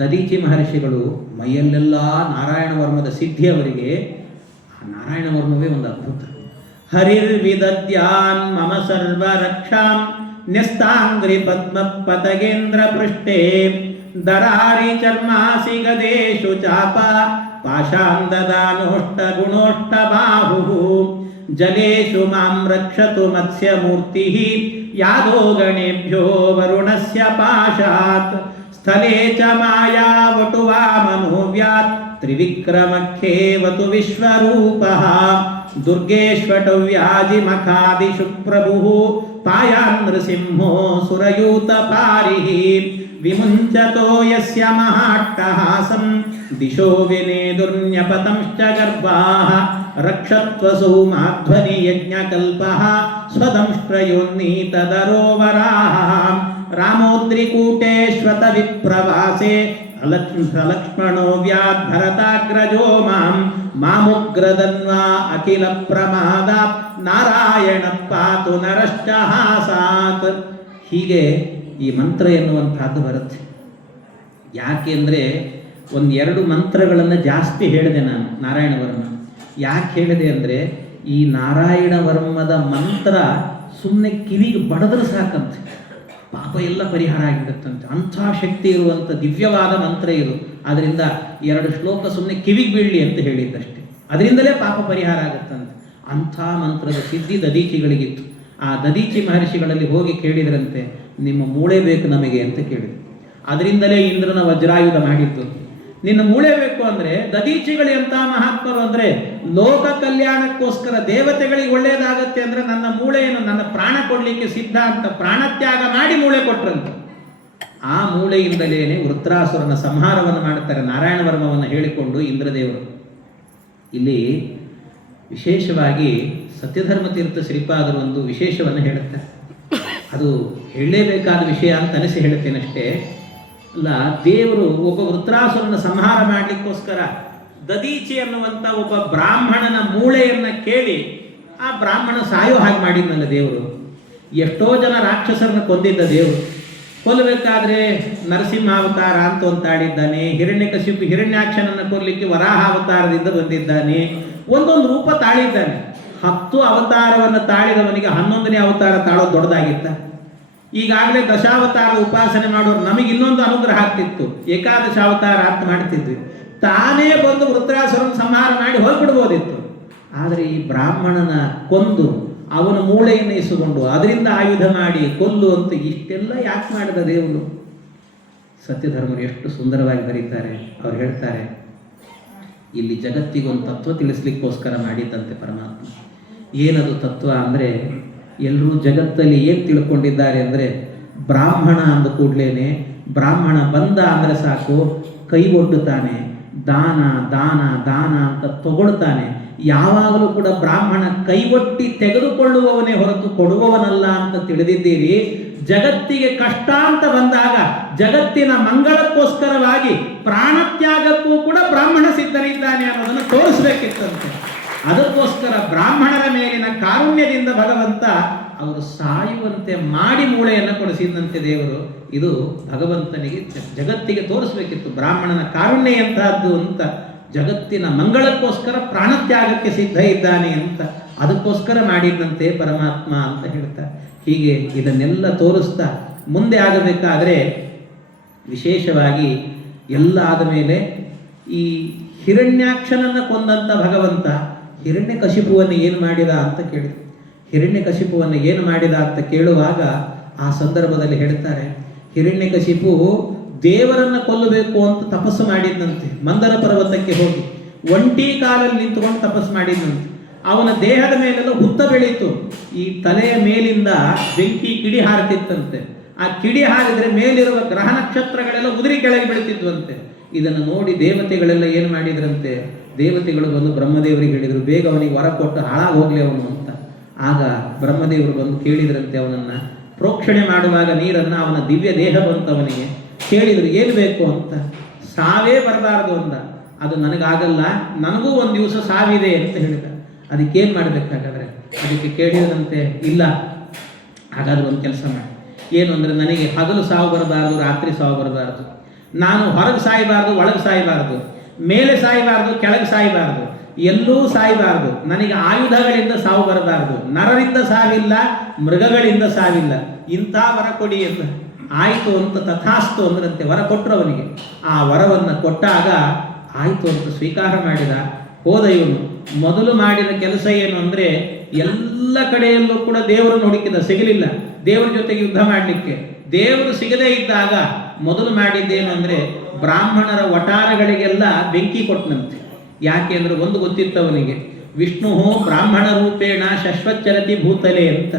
ದದೀಚಿ ಮಹರ್ಷಿಗಳು ಮೈಯಲ್ಲೆಲ್ಲ ನಾರಾಯಣ ವರ್ಮದ ಸಿದ್ಧಿ ಅವರಿಗೆ. ಆ ನಾರಾಯಣ ವರ್ಮವೇ ಒಂದು ಅದ್ಭುತ. ಹರಿರ್ವಿದದ್ಯಾನ್ ಮಮ ಸರ್ವ ರಕ್ಷಾಂ ನ್ಯಸ್ತಾಂಗ್ರಿ ಪದ್ಮ ಪತಗೇಂದ್ರ ಪೃಷ್ಠೆ ದರಾರಿ ಚರ್ಮಾಸಿ ಗದೇಶು ಚಾಪ ಪಾಶಾಂದದಾನೋಷ್ಟ ಗುಣೋಷ್ಟ ಬಾಹು ಜಲೇಶು ಮಾಂ ರಕ್ಷತು ಮತ್ಸ್ಯ ಮೂರ್ತಿ ಯಾದೋ ಗಣೇಭ್ಯೋ ವರುಣಸ್ಯ ಪಾಶಾತ್ ಸ್ಥಳೇ ಚ ಮಾಯಾವಟು ವಾಮನೋವ್ಯಾತ್ ತ್ರಿವಿಕ್ರಮಖ್ಯೇವತು ವಿಶ್ವರೂಪಃ ದುರ್ಗೇಶ್ವಟವ್ಯಾಜಿಮಖಾದಿಷು ಪ್ರಭುಃ ಪಾಯಾನ್ ನೃಸಿಂಹೋ ಸುರಯೂತ ಪಾರಿಃ ವಿಮುಂಚತೋ ಯಸ್ಯ ಮಹಾಟ್ಟಹಾಸಂ ದಿಶೋ ವಿನೇದುರ್ನ್ಯಪತಂಶ್ಚ ಗರ್ಭಾಃ ರಕ್ಷತ್ವಸೌ ಮಾಧ್ವನಿ ಯಜ್ಞಕಲ್ಪಃ ಸ್ವದಂಶ್ರಯೋನ್ನೀತದರೋವರಾಃ ರಾಮೋದ್ರಿಕೂಟೇಶ್ವತ ವಿಪ್ರವಾಸೆ ಲಕ್ಷ್ಮಣೋ ವ್ಯಾದ್ಭರತಾಗ್ರಜೋ ಮಾಮುಗ್ರದನ್ವಾ ಅಖಿಲ ಪ್ರಮಾದಾತ್ ನಾರಾಯಣ ಪಾತು ನರಶ್ಚ ಹಾಸಾತ್. ಹೀಗೆ ಈ ಮಂತ್ರ ಎನ್ನುವಂಥದ್ದು ಬರುತ್ತೆ. ಯಾಕೆಂದರೆ ಒಂದೆರಡು ಮಂತ್ರಗಳನ್ನು ಜಾಸ್ತಿ ಹೇಳಿದೆ ನಾನು ನಾರಾಯಣ ವರ್ಮ. ಯಾಕೆ ಹೇಳಿದೆ ಅಂದರೆ, ಈ ನಾರಾಯಣ ವರ್ಮದ ಮಂತ್ರ ಸುಮ್ಮನೆ ಕಿವಿಗೆ ಬಡದ್ರೆ ಸಾಕಂತೆ ಪಾಪ ಎಲ್ಲ ಪರಿಹಾರ ಆಗಿಬಿಡುತ್ತಂತೆ. ಅಂಥ ಶಕ್ತಿ ಇರುವಂಥ ದಿವ್ಯವಾದ ಮಂತ್ರ ಇದು. ಅದರಿಂದ 2 ಶ್ಲೋಕ ಸುಮ್ಮನೆ ಕಿವಿಗೆ ಬೀಳಲಿ ಅಂತ ಹೇಳಿದ್ದಷ್ಟೇ, ಅದರಿಂದಲೇ ಪಾಪ ಪರಿಹಾರ ಆಗುತ್ತಂತೆ. ಅಂಥ ಮಂತ್ರದ ಸಿದ್ಧಿ ದದೀಚಿಗಳಿಗಿತ್ತು. ಆ ದದೀಚಿ ಮಹರ್ಷಿಗಳಲ್ಲಿ ಹೋಗಿ ಕೇಳಿದ್ರಂತೆ, ನಿಮ್ಮ ಮೂಳೆ ಬೇಕು ನಮಗೆ ಅಂತ ಕೇಳಿದ್ರು. ಅದರಿಂದಲೇ ಇಂದ್ರನ ವಜ್ರಾಯುಧ ಮಾಡಿತ್ತು. ನಿನ್ನ ಮೂಳೆ ಬೇಕು ಅಂದರೆ, ದದೀಚಿಗಳು ಎಂಥ ಮಹಾತ್ಮರು ಅಂದರೆ, ಲೋಕ ಕಲ್ಯಾಣಕ್ಕೋಸ್ಕರ ದೇವತೆಗಳಿಗೆ ಒಳ್ಳೆಯದಾಗತ್ತೆ ಅಂದರೆ ನನ್ನ ಮೂಳೆಯನ್ನು ನನ್ನ ಪ್ರಾಣ ಕೊಡಲಿಕ್ಕೆ ಸಿದ್ಧ ಅಂತ ಪ್ರಾಣತ್ಯಾಗ ಮಾಡಿ ಮೂಳೆ ಕೊಟ್ರಂತ. ಆ ಮೂಳೆಯಿಂದಲೇನೆ ವೃತ್ರಾಸುರನ ಸಂಹಾರವನ್ನು ಮಾಡುತ್ತಾರೆ ನಾರಾಯಣ ವರ್ಮವನ್ನು ಹೇಳಿಕೊಂಡು ಇಂದ್ರದೇವರು. ಇಲ್ಲಿ ವಿಶೇಷವಾಗಿ ಸತ್ಯಧರ್ಮ ತೀರ್ಥ ಶ್ರೀಪಾದರು ಒಂದು ವಿಶೇಷವನ್ನು ಹೇಳುತ್ತಾರೆ. ಅದು ಹೇಳಲೇಬೇಕಾದ ವಿಷಯ ಅಂತ ಅನಿಸಿ ಹೇಳುತ್ತೇನಷ್ಟೇ. ಅಲ್ಲ, ದೇವರು ಒಬ್ಬ ವೃತ್ರಾಸುರನ ಸಂಹಾರ ಮಾಡಲಿಕ್ಕೋಸ್ಕರ ದದೀಚಿ ಅನ್ನುವಂಥ ಒಬ್ಬ ಬ್ರಾಹ್ಮಣನ ಮೂಳೆಯನ್ನು ಕೇಳಿ ಆ ಬ್ರಾಹ್ಮಣ ಸಾಯೋ ಹಾಗೆ ಮಾಡಿದ್ನಲ್ಲ ದೇವರು. ಎಷ್ಟೋ ಜನ ರಾಕ್ಷಸರನ್ನು ಕೊಂದಿದ್ದ ದೇವರು. ಕೊಲ್ಲಬೇಕಾದ್ರೆ ನರಸಿಂಹಾವತಾರ ಅಂತ ಒಂದು ತಾಳಿದ್ದಾನೆ. ಹಿರಣ್ಯಕಶಿಪು ಹಿರಣ್ಯಾಕ್ಷನನ್ನು ಕೊಲ್ಲಲಿಕ್ಕೆ ವರಾಹ ಅವತಾರದಿಂದ ಬಂದಿದ್ದಾನೆ. ಒಂದೊಂದು ರೂಪ ತಾಳಿದ್ದಾನೆ. 10 ಅವತಾರವನ್ನು ತಾಳಿದವನಿಗೆ 11ನೇ ಅವತಾರ ತಾಳೋದು ದೊಡ್ಡದಾಗಿತ್ತ. ಈಗಾಗಲೇ ದಶಾವತಾರದ ಉಪಾಸನೆ ಮಾಡೋರು ನಮಗೆ ಇನ್ನೊಂದು ಅನುಗ್ರಹ ಆಗ್ತಿತ್ತು, ಏಕಾದಶಾವತಾರ ಅಂತ ಮಾಡ್ತಿದ್ವಿ. ತಾನೇ ಬಂದು ವೃತ್ರಾಸುರನ ಸಂಹಾರ ಮಾಡಿ ಹೋಗ್ಬಿಡ್ಬೋದಿತ್ತು. ಆದರೆ ಈ ಬ್ರಾಹ್ಮಣನ ಕೊಂದು ಅವನ ಮೂಳೆಯನ್ನು ಇಸುಕೊಂಡು ಅದರಿಂದ ಆಯುಧ ಮಾಡಿ ಕೊಲ್ಲು ಅಂತ ಇಷ್ಟೆಲ್ಲ ಯಾಕೆ ಮಾಡಿದ ದೇವರು? ಸತ್ಯಧರ್ಮರು ಎಷ್ಟು ಸುಂದರವಾಗಿ ಬರೀತಾರೆ. ಅವ್ರು ಹೇಳ್ತಾರೆ, ಇಲ್ಲಿ ಜಗತ್ತಿಗೊಂದು ತತ್ವ ತಿಳಿಸ್ಲಿಕ್ಕೋಸ್ಕರ ಮಾಡಿದ್ದಂತೆ ಪರಮಾತ್ಮ. ಏನದು ತತ್ವ ಅಂದರೆ, ಎಲ್ಲರೂ ಜಗತ್ತಲ್ಲಿ ಏನು ತಿಳ್ಕೊಂಡಿದ್ದಾರೆ ಅಂದರೆ, ಬ್ರಾಹ್ಮಣ ಅಂದ ಕೂಡಲೇ ಬ್ರಾಹ್ಮಣ ಬಂದ ಅಂದರೆ ಸಾಕು ಕೈ ಒಡ್ಡುತ್ತಾನೆ, ದಾನ ದಾನ ದಾನ ಅಂತ ತಗೊಳ್ತಾನೆ. ಯಾವಾಗಲೂ ಕೂಡ ಬ್ರಾಹ್ಮಣ ಕೈಗೊಟ್ಟಿ ತೆಗೆದುಕೊಳ್ಳುವವನೇ ಹೊರತು ಕೊಡುವವನಲ್ಲ ಅಂತ ತಿಳಿದಿದ್ದೀರಿ. ಜಗತ್ತಿಗೆ ಕಷ್ಟ ಅಂತ ಬಂದಾಗ ಜಗತ್ತಿನ ಮಂಗಳಕ್ಕೋಸ್ಕರವಾಗಿ ಪ್ರಾಣತ್ಯಾಗಕ್ಕೂ ಕೂಡ ಬ್ರಾಹ್ಮಣ ಸಿದ್ಧನಿದ್ದಾನೆ ಅನ್ನೋದನ್ನು ತೋರಿಸಬೇಕಿತ್ತಂತೆ. ಅದಕ್ಕೋಸ್ಕರ ಬ್ರಾಹ್ಮಣರ ಮೇಲಿನ ಕಾರುಣ್ಯದಿಂದ ಭಗವಂತ ಅವರು ಸಾಯುವಂತೆ ಮಾಡಿ ಮೂಳೆಯನ್ನು ಕೊಡಿಸಿದಂತೆ ದೇವರು. ಇದು ಭಗವಂತನಿಗೆ ಜಗತ್ತಿಗೆ ತೋರಿಸಬೇಕಿತ್ತು ಬ್ರಾಹ್ಮಣನ ಕಾರುಣ್ಯ ಎಂತಹದ್ದು ಅಂತ. ಜಗತ್ತಿನ ಮಂಗಳಕ್ಕೋಸ್ಕರ ಪ್ರಾಣತ್ಯಾಗಕ್ಕೆ ಸಿದ್ಧ ಇದ್ದಾನೆ ಅಂತ, ಅದಕ್ಕೋಸ್ಕರ ಮಾಡಿದ್ದಂತೆ ಪರಮಾತ್ಮ ಅಂತ ಹೇಳ್ತಾರೆ. ಹೀಗೆ ಇದನ್ನೆಲ್ಲ ತೋರಿಸ್ತಾ ಮುಂದೆ ಆಗಬೇಕಾದ್ರೆ ವಿಶೇಷವಾಗಿ ಎಲ್ಲ ಆದ ಮೇಲೆ ಈ ಹಿರಣ್ಯಾಕ್ಷನನ್ನು ಕೊಂದಂಥ ಭಗವಂತ ಹಿರಣ್ಯಕಶಿಪುವನ್ನು ಏನು ಮಾಡಿದ ಅಂತ ಕೇಳಿದ. ಹಿರಣ್ಯಕಶಿಪುವನ್ನು ಏನು ಮಾಡಿದ ಅಂತ ಕೇಳುವಾಗ ಆ ಸಂದರ್ಭದಲ್ಲಿ ಹೇಳ್ತಾರೆ, ಹಿರಣ್ಯಕಶಿಪು ದೇವರನ್ನು ಕೊಲ್ಲಬೇಕು ಅಂತ ತಪಸ್ಸು ಮಾಡಿದ್ದಂತೆ. ಮಂದರ ಪರ್ವತಕ್ಕೆ ಹೋಗಿ ಒಂಟಿ ಕಾಲಲ್ಲಿ ನಿಂತುಕೊಂಡು ತಪಸ್ಸು ಮಾಡಿದ್ದಂತೆ. ಅವನ ದೇಹದ ಮೇಲೆಲ್ಲ ಹುತ್ತ ಬೆಳೀತು. ಈ ತಲೆಯ ಮೇಲಿಂದ ಬೆಂಕಿ ಕಿಡಿ ಹಾರುತ್ತಿತ್ತಂತೆ. ಆ ಕಿಡಿ ಹಾರಿದ್ರೆ ಮೇಲಿರುವ ಗ್ರಹ ನಕ್ಷತ್ರಗಳೆಲ್ಲ ಉದುರಿ ಕೆಳಗೆ ಬೀಳ್ತಿದ್ವಂತೆ. ಇದನ್ನು ನೋಡಿ ದೇವತೆಗಳೆಲ್ಲ ಏನು ಮಾಡಿದ್ರಂತೆ, ದೇವತೆಗಳು ಬಂದು ಬ್ರಹ್ಮದೇವರಿಗೆ ಹೇಳಿದರು, ಬೇಗ ಅವನಿಗೆ ವರ ಕೊಟ್ಟು ಹಾಳಾಗಿ ಹೋಗ್ಲಿ ಅವನು ಅಂತ. ಆಗ ಬ್ರಹ್ಮದೇವರು ಬಂದು ಕೇಳಿದ್ರಂತೆ, ಅವನನ್ನು ಪ್ರೋಕ್ಷಣೆ ಮಾಡುವಾಗ ನೀರನ್ನು, ಅವನ ದಿವ್ಯ ದೇಹ ಬಂತು ಅವನಿಗೆ. ಕೇಳಿದರು ಏನು ಬೇಕು ಅಂತ. ಸಾವೇ ಬರಬಾರ್ದು ಅಂದ. ಅದು ನನಗಾಗಲ್ಲ, ನನಗೂ ಒಂದು ದಿವಸ ಸಾವಿದೆ ಅಂತ ಹೇಳಿದ. ಅದಕ್ಕೇನು ಮಾಡಬೇಕಾಗಾದ್ರೆ, ಅದಕ್ಕೆ ಕೇಳಿದಂತೆ, ಇಲ್ಲ ಹಾಗಾದ್ರೆ ಒಂದು ಕೆಲಸ ಮಾಡಿ, ಏನು ಅಂದರೆ ನನಗೆ ಹಗಲು ಸಾವು ಬರಬಾರ್ದು, ರಾತ್ರಿ ಸಾವು ಬರಬಾರ್ದು, ನಾನು ಹೊರಗೆ ಸಾಯಬಾರ್ದು, ಒಳಗೆ ಸಾಯಬಾರ್ದು, ಮೇಲೆ ಸಾಯಬಾರ್ದು, ಕೆಳಗೆ ಸಾಯಬಾರ್ದು, ಎಲ್ಲೂ ಸಾಯಬಾರ್ದು, ನನಗೆ ಆಯುಧಗಳಿಂದ ಸಾವು ಬರಬಾರ್ದು, ನರರಿಂದ ಸಾವಿಲ್ಲ, ಮೃಗಗಳಿಂದ ಸಾವಿಲ್ಲ, ಇಂಥ ವರ ಕೊಡಿ ಅಂತ. ಆಯಿತು ಅಂತ ತಥಾಸ್ತು ಅಂದ್ರಂತೆ. ವರ ಕೊಟ್ಟರು ಅವನಿಗೆ. ಆ ವರವನ್ನು ಕೊಟ್ಟಾಗ ಆಯಿತು ಅಂತ ಸ್ವೀಕಾರ ಮಾಡಿದ. ಹೋದ ಇವನು. ಮೊದಲು ಮಾಡಿದ ಕೆಲಸ ಏನು ಅಂದರೆ, ಎಲ್ಲ ಕಡೆಯಲ್ಲೂ ಕೂಡ ದೇವರನ್ನು ಹುಡುಕಿದ, ಸಿಗಲಿಲ್ಲ. ದೇವರ ಜೊತೆಗೆ ಯುದ್ಧ ಮಾಡಲಿಕ್ಕೆ ದೇವರು ಸಿಗದೇ ಇದ್ದಾಗ ಮೊದಲು ಮಾಡಿದ್ದೇನು ಅಂದರೆ, ಬ್ರಾಹ್ಮಣರ ವಟಾರಗಳಿಗೆಲ್ಲ ಬೆಂಕಿ ಕೊಟ್ಟನಂತೆ. ಯಾಕೆ ಅಂದರೆ ಒಂದು ಗೊತ್ತಿತ್ತು ಅವನಿಗೆ, ವಿಷ್ಣು ಬ್ರಾಹ್ಮಣ ರೂಪೇಣ ಶಶ್ವಚ್ಚರತಿ ಭೂತಲೆ ಅಂತ.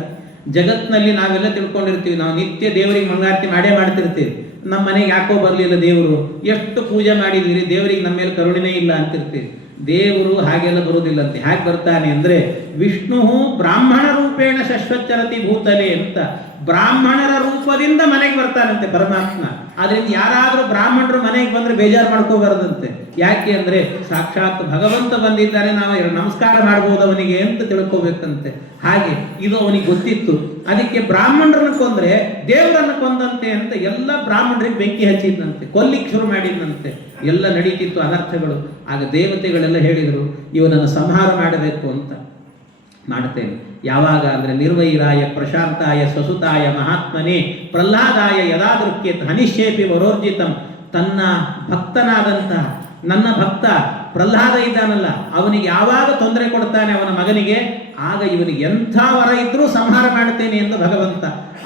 ಜಗತ್ತಿನಲ್ಲಿ ನಾವೆಲ್ಲ ತಿಳ್ಕೊಂಡಿರ್ತೀವಿ, ನಾವು ನಿತ್ಯ ದೇವರಿಗೆ ಮಂಗಳಾರತಿ ಮಾಡೇ ಮಾಡ್ತಿರ್ತೀವಿ. ನಮ್ಮ ಮನೆಗೆ ಯಾಕೋ ಬರಲಿಲ್ಲ ದೇವರು, ಎಷ್ಟು ಪೂಜೆ ಮಾಡಿದ್ದೀರಿ, ದೇವರಿಗೆ ನಮ್ಮ ಮೇಲೆ ಕರುಣೆನೇ ಇಲ್ಲ ಅಂತಿರ್ತೀವಿ. ದೇವರು ಹಾಗೆಲ್ಲ ಬರುವುದಿಲ್ಲಂತೆ. ಹೇಗೆ ಬರ್ತಾನೆ ಅಂದರೆ, ವಿಷ್ಣು ಬ್ರಾಹ್ಮಣ ರೂಪೇಣ ಶಶ್ವಚ್ಚರತಿ ಭೂತಲೆ ಅಂತ, ಬ್ರಾಹ್ಮಣರ ರೂಪದಿಂದ ಮನೆಗೆ ಬರ್ತಾನಂತೆ ಪರಮಾತ್ಮ. ಅದರಿಂದ ಯಾರಾದರೂ ಬ್ರಾಹ್ಮಣರು ಮನೆಗೆ ಬಂದರೆ ಬೇಜಾರು ಮಾಡ್ಕೋಬಾರದಂತೆ. ಯಾಕೆ ಅಂದರೆ, ಸಾಕ್ಷಾತ್ ಭಗವಂತ ಬಂದಿದ್ದಾನೆ, ನಾವು ನಮಸ್ಕಾರ ಮಾಡ್ಬೋದು ಅವನಿಗೆ ಅಂತ ತಿಳ್ಕೋಬೇಕಂತೆ. ಹಾಗೆ ಇದು ಅವನಿಗೆ ಗೊತ್ತಿತ್ತು. ಅದಕ್ಕೆ ಬ್ರಾಹ್ಮಣರನ್ನು ಕೊಂದರೆ ದೇವರನ್ನು ಕೊಂದಂತೆ ಅಂತ ಎಲ್ಲ ಬ್ರಾಹ್ಮಣರಿಗೆ ಬೆಂಕಿ ಹಚ್ಚಿದ್ನಂತೆ, ಕೊಲ್ಲಿಕ್ಕೆ ಶುರು ಮಾಡಿದ್ನಂತೆ. ಎಲ್ಲ ನಡೀತಿತ್ತು ಅನರ್ಥಗಳು. ಆಗ ದೇವತೆಗಳೆಲ್ಲ ಹೇಳಿದರು, ಇವನನ್ನು ಸಂಹಾರ ಮಾಡಬೇಕು ಅಂತ. ಮಾಡುತ್ತೇನೆ. ಯಾವಾಗ ಅಂದರೆ, ನಿರ್ವೈರಾಯ ಪ್ರಶಾಂತಾಯ ಸ್ವಸುತಾಯ ಮಹಾತ್ಮನೇ ಪ್ರಹ್ಲಾದಾಯ ಯದಾದೃಕ್ಯತ್ ಹನಿಶೇಪಿ ವರೋರ್ಜಿತಂ. ತನ್ನ ಭಕ್ತನಾದಂತಹ ನನ್ನ ಭಕ್ತ ಪ್ರಹ್ಲಾದ ಇದ್ದಾನಲ್ಲ, ಅವನಿಗೆ ಯಾವಾಗ ತೊಂದರೆ ಕೊಡ್ತಾನೆ ಅವನ ಮಗನಿಗೆ, ಆಗ ಇವನಿಗೆ ಎಂಥ ವರ ಇದ್ರೂ ಸಂಹಾರ ಮಾಡುತ್ತೇನೆ ಎಂದು ಭಗವಂತ.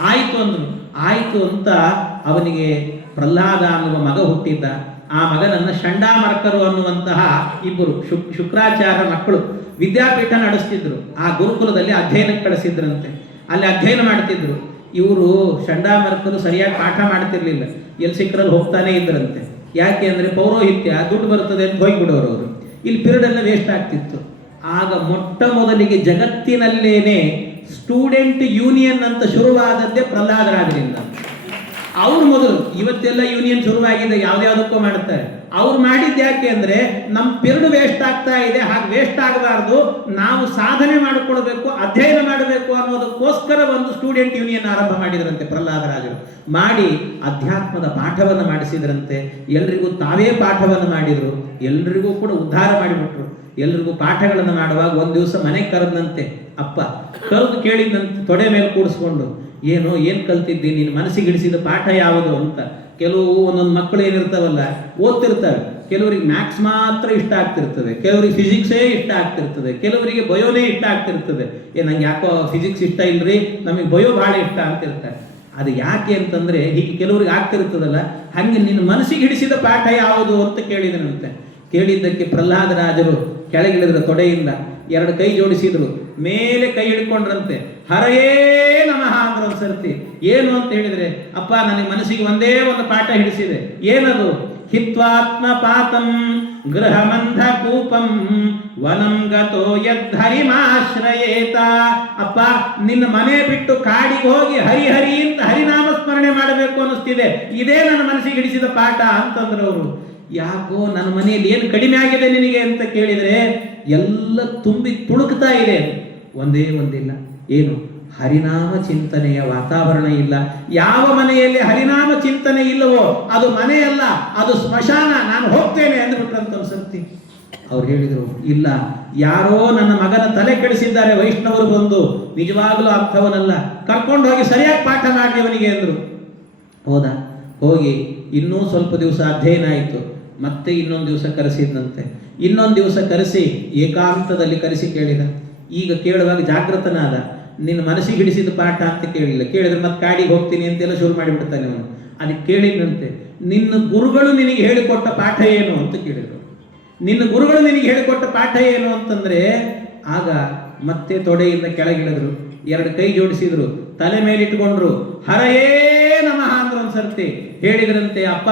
ಆಯಿತು ಅಂದರು. ಆಯಿತು ಅಂತ ಅವನಿಗೆ ಪ್ರಹ್ಲಾದ ಅನ್ನುವ ಮಗ ಹುಟ್ಟಿದ್ದ. ಆ ಮಗನನ್ನು ಷಂಡಾಮರ್ಕರು ಅನ್ನುವಂತಹ ಇಬ್ಬರು ಶುಕ್ರಾಚಾರ್ಯ ಮಕ್ಕಳು ವಿದ್ಯಾಪೀಠ ನಡೆಸ್ತಿದ್ರು. ಆ ಗುರುಕುಲದಲ್ಲಿ ಅಧ್ಯಯನಕ್ಕೆ ಕಳಿಸಿದ್ರಂತೆ. ಅಲ್ಲಿ ಅಧ್ಯಯನ ಮಾಡ್ತಿದ್ರು. ಇವರು ಷಂಡಾಮರ್ಕರು ಸರಿಯಾಗಿ ಪಾಠ ಮಾಡ್ತಿರ್ಲಿಲ್ಲ, ಎಲ್ಲಿ ಸಿಕ್ಕರಲ್ಲಿ ಹೋಗ್ತಾನೆ ಇದ್ರಂತೆ. ಯಾಕೆ ಅಂದರೆ, ಪೌರೋಹಿತ್ಯ ದುಡ್ಡು ಬರ್ತದೆ ಅಂತ ಹೋಗಿಬಿಡೋರು ಅವರು. ಇಲ್ಲಿ ಪಿರಿಯಡ್ ಎಲ್ಲ ವೇಸ್ಟ್ ಆಗ್ತಿತ್ತು. ಆಗ ಮೊಟ್ಟ ಮೊದಲಿಗೆ ಜಗತ್ತಿನಲ್ಲೇನೆ ಸ್ಟೂಡೆಂಟ್ ಯೂನಿಯನ್ ಅಂತ ಶುರುವಾದದ್ದೇ ಪ್ರಹ್ಲಾದರಾಜರಿಂದ. ಅವ್ರು ಮೊದಲು, ಇವತ್ತೆಲ್ಲ ಯೂನಿಯನ್ ಶುರುವಾಗಿದೆ, ಯಾವ್ದ್ಯಾವುದಕ್ಕೂ ಮಾಡುತ್ತಾರೆ. ಅವ್ರು ಮಾಡಿದ್ದು ಯಾಕೆ ಅಂದರೆ, ನಮ್ಮ ಪಿರಿಯಡ್ ವೇಸ್ಟ್ ಆಗ್ತಾ ಇದೆ, ಹಾಗೆ ವೇಸ್ಟ್ ಆಗಬಾರ್ದು, ನಾವು ಸಾಧನೆ ಮಾಡಿಕೊಳ್ಬೇಕು, ಅಧ್ಯಯನ ಮಾಡಬೇಕು ಅನ್ನೋದಕ್ಕೋಸ್ಕರ ಒಂದು ಸ್ಟೂಡೆಂಟ್ ಯೂನಿಯನ್ ಆರಂಭ ಮಾಡಿದ್ರಂತೆ ಪ್ರಹ್ಲಾದರಾಜರು. ಮಾಡಿ ಅಧ್ಯಾತ್ಮದ ಪಾಠವನ್ನು ಮಾಡಿಸಿದ್ರಂತೆ. ಎಲ್ರಿಗೂ ತಾವೇ ಪಾಠವನ್ನು ಮಾಡಿದರು, ಎಲ್ರಿಗೂ ಕೂಡ ಉದ್ಧಾರ ಮಾಡಿಬಿಟ್ರು. ಎಲ್ರಿಗೂ ಪಾಠಗಳನ್ನು ಮಾಡುವಾಗ ಒಂದು ದಿವಸ ಮನೆಗೆ ಕರೆದಂತೆ ಅಪ್ಪ. ಕರೆದು ಕೇಳಿದಂತೆ ತೊಡೆ ಮೇಲೆ ಕೂಡಿಸ್ಕೊಂಡು, ಏನು ಕಲ್ತಿದ್ದಿ, ನೀನು ಮನಸ್ಸಿಗೆ ಹಿಡಿಸಿದ ಪಾಠ ಯಾವುದು ಅಂತ. ಕೆಲವು ಒಂದೊಂದು ಮಕ್ಕಳು ಏನಿರ್ತಾವಲ್ಲ, ಓದ್ತಿರ್ತಾರೆ. ಕೆಲವರಿಗೆ ಮ್ಯಾಥ್ಸ್ ಮಾತ್ರ ಇಷ್ಟ ಆಗ್ತಿರ್ತದೆ, ಕೆಲವರಿಗೆ ಫಿಸಿಕ್ಸೇ ಇಷ್ಟ ಆಗ್ತಿರ್ತದೆ, ಕೆಲವರಿಗೆ ಬಯೋನೇ ಇಷ್ಟ ಆಗ್ತಿರ್ತದೆ. ನಂಗೆ ಯಾಕೋ ಫಿಸಿಕ್ಸ್ ಇಷ್ಟ ಇಲ್ಲರಿ, ನಮಗೆ ಬಯೋ ಭಾಳ ಇಷ್ಟ ಅಂತಿರ್ತಾರೆ. ಅದು ಯಾಕೆ ಅಂತಂದರೆ, ಹೀಗೆ ಕೆಲವ್ರಿಗೆ ಆಗ್ತಿರ್ತದಲ್ಲ, ಹಾಗೆ ನಿನ್ನ ಮನಸ್ಸಿಗೆ ಹಿಡಿಸಿದ ಪಾಠ ಯಾವುದು ಅಂತ ಕೇಳಿದನಂತೆ. ಕೇಳಿದ್ದಕ್ಕೆ ಪ್ರಹ್ಲಾದರಾಜರು ಕೆಳಗಿಳಿದ್ರು, ತೊಡೆಯಿಂದ ಎರಡು ಕೈ ಜೋಡಿಸಿದ್ರು, ಮೇಲೆ ಕೈ ಹಿಡ್ಕೊಂಡ್ರಂತೆ. ಹರಯೇ ನಮಃ ಅಂದ್ರು ಒಂದು ಸರ್ತಿ. ಏನು ಅಂತ ಹೇಳಿದ್ರೆ, ಅಪ್ಪ ನನಗೆ ಮನಸ್ಸಿಗೆ ಒಂದೇ ಒಂದು ಪಾಠ ಹಿಡಿಸಿದೆ. ಏನದು? ಹಿತ್ವಾತ್ಮ ಪಾತಂ ಗೃಹಮಂಧ ಕೂಪಂ ವನಂ ಗತೋ ಯದ್ಧರಿಮಾಶ್ರಯೇತ. ಅಪ್ಪ, ನಿನ್ನ ಮನೆ ಬಿಟ್ಟು ಕಾಡಿಗೆ ಹೋಗಿ ಹರಿ ಹರಿ ಅಂತ ಹರಿನಾಮ ಸ್ಮರಣೆ ಮಾಡಬೇಕು ಅನ್ನಿಸ್ತಿದೆ, ಇದೇ ನನ್ನ ಮನಸ್ಸಿಗೆ ಹಿಡಿಸಿದ ಪಾಠ ಅಂತಂದ್ರು ಅವರು. ಯಾಕೋ ನನ್ನ ಮನೆಯಲ್ಲಿ ಏನು ಕಡಿಮೆ ಆಗಿದೆ ನಿನಗೆ ಅಂತ ಕೇಳಿದರೆ, ಎಲ್ಲ ತುಂಬಿ ತುಳುಕ್ತಾ ಇದೆ, ಒಂದೇ ಒಂದಿಲ್ಲ. ಏನು? ಹರಿನಾಮ ಚಿಂತನೆಯ ವಾತಾವರಣ ಇಲ್ಲ. ಯಾವ ಮನೆಯಲ್ಲಿ ಹರಿನಾಮ ಚಿಂತನೆ ಇಲ್ಲವೋ ಅದು ಮನೆಯಲ್ಲ, ಅದು ಸ್ಮಶಾನ. ನಾನು ಹೋಗ್ತೇನೆ ಅಂದ್ಬಿಟ್ರಂತ ಸರ್ತಿ. ಅವ್ರು ಹೇಳಿದರು, ಇಲ್ಲ, ಯಾರೋ ನನ್ನ ಮಗನ ತಲೆ ಕೆಡಿಸಿದ್ದಾರೆ ವೈಷ್ಣವರು ಬಂದು, ನಿಜವಾಗಲೂ ಅಂಥವನಲ್ಲ, ಕರ್ಕೊಂಡು ಹೋಗಿ ಸರಿಯಾಗಿ ಪಾಠ ಮಾಡಿ ಅವನಿಗೆ ಅಂದರು. ಹೋದ. ಹೋಗಿ ಇನ್ನೂ ಸ್ವಲ್ಪ ದಿವಸ ಅಧ್ಯಯನ ಆಯಿತು. ಮತ್ತೆ ಇನ್ನೊಂದು ದಿವಸ ಕರೆಸಿದಂತೆ. ಇನ್ನೊಂದು ದಿವಸ ಕರೆಸಿ ಏಕಾಂತದಲ್ಲಿ ಕರೆಸಿ ಕೇಳಿದ. ಈಗ ಕೇಳುವಾಗ ಜಾಗೃತನಾದ. ನಿನ್ನ ಮನಸ್ಸಿಗೆ ಹಿಡಿಸಿದ ಪಾಠ ಅಂತ ಕೇಳಿಲ್ಲ. ಕೇಳಿದ್ರೆ ಮತ್ತೆ ಕಾಡಿಗೆ ಹೋಗ್ತೀನಿ ಅಂತೆಲ್ಲ ಶುರು ಮಾಡಿಬಿಡ್ತಾನೆ ಅವನು. ಅದಕ್ಕೆ ಕೇಳಿದಂತೆ, ನಿನ್ನ ಗುರುಗಳು ನಿನಗೆ ಹೇಳಿಕೊಟ್ಟ ಪಾಠ ಏನು ಅಂತ ಕೇಳಿದರು. ನಿನ್ನ ಗುರುಗಳು ನಿನಗೆ ಹೇಳಿಕೊಟ್ಟ ಪಾಠ ಏನು ಅಂತಂದರೆ, ಆಗ ಮತ್ತೆ ತೊಡೆಯಿಂದ ಕೆಳಗಿಳಿದ್ರು, ಎರಡು ಕೈ ಜೋಡಿಸಿದ್ರು, ತಲೆ ಮೇಲಿಟ್ಕೊಂಡ್ರು, ಹರಯೇ ಸರ್ತಿ ಹೇಳಿದ್ರಂತೆ, ಅಪ್ಪ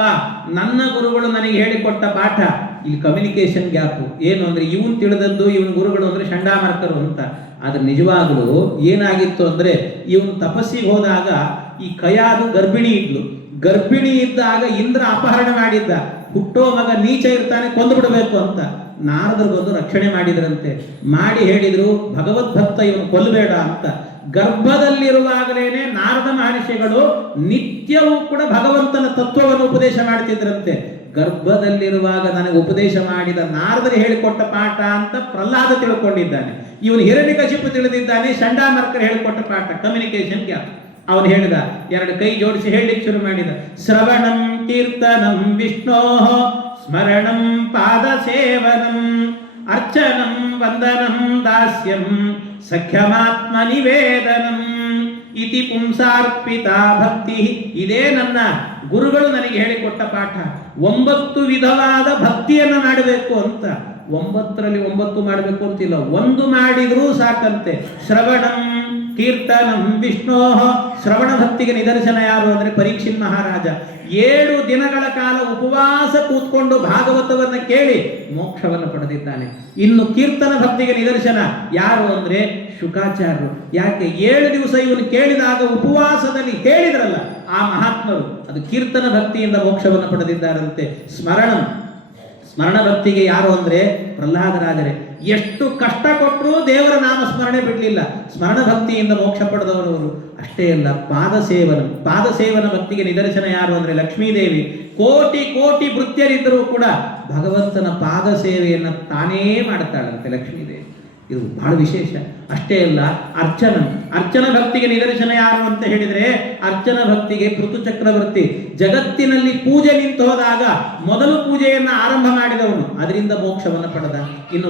ನನ್ನ ಗುರುಗಳು ನನಗೆ ಹೇಳಿಕೊಟ್ಟ ಪಾಠ. ಇಲ್ಲಿ ಕಮ್ಯುನಿಕೇಶನ್ ಗ್ಯಾಪ್ ಏನು ಅಂದ್ರೆ, ಇವನ್ ತಿಳಿದದ್ದು ಇವನ್ ಗುರುಗಳು ಅಂದ್ರೆ ಚಂಡಾಮರ್ಕರು ಅಂತ. ಆದ್ರೆ ನಿಜವಾಗ್ಲೂ ಏನಾಗಿತ್ತು ಅಂದ್ರೆ, ಇವನು ತಪಸ್ಸಿಗೆ ಹೋದಾಗ ಈ ಕಯಾದು ಗರ್ಭಿಣಿ ಇದ್ಲು. ಗರ್ಭಿಣಿ ಇದ್ದಾಗ ಇಂದ್ರ ಅಪಹರಣ ಮಾಡಿದ್ದ. ಹುಟ್ಟೋ ಮಗ ನೀಚ ಇರ್ತಾನೆ, ಕೊಂದು ಬಿಡಬೇಕು ಅಂತ ನಾರದರಿಗೊಂದು ರಕ್ಷಣೆ ಮಾಡಿದ್ರಂತೆ. ಮಾಡಿ ಹೇಳಿದ್ರು, ಭಗವದ್ಭಕ್ತ ಇವನು ಕೊಲ್ಲಬೇಡ ಅಂತ. ಗರ್ಭದಲ್ಲಿರುವಾಗಲೇನೆ ನಾರದ ಮಹರ್ಷಿಗಳು ನಿತ್ಯವೂ ಕೂಡ ಭಗವಂತನ ತತ್ವವನ್ನು ಉಪದೇಶ ಮಾಡ್ತಿದ್ರಂತೆ. ಗರ್ಭದಲ್ಲಿರುವಾಗ ನನಗೆ ಉಪದೇಶ ಮಾಡಿದ ನಾರದರು ಹೇಳಿಕೊಟ್ಟ ಪಾಠ ಅಂತ ಪ್ರಹ್ಲಾದ ತಿಳ್ಕೊಂಡಿದ್ದಾನೆ. ಇವನು ಹಿರಣ್ಯಕಶಿಪು ತಿಳಿದಿದ್ದಾನೆ, ಚಂಡಾಮರ್ಕರು ಹೇಳಿಕೊಟ್ಟ ಪಾಠ. Communication gap. ಅವನು ಹೇಳಿದ, ಎರಡು ಕೈ ಜೋಡಿಸಿ ಹೇಳಲಿಕ್ಕೆ ಶುರು ಮಾಡಿದ. ಶ್ರವಣಂ ಕೀರ್ತನಂ ವಿಷ್ಣೋ ಸ್ಮರಣಂ ಪಾದ ಸೇವನಂ ಅರ್ಚನಂ ವಂದನಂ ದಾಸ್ಯಂ ಸಖ್ಯಮಾತ್ಮ ನಿವೇದನಂ ಇತಿ ಪುಂಸಾರ್ಪಿತ ಭಕ್ತಿ. ಇದೇ ನನ್ನ ಗುರುಗಳು ನನಗೆ ಹೇಳಿಕೊಟ್ಟ ಪಾಠ. 9 ವಿಧವಾದ ಭಕ್ತಿಯನ್ನು ಮಾಡಬೇಕು ಅಂತ. 9ರಲ್ಲಿ 9 ಮಾಡಬೇಕು ಅಂತಿಲ್ಲ, 1 ಮಾಡಿದ್ರೂ ಸಾಕಂತೆ. ಶ್ರವಣಂ ಕೀರ್ತನಂ ವಿಷ್ಣೋ. ಶ್ರವಣ ಭಕ್ತಿಗೆ ನಿದರ್ಶನ ಯಾರು ಅಂದ್ರೆ ಪರೀಕ್ಷಿತ್ ಮಹಾರಾಜ. 7 ದಿನಗಳ ಕಾಲ ಉಪವಾಸ ಕೂತ್ಕೊಂಡು ಭಾಗವತವನ್ನು ಕೇಳಿ ಮೋಕ್ಷವನ್ನು ಪಡೆದಿದ್ದಾನೆ. ಇನ್ನು ಕೀರ್ತನ ಭಕ್ತಿಗೆ ನಿದರ್ಶನ ಯಾರು ಅಂದ್ರೆ ಶುಕಾಚಾರ್ಯರು. ಯಾಕೆ 7 ದಿವಸ ಇವನು ಕೇಳಿದಾಗ ಉಪವಾಸದಲ್ಲಿ ಹೇಳಿದ್ರಲ್ಲ ಆ ಮಹಾತ್ಮರು, ಅದು ಕೀರ್ತನ ಭಕ್ತಿಯಿಂದ ಮೋಕ್ಷವನ್ನು ಪಡೆದಿದ್ದಾರಂತೆ. ಸ್ಮರಣ ಭಕ್ತಿಗೆ ಯಾರು ಅಂದ್ರೆ ಪ್ರಹ್ಲಾದರಾಜರೇ. ಎಷ್ಟು ಕಷ್ಟ ಕೊಟ್ಟರೂ ದೇವರ ನಾಮ ಸ್ಮರಣೆ ಬಿಡಲಿಲ್ಲ. ಸ್ಮರಣ ಭಕ್ತಿಯಿಂದ ಮೋಕ್ಷ ಪಡೆದವರು. ಅಷ್ಟೇ ಅಲ್ಲ, ಪಾದಸೇವನ ಭಕ್ತಿಗೆ ನಿದರ್ಶನ ಯಾರು ಅಂದ್ರೆ ಲಕ್ಷ್ಮೀದೇವಿ. ಕೋಟಿ ಕೋಟಿ ಭೃತ್ಯರಿದ್ದರೂ ಕೂಡ ಭಗವಂತನ ಪಾದ ಸೇವೆಯನ್ನು ತಾನೇ ಮಾಡುತ್ತಾಳಂತೆ ಲಕ್ಷ್ಮೀದೇವಿ. ಇದು ಬಹಳ ವಿಶೇಷ. ಅಷ್ಟೇ ಅಲ್ಲ, ಅರ್ಚನ ಭಕ್ತಿಗೆ ನಿದರ್ಶನ ಯಾರು ಅಂತ ಹೇಳಿದ್ರೆ, ಅರ್ಚನ ಭಕ್ತಿಗೆ ಪೃಥು ಚಕ್ರವರ್ತಿ. ಜಗತ್ತಿನಲ್ಲಿ ಪೂಜೆ ನಿಂತು ಹೋದಾಗ ಮೊದಲು ಪೂಜೆಯನ್ನು ಆರಂಭ ಮಾಡಿದವನು, ಅದರಿಂದ ಮೋಕ್ಷವನ್ನು ಪಡೆದ. ಇನ್ನು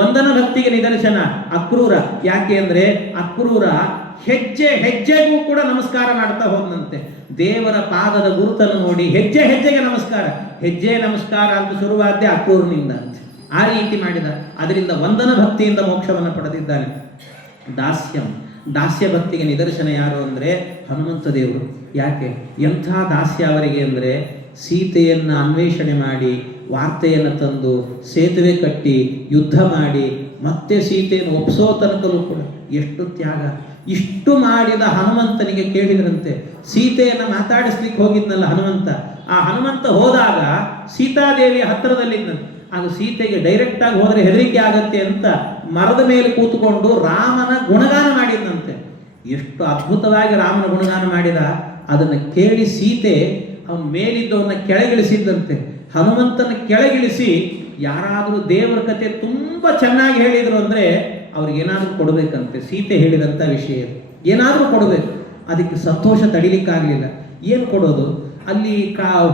ವಂದನ ಭಕ್ತಿಗೆ ನಿದರ್ಶನ ಅಕ್ರೂರ. ಯಾಕೆ ಅಂದ್ರೆ ಅಕ್ರೂರ ಹೆಜ್ಜೆಗೂ ಕೂಡ ನಮಸ್ಕಾರ ಮಾಡ್ತಾ ಹೋದಂತೆ. ದೇವರ ಪಾದದ ಗುರುತನ್ನು ನೋಡಿ ಹೆಜ್ಜೆಗೆ ನಮಸ್ಕಾರ. ಹೆಜ್ಜೆ ನಮಸ್ಕಾರ ಅಂತ ಶುರುವಾದ್ದೇ ಅಕ್ರೂರನಿಂದ ಅಂತ. ಆ ರೀತಿ ಮಾಡಿದ. ಅದರಿಂದ ವಂದನ ಭಕ್ತಿಯಿಂದ ಮೋಕ್ಷವನ್ನು ಪಡೆದಿದ್ದಾನೆ. ದಾಸ್ಯ ಭಕ್ತಿಗೆ ನಿದರ್ಶನ ಯಾರು ಅಂದ್ರೆ ಹನುಮಂತ ದೇವರು. ಯಾಕೆ ಎಂಥ ದಾಸ್ಯ ಅವರಿಗೆ ಅಂದ್ರೆ, ಸೀತೆಯನ್ನು ಅನ್ವೇಷಣೆ ಮಾಡಿ ವಾರ್ತೆಯನ್ನು ತಂದು ಸೇತುವೆ ಕಟ್ಟಿ ಯುದ್ಧ ಮಾಡಿ ಮತ್ತೆ ಸೀತೆಯನ್ನು ಒಪ್ಪಿಸೋ ತನಕಲೂ ಕೂಡ ಎಷ್ಟು ತ್ಯಾಗ. ಇಷ್ಟು ಮಾಡಿದ ಹನುಮಂತನಿಗೆ ಕೇಳಿದ್ರಂತೆ, ಸೀತೆಯನ್ನು ಮಾತಾಡಿಸ್ಲಿಕ್ಕೆ ಹೋಗಿದ್ನಲ್ಲ ಹನುಮಂತ, ಆ ಹನುಮಂತ ಹೋದಾಗ ಸೀತಾದೇವಿಯ ಹತ್ತಿರದಲ್ಲಿದ್ದಂತೆ. ಆಗ ಸೀತೆಗೆ ಡೈರೆಕ್ಟ್ ಆಗಿ ಹೋದರೆ ಹೆದರಿಕೆ ಆಗತ್ತೆ ಅಂತ ಮರದ ಮೇಲೆ ಕೂತ್ಕೊಂಡು ರಾಮನ ಗುಣಗಾನ ಮಾಡಿದಂತೆ. ಎಷ್ಟು ಅದ್ಭುತವಾಗಿ ರಾಮನ ಗುಣಗಾನ ಮಾಡಿದ. ಅದನ್ನು ಕೇಳಿ ಸೀತೆ ಅವನ ಮೇಲಿದ್ದವನ್ನ ಕೆಳಗಿಳಿಸಿದ್ದಂತೆ. ಹನುಮಂತನ ಕೆಳಗಿಳಿಸಿ, ಯಾರಾದರೂ ದೇವರ ಕಥೆ ತುಂಬ ಚೆನ್ನಾಗಿ ಹೇಳಿದ್ರು ಅಂದ್ರೆ ಅವ್ರಿಗೇನಾದ್ರೂ ಕೊಡಬೇಕಂತೆ. ಸೀತೆ ಹೇಳಿದಂಥ ವಿಷಯ ಏನಾದರೂ ಕೊಡಬೇಕು. ಅದಕ್ಕೆ ಸಂತೋಷ ತಡಿಲಿಕ್ಕಾಗಲಿಲ್ಲ. ಏನು ಕೊಡೋದು? ಅಲ್ಲಿ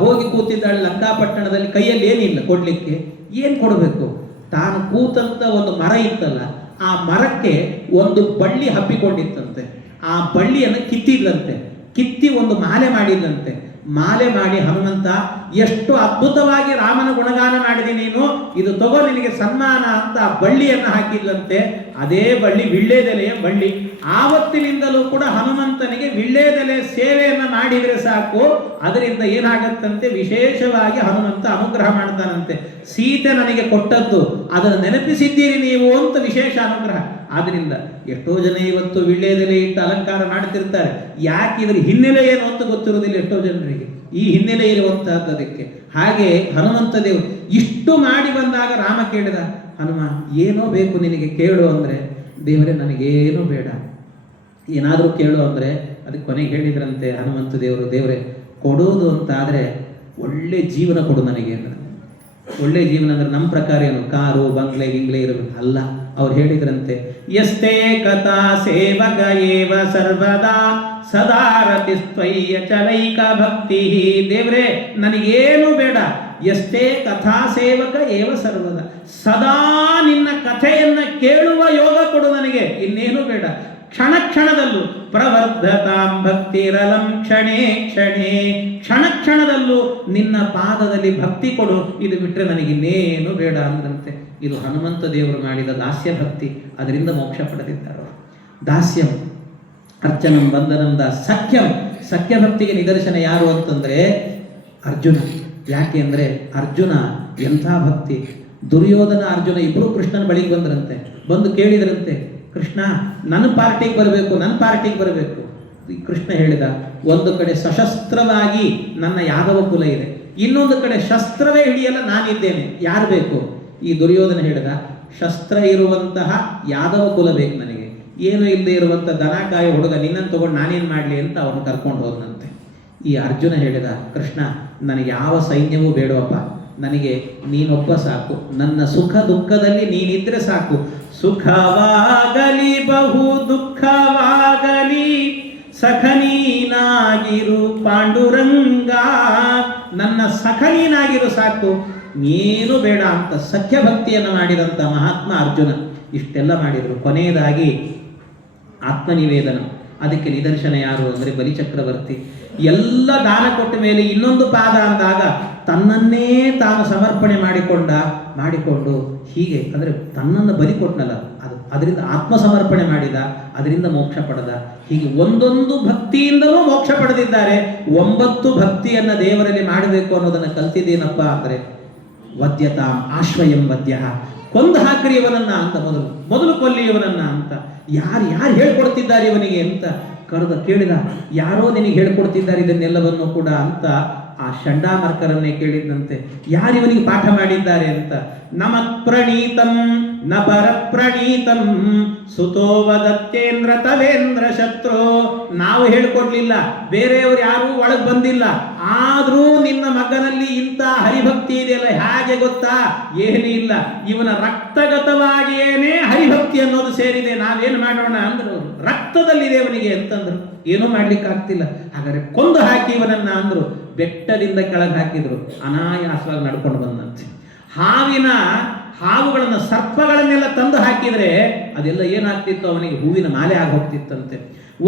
ಹೋಗಿ ಕೂತಿದ್ದಾಳೆ ಲಂಕಾಪಟ್ಟಣದಲ್ಲಿ, ಕೈಯಲ್ಲಿ ಏನಿಲ್ಲ ಕೊಡ್ಲಿಕ್ಕೆ. ಏನು ಕೊಡಬೇಕು? ತಾನು ಕೂತಂತ ಒಂದು ಮರ ಇತ್ತಲ್ಲ, ಆ ಮರಕ್ಕೆ ಒಂದು ಬಳ್ಳಿ ಹಬ್ಬಿಕೊಂಡಿತ್ತಂತೆ. ಆ ಬಳ್ಳಿಯನ್ನು ಕಿತ್ತಿ ಒಂದು ಮಾಲೆ ಮಾಡಿದಂತೆ. ಮಾಲೆ ಮಾಡಿ, ಹನುಮಂತ ಎಷ್ಟು ಅದ್ಭುತವಾಗಿ ರಾಮನ ಗುಣಗಾನ ಮಾಡಿದೆ ನೀನು, ಇದು ತಗೋ ನಿನಗೆ ಸನ್ಮಾನ ಅಂತ ಆ ಬಳ್ಳಿಯನ್ನು ಹಾಕಿದ್ಲಂತೆ. ಅದೇ ಬಳ್ಳಿ ವಿಳ್ಳೆದೆಲೆಯ ಬಳ್ಳಿ. ಆವತ್ತಿನಿಂದಲೂ ಕೂಡ ಹನುಮಂತನಿಗೆ ವಿಳ್ಳೆದೆಲೆ ಸೇವೆಯನ್ನು ಮಾಡಿದರೆ ಸಾಕು, ಅದರಿಂದ ಏನಾಗತ್ತಂತೆ, ವಿಶೇಷವಾಗಿ ಹನುಮಂತ ಅನುಗ್ರಹ ಮಾಡ್ತಾನಂತೆ. ಸೀತೆ ನನಗೆ ಕೊಟ್ಟದ್ದು ಅದನ್ನು ನೆನಪಿಸಿದ್ದೀರಿ ನೀವು ಅಂತ ವಿಶೇಷ ಅನುಗ್ರಹ. ಆದ್ರಿಂದ ಎಷ್ಟೋ ಜನ ಇವತ್ತು ವಿಳ್ಳೆದೆಲೆ ಇಟ್ಟು ಅಲಂಕಾರ ಮಾಡ್ತಿರ್ತಾರೆ. ಯಾಕೆ ಇದ್ರ ಹಿನ್ನೆಲೆ ಏನು ಅಂತ ಗೊತ್ತಿರೋದಿಲ್ಲ ಎಷ್ಟೋ ಜನರಿಗೆ. ಈ ಹಿನ್ನೆಲೆ ಇರುವಂತಹದ್ದು ಅದಕ್ಕೆ. ಹಾಗೆ ಹನುಮಂತ ದೇವರು ಇಷ್ಟು ಮಾಡಿ ಬಂದಾಗ ರಾಮ ಕೇಳಿದ, ಹನುಮ ಏನೋ ಬೇಕು ನಿನಗೆ, ಕೇಳು ಅಂದ್ರೆ, ದೇವರೇ ನನಗೇನೂ ಬೇಡ, ಏನಾದರೂ ಕೇಳು ಅಂದ್ರೆ, ಅದಕ್ಕೆ ಕೊನೆಗೆ ಹೇಳಿದ್ರಂತೆ ಹನುಮಂತ ದೇವರು, ದೇವರೇ ಕೊಡೋದು ಅಂತ ಆದ್ರೆ ಒಳ್ಳೆ ಜೀವನ ಕೊಡು ನನಗೆ ಅಂದ್ರೆ. ಒಳ್ಳೆ ಜೀವನ ಅಂದ್ರೆ ನಮ್ಮ ಪ್ರಕಾರ ಏನು ಕಾರು ಬಂಗ್ಲೆ ಗಿಂಗ್ಲೆ ಇರಬೇಕು ಅಲ್ಲ. ಅವ್ರು ಹೇಳಿದ್ರಂತೆ, ಯಸ್ತೆ ಕಥಾ ಸೇವಕ ಏವ ಸರ್ವದಾ ಸದಾರತಿ ಸ್ವಯ್ಯ ಚಲೈಕ ಭಕ್ತಿ. ದೇವ್ರೆ ನನಗೇನು ಬೇಡ, ಎಷ್ಟೇ ಕಥಾ ಸೇವಕ ಏವ ಸರ್ವದ, ಸದಾ ನಿನ್ನ ಕಥೆಯನ್ನ ಕೇಳುವ ಯೋಗ ಕೊಡು ನನಗೆ, ಇನ್ನೇನು ಬೇಡ. ಕ್ಷಣ ಕ್ಷಣದಲ್ಲೂ ಪ್ರವರ್ಧತಾಂ ಭಕ್ತಿರಲಂ ಕ್ಷಣೇ ಕ್ಷಣೇ, ಕ್ಷಣ ಕ್ಷಣದಲ್ಲೂ ನಿನ್ನ ಪಾದದಲ್ಲಿ ಭಕ್ತಿ ಕೊಡು, ಇದು ಬಿಟ್ಟರೆ ನನಗಿನ್ನೇನು ಬೇಡ ಅಂದ್ರಂತೆ. ಇದು ಹನುಮಂತ ದೇವರು ಮಾಡಿದ ದಾಸ್ಯ ಭಕ್ತಿ. ಅದರಿಂದ ಮೋಕ್ಷ ಪಡೆದಿದ್ದಾರೆ. ದಾಸ್ಯಂ ಅರ್ಚನಂ ವಂದನಂ ಸಖ್ಯಂ ಸಖ್ಯಭಕ್ತಿಗೆ ನಿದರ್ಶನ ಯಾರು ಅಂತಂದ್ರೆ ಅರ್ಜುನ. ಯಾಕೆ ಅಂದ್ರೆ ಅರ್ಜುನ ಎಂಥ ಭಕ್ತಿ. ದುರ್ಯೋಧನ ಅರ್ಜುನ ಇಬ್ಬರು ಕೃಷ್ಣನ ಬಳಿಗೆ ಬಂದ್ರಂತೆ. ಬಂದು ಕೇಳಿದ್ರಂತೆ, ಕೃಷ್ಣ ನನ್ನ ಪಾರ್ಟಿಗೆ ಬರಬೇಕು, ನನ್ನ ಪಾರ್ಟಿಗೆ ಬರಬೇಕು. ಕೃಷ್ಣ ಹೇಳಿದ, ಒಂದು ಕಡೆ ಸಶಸ್ತ್ರವಾಗಿ ನನ್ನ ಯಾದವ ಕುಲ ಇದೆ, ಇನ್ನೊಂದು ಕಡೆ ಶಸ್ತ್ರವೇ ಹಿಡಿಯಲ್ಲ ನಾನಿದ್ದೇನೆ, ಯಾರು ಬೇಕು? ಈ ದುರ್ಯೋಧನ ಹೇಳಿದ, ಶಸ್ತ್ರ ಇರುವಂತಹ ಯಾದವ ಕುಲ ಬೇಕು ನನಗೆ, ಏನು ಇಲ್ಲದೆ ಇರುವಂಥ ದನಕಾಯಿ ಹುಡುಗ ನಿನ್ನನ್ನು ತಗೊಂಡು ನಾನೇನು ಮಾಡಲಿ ಅಂತ ಅವನು ಕರ್ಕೊಂಡು ಹೋದನಂತೆ. ಈ ಅರ್ಜುನ ಹೇಳಿದ, ಕೃಷ್ಣ ನನಗೆ ಯಾವ ಸೈನ್ಯವೂ ಬೇಡವಪ್ಪ, ನನಗೆ ನೀನೊಬ್ಬ ಸಾಕು, ನನ್ನ ಸುಖ ದುಃಖದಲ್ಲಿ ನೀನಿದ್ರೆ ಸಾಕು. ಸುಖವಾಗಲಿ ಬಹು ದುಃಖವಾಗಲಿ ಸಖನೀನಾಗಿರು ಪಾಂಡುರಂಗ, ನನ್ನ ಸಖನೀನಾಗಿರು ಸಾಕು, ನೀನು ಬೇಡ ಅಂತ ಸಖ್ಯ ಭಕ್ತಿಯನ್ನು ಮಾಡಿದಂಥ ಮಹಾತ್ಮ ಅರ್ಜುನ. ಇಷ್ಟೆಲ್ಲ ಮಾಡಿದರು. ಕೊನೆಯದಾಗಿ ಆತ್ಮನಿವೇದನ. ಅದಕ್ಕೆ ನಿದರ್ಶನ ಯಾರು ಅಂದರೆ ಬಲಿಚಕ್ರವರ್ತಿ. ಎಲ್ಲ ದಾನ ಕೊಟ್ಟ ಮೇಲೆ ಇನ್ನೊಂದು ಪಾದ ಅಂದಾಗ ತನ್ನನ್ನೇ ತಾನು ಸಮರ್ಪಣೆ ಮಾಡಿಕೊಂಡು ಹೀಗೆ ಅಂದರೆ ತನ್ನನ್ನು ಬಲಿ ಕೊಟ್ಟನಲ್ಲ, ಅದರಿಂದ ಆತ್ಮ ಸಮರ್ಪಣೆ ಮಾಡಿದ, ಅದರಿಂದ ಮೋಕ್ಷ ಪಡೆದ. ಹೀಗೆ ಒಂದೊಂದು ಭಕ್ತಿಯಿಂದಲೂ ಮೋಕ್ಷ ಪಡೆದಿದ್ದಾರೆ. 9 ಭಕ್ತಿಯನ್ನು ದೇವರಲ್ಲಿ ಮಾಡಬೇಕು ಅನ್ನೋದನ್ನು ಕಲ್ತಿದ್ದೇನಪ್ಪ ಅಂದರೆ ವದ್ಯತಾಂ ಆಶ್ವಯಂ ವದ್ಯ, ಕೊಂದು ಹಾಕ್ರಿ ಇವನನ್ನ ಅಂತ ಮೊದಲು ಕೊಲ್ಲಿ ಇವನನ್ನ ಅಂತ. ಯಾರು ಹೇಳ್ಕೊಡ್ತಿದ್ದಾರೆ ಇವನಿಗೆ ಅಂತ ಕೇಳಿದ. ಯಾರೋ ನಿನಗೆ ಹೇಳ್ಕೊಡ್ತಿದ್ದಾರೆ ಇದನ್ನೆಲ್ಲವನ್ನು ಕೂಡ ಅಂತ ಆ ಷಂಡಾಮರ್ಕರನ್ನೇ ಕೇಳಿದಂತೆ, ಯಾರು ಇವನಿಗೆ ಪಾಠ ಮಾಡಿದ್ದಾರೆ ಅಂತ. ನಮತ್ ಪ್ರಣೀತಂ ನ ಪರ ಪ್ರಣೀತಂ ಸುತೋ ವದತ್ತೇಂದ್ರ ತವೇಂದ್ರ ಶತ್ರು. ನಾವು ಹೇಳ್ಕೊಡ್ಲಿಲ್ಲ, ಬೇರೆಯವರು ಯಾರೂ ಒಳಗೆ ಬಂದಿಲ್ಲ, ಆದ್ರೂ ನಿನ್ನ ಮಗನಲ್ಲಿ ಇಂಥ ಹರಿಭಕ್ತಿ ಇದೆಯಲ್ಲ, ಹೇಗೆ ಗೊತ್ತಾ? ಏನೂ ಇಲ್ಲ, ಇವನ ರಕ್ತಗತವಾಗಿಯೇನೇ ಹರಿಭಕ್ತಿ ಅನ್ನೋದು ಸೇರಿದೆ, ನಾವೇನು ಮಾಡೋಣ ಅಂದ್ರು. ರಕ್ತದಲ್ಲಿದೆ ಅವನಿಗೆ ಅಂತಂದ್ರು. ಏನೂ ಮಾಡ್ಲಿಕ್ಕೆ ಆಗ್ತಿಲ್ಲ. ಹಾಗಾದ್ರೆ ಕೊಂದು ಹಾಕಿ ಇವನನ್ನ ಅಂದ್ರು. ಬೆಟ್ಟದಿಂದ ಕೆಳಗೆ ಹಾಕಿದ್ರು, ಅನಾಯಾಸವಾಗಿ ನಡ್ಕೊಂಡು ಬಂದಂತೆ. ಹಾವುಗಳನ್ನು ಸರ್ಪಗಳನ್ನೆಲ್ಲ ತಂದು ಹಾಕಿದ್ರೆ ಅದೆಲ್ಲ ಏನಾಗ್ತಿತ್ತು, ಅವನಿಗೆ ಹೂವಿನ ಮಾಲೆ ಆಗಿ ಹೋಗ್ತಿತ್ತಂತೆ.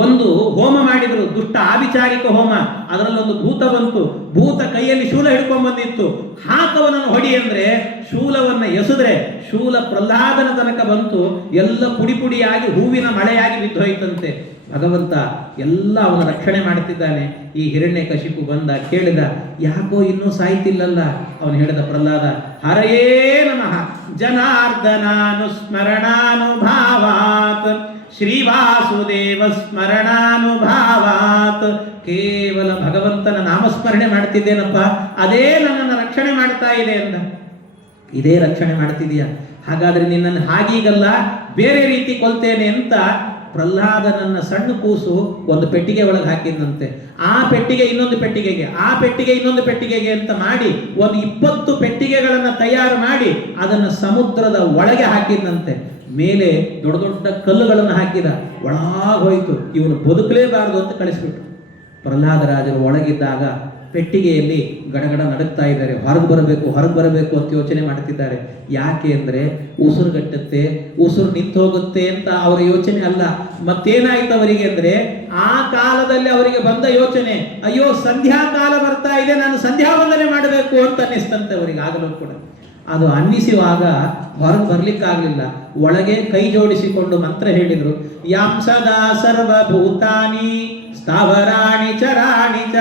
ಒಂದು ಹೋಮ ಮಾಡಿದ್ರು, ದುಷ್ಟ ಆಭಿಚಾರಿಕ ಹೋಮ. ಅದರಲ್ಲೊಂದು ಭೂತ ಬಂತು. ಭೂತ ಕೈಯಲ್ಲಿ ಶೂಲ ಹಿಡ್ಕೊಂಡ್ ಬಂದಿತ್ತು. ಹಾಕವನನ್ನು ಹೊಡಿ ಅಂದ್ರೆ ಶೂಲವನ್ನ ಎಸೆದ್ರೆ ಶೂಲ ಪ್ರಹ್ಲಾದನ ತನಕ ಬಂತು. ಎಲ್ಲ ಪುಡಿ ಪುಡಿಯಾಗಿ ಹೂವಿನ ಮಳೆಯಾಗಿ ಬಿದ್ದೋಯ್ತಂತೆ. ಭಗವಂತ ಎಲ್ಲ ಅವನ ರಕ್ಷಣೆ ಮಾಡುತ್ತಿದ್ದಾನೆ. ಈ ಹಿರಣ್ಯಕಶಿಪು ಬಂದ, ಕೇಳಿದ, ಯಾಕೋ ಇನ್ನೂ ಸಾಯ್ತಿಲ್ಲಲ್ಲ? ಅವನು ಹೇಳಿದ, ಪ್ರಹ್ಲಾದ, ಹರಯೇ ನಮಃ ಜನಾರ್ದನಾನುಸ್ಮರಣಾನುಭಾವಾತ್ ಶ್ರೀವಾಸುದೇವ ಸ್ಮರಣಾನುಭಾವಾತ್. ಕೇವಲ ಭಗವಂತನ ನಾಮಸ್ಮರಣೆ ಮಾಡ್ತಿದ್ದೇನಪ್ಪ, ಅದೇ ನನ್ನನ್ನು ರಕ್ಷಣೆ ಮಾಡ್ತಾ ಇದೆ ಅಂದ. ಇದೇ ರಕ್ಷಣೆ ಮಾಡ್ತಿದೀಯ, ಹಾಗಾದ್ರೆ ನಿನ್ನನ್ನು ಹಾಗೀಗಲ್ಲ ಬೇರೆ ರೀತಿ ಕೊಲ್ತೇನೆ ಅಂತ ಪ್ರಹ್ಲಾದನನ್ನ ಸಣ್ಣ ಕೂಸು ಒಂದು ಪೆಟ್ಟಿಗೆ ಒಳಗೆ ಹಾಕಿದಂತೆ. ಆ ಪೆಟ್ಟಿಗೆ ಇನ್ನೊಂದು ಪೆಟ್ಟಿಗೆಗೆ, ಆ ಪೆಟ್ಟಿಗೆ ಇನ್ನೊಂದು ಪೆಟ್ಟಿಗೆಗೆ ಅಂತ ಮಾಡಿ ಒಂದು 20 ಪೆಟ್ಟಿಗೆಗಳನ್ನು ತಯಾರು ಮಾಡಿ ಅದನ್ನು ಸಮುದ್ರದ ಒಳಗೆ ಹಾಕಿದಂತೆ. ಮೇಲೆ ದೊಡ್ಡ ದೊಡ್ಡ ಕಲ್ಲುಗಳನ್ನು ಹಾಕಿದ, ಒಳಗೋಯ್ತು. ಇವನು ಬದುಕಲೇಬಾರದು ಅಂತ ಕಳಿಸ್ಬಿಟ್ರು. ಪ್ರಹ್ಲಾದರಾಜರು ಒಳಗಿದ್ದಾಗ ಪೆಟ್ಟಿಗೆಯಲ್ಲಿ ಗಡಗಡ ನಡುಕ್ತಾ ಇದ್ದಾರೆ. ಹೊರಗೆ ಬರಬೇಕು ಅಂತ ಯೋಚನೆ ಮಾಡ್ತಿದ್ದಾರೆ. ಯಾಕೆ ಅಂದರೆ ಉಸಿರುಗಟ್ಟುತ್ತೆ, ಉಸಿರು ನಿಂತು ಹೋಗುತ್ತೆ ಅಂತ ಅವರ ಯೋಚನೆ ಅಲ್ಲ. ಮತ್ತೇನಾಯ್ತು ಅವರಿಗೆ ಅಂದರೆ, ಆ ಕಾಲದಲ್ಲಿ ಅವರಿಗೆ ಬಂದ ಯೋಚನೆ, ಅಯ್ಯೋ ಸಂಧ್ಯಾ ಕಾಲ ಬರ್ತಾ ಇದೆ, ನಾನು ಸಂಧ್ಯಾ ವಂದನೆ ಮಾಡಬೇಕು ಅಂತ ಅನ್ನಿಸ್ತಂತೆ ಅವರಿಗೆ. ಆಗಲೂ ಕೂಡ ಅದು ಅನ್ನಿಸುವಾಗ ಹೊರಗೆ ಬರ್ಲಿಕ್ಕಾಗಲಿಲ್ಲ. ಒಳಗೆ ಕೈ ಜೋಡಿಸಿಕೊಂಡು ಮಂತ್ರ ಹೇಳಿದ್ರು, ಯಾಂ ಸದಾ ಸರ್ವಭೂತಾನಿ ಸ್ಥಾವರಾಣಿ ಚರಾಣಿ ಚ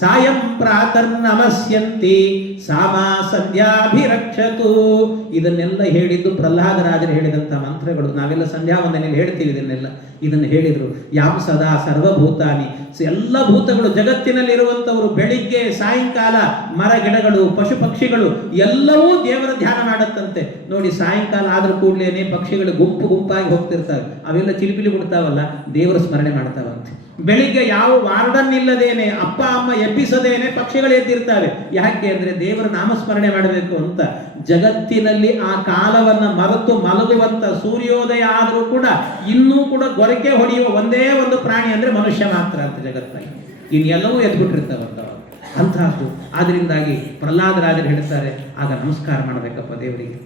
ಸಾಯಂ ಪ್ರಾತರ್ ನಮಸ್ಯಂತಿ ಸಾಮಾ ಸಂಧ್ಯಾಭಿರಕ್ಷತು. ಇದನ್ನೆಲ್ಲ ಹೇಳಿದ್ದು ಪ್ರಹ್ಲಾದರಾಜರು ಹೇಳಿದಂಥ ಮಂತ್ರಗಳು. ನಾವೆಲ್ಲ ಸಂಧ್ಯಾ ವಂದನೆಯಲ್ಲಿ ಹೇಳ್ತೀವಿ ಇದನ್ನು ಹೇಳಿದರು. ಯಾಂ ಸದಾ ಸರ್ವಭೂತಾನಿ, ಎಲ್ಲ ಭೂತಗಳು ಜಗತ್ತಿನಲ್ಲಿರುವಂಥವರು ಬೆಳಿಗ್ಗೆ ಸಾಯಂಕಾಲ ಮರ ಗಿಡಗಳು ಪಶು ಪಕ್ಷಿಗಳು ಎಲ್ಲವೂ ದೇವರ ಧ್ಯಾನ ಮಾಡುತ್ತಂತೆ. ನೋಡಿ, ಸಾಯಂಕಾಲ ಆದ್ರೂ ಕೂಡಲೇ ಪಕ್ಷಿಗಳು ಗುಂಪಾಗಿ ಹೋಗ್ತಿರ್ತಾವೆ, ಅವೆಲ್ಲ ಚಿಲಿಪಿಲಿ ಬಿಡ್ತಾವಲ್ಲ, ದೇವರ ಸ್ಮರಣೆ ಮಾಡ್ತಾವಂತೆ. ಬೆಳಿಗ್ಗೆ ಯಾವ ವಾರ್ಡನ್ ಇಲ್ಲದೇನೆ, ಅಪ್ಪ ಅಮ್ಮ ಎಬ್ಬಿಸದೇನೆ ಪಕ್ಷಿಗಳು ಎದ್ದಿರ್ತವೆ. ಯಾಕೆ ಅಂದ್ರೆ ದೇವರ ನಾಮಸ್ಮರಣೆ ಮಾಡಬೇಕು ಅಂತ. ಜಗತ್ತಿನಲ್ಲಿ ಆ ಕಾಲವನ್ನ ಮರೆತು ಮಲಗುವಂತ ಸೂರ್ಯೋದಯ ಆದರೂ ಕೂಡ ಇನ್ನೂ ಕೂಡ ಗೊರಕೆ ಹೊಡೆಯುವ ಒಂದೇ ಒಂದು ಪ್ರಾಣಿ ಅಂದ್ರೆ ಮನುಷ್ಯ ಮಾತ್ರ ಅಂತ ಜಗತ್ತಿನಲ್ಲಿ. ಇನ್ನೆಲ್ಲವೂ ಎದ್ಬಿಟ್ಟಿರ್ತಾವಂತ ಅಂತಹದ್ದು. ಆದ್ರಿಂದಾಗಿ ಪ್ರಹ್ಲಾದರಾಜರು ಹೇಳ್ತಾರೆ, ಆಗ ನಮಸ್ಕಾರ ಮಾಡಬೇಕಪ್ಪ ದೇವರಿಗೆ.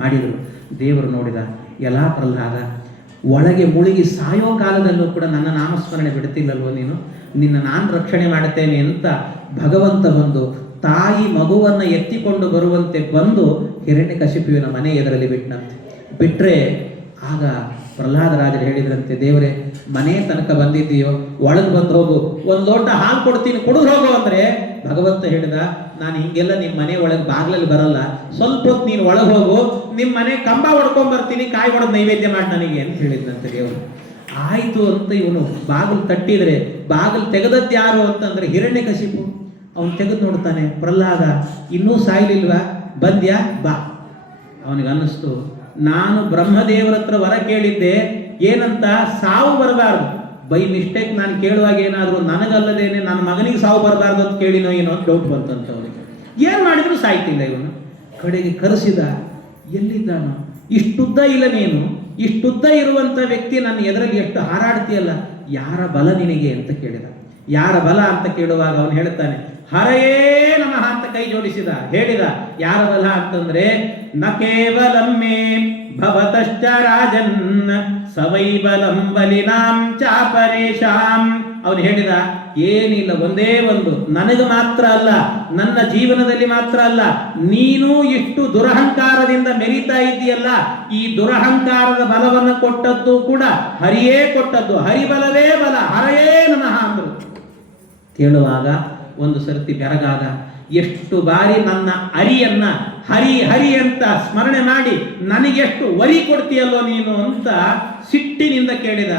ಮಾಡಿದರು. ದೇವರು ನೋಡಿದ, ಎಲ್ಲಾ ಪ್ರಹ್ಲಾದ, ಒಳಗೆ ಮುಳುಗಿ ಸಾಯೋ ಕಾಲದಲ್ಲೂ ಕೂಡ ನನ್ನ ನಾಮಸ್ಮರಣೆ ಬಿಡ್ತಿಲ್ಲಲ್ವೋ ನೀನು, ನಿನ್ನ ನಾನು ರಕ್ಷಣೆ ಮಾಡುತ್ತೇನೆ ಅಂತ ಭಗವಂತ ಬಂದು ತಾಯಿ ಮಗುವನ್ನು ಎತ್ತಿಕೊಂಡು ಬರುವಂತೆ ಬಂದು ಹಿರಣ್ಯಕಶಿಪುವಿನ ಮನೆ ಎದುರಲ್ಲಿ ಬಿಟ್ಟನಂತೆ. ಬಿಟ್ಟರೆ ಆಗ ಪ್ರಹ್ಲಾದರಾಜರು ಹೇಳಿದ್ರಂತೆ, ದೇವರೇ ಮನೆ ತನಕ ಬಂದಿದ್ದೀಯೋ, ಒಳಗೆ ಬಂದು ಹೋಗು, ಒಂದು ಲೋಟ ಹಾಲು ಕೊಡ್ತೀನಿ, ಕುಡಿದು ಹೋಗು ಅಂದ್ರೆ ಭಗವಂತ ಹೇಳಿದ, ನಾನು ಹಿಂಗೆಲ್ಲ ನಿಮ್ಮ ಮನೆ ಒಳಗೆ ಬಾಗ್ಲಲ್ಲಿ ಬರಲ್ಲ, ಸ್ವಲ್ಪ ಹೊತ್ತು ನೀನು ಒಳಗೆ ಹೋಗು, ನಿಮ್ಮ ಮನೆ ಕಂಬ ಹೊಡ್ಕೊಂಡ್ ಬರ್ತೀನಿ, ಕಾಯಿ ಹೊಡೆದು ನೈವೇದ್ಯ ಮಾಡಿ ನನಗೆ ಅಂತ ಹೇಳಿದ್ನಂತೆ ದೇವರು. ಆಯ್ತು ಅಂತ ಇವನು ಬಾಗಿಲು ತಟ್ಟಿದ್ರೆ, ಬಾಗಿಲು ತೆಗೆದದ್ದು ಯಾರು ಅಂತಂದ್ರೆ ಹಿರಣ್ಯಕಶಿಪು. ಅವನು ತೆಗೆದು ನೋಡ್ತಾನೆ, ಪ್ರಹ್ಲಾದ ಇನ್ನೂ ಸಾಯ್ಲಿಲ್ವಾ, ಬಂದ್ಯಾ ಬಾ. ಅವನಿಗೆ ಅನ್ನಿಸ್ತು, ನಾನು ಬ್ರಹ್ಮದೇವರ ಹತ್ರ ವರ ಕೇಳಿದ್ದೆ, ಏನಂತ, ಸಾವು ಬರಬಾರ್ದು, ಬೈ ಮಿಸ್ಟೇಕ್ ನಾನು ಕೇಳುವಾಗ ಏನಾದರೂ ನನಗಲ್ಲದೇನೆ ನನ್ನ ಮಗನಿಗೆ ಸಾವು ಬರಬಾರ್ದು ಅಂತ ಕೇಳಿನೋ ಏನೋ ಅಂತ ಡೌಟ್ ಬಂತಂತ ಅವನಿಗೆ. ಏನು ಮಾಡಿದ್ರು ಸಾಯ್ತಿಲ್ಲ ಇವನು. ಕಡೆಗೆ ಕರೆಸಿದ, ಎಲ್ಲಿದ್ದಾನೋ, ಇಷ್ಟುದ್ದ ಇಲ್ಲ ನೀನು, ಇಷ್ಟುದ್ದ ಇರುವಂತ ವ್ಯಕ್ತಿ ನನ್ನ ಎದುರಲ್ಲಿ ಎಷ್ಟು ಹಾರಾಡ್ತೀಯಲ್ಲ, ಯಾರ ಬಲ ನಿನಗೆ ಅಂತ ಕೇಳಿದ. ಯಾರ ಬಲ ಅಂತ ಕೇಳುವಾಗ ಅವನು ಹೇಳ್ತಾನೆ, ಹರಯೇ ನಮಃ ಅಂತ ಕೈ ಜೋಡಿಸಿದ. ಹೇಳಿದ, ಯಾರ ಬಲ ಅಂತಂದ್ರೆ, ನ ಕೇವಲಂ ಮೇ ಭವತಶ್ಚ ರಾಜನ್ ಸವೈ ಬಲಂ ಬಲಿನಾಂ ಚಾಪರೇಶಾಂ. ಅವನು ಹೇಳಿದ, ಏನಿಲ್ಲ, ಒಂದೇ ಒಂದು, ನನಗೆ ಮಾತ್ರ ಅಲ್ಲ, ನನ್ನ ಜೀವನದಲ್ಲಿ ಮಾತ್ರ ಅಲ್ಲ, ನೀನು ಇಷ್ಟು ದುರಹಂಕಾರದಿಂದ ಮೆರೀತಾ ಇದ್ದೀಯಲ್ಲ, ಈ ದುರಹಂಕಾರದ ಬಲವನ್ನು ಕೊಟ್ಟದ್ದು ಕೂಡ ಹರಿಯೇ ಕೊಟ್ಟದ್ದು, ಹರಿಬಲವೇ ಬಲ, ಹರಯೇ ನಮಃ ಅಂದರು. ಕೇಳುವಾಗ ಒಂದು ಸರ್ತಿ ಬೆರಗಾದ, ಎಷ್ಟು ಬಾರಿ ನನ್ನ ಅರಿಯನ್ನ ಹರಿ ಹರಿ ಅಂತ ಸ್ಮರಣೆ ಮಾಡಿ ನನಗೆಷ್ಟು ವರಿ ಕೊಡ್ತೀಯಲ್ಲೋ ನೀನು ಅಂತ ಸಿಟ್ಟಿನಿಂದ ಕೇಳಿದ.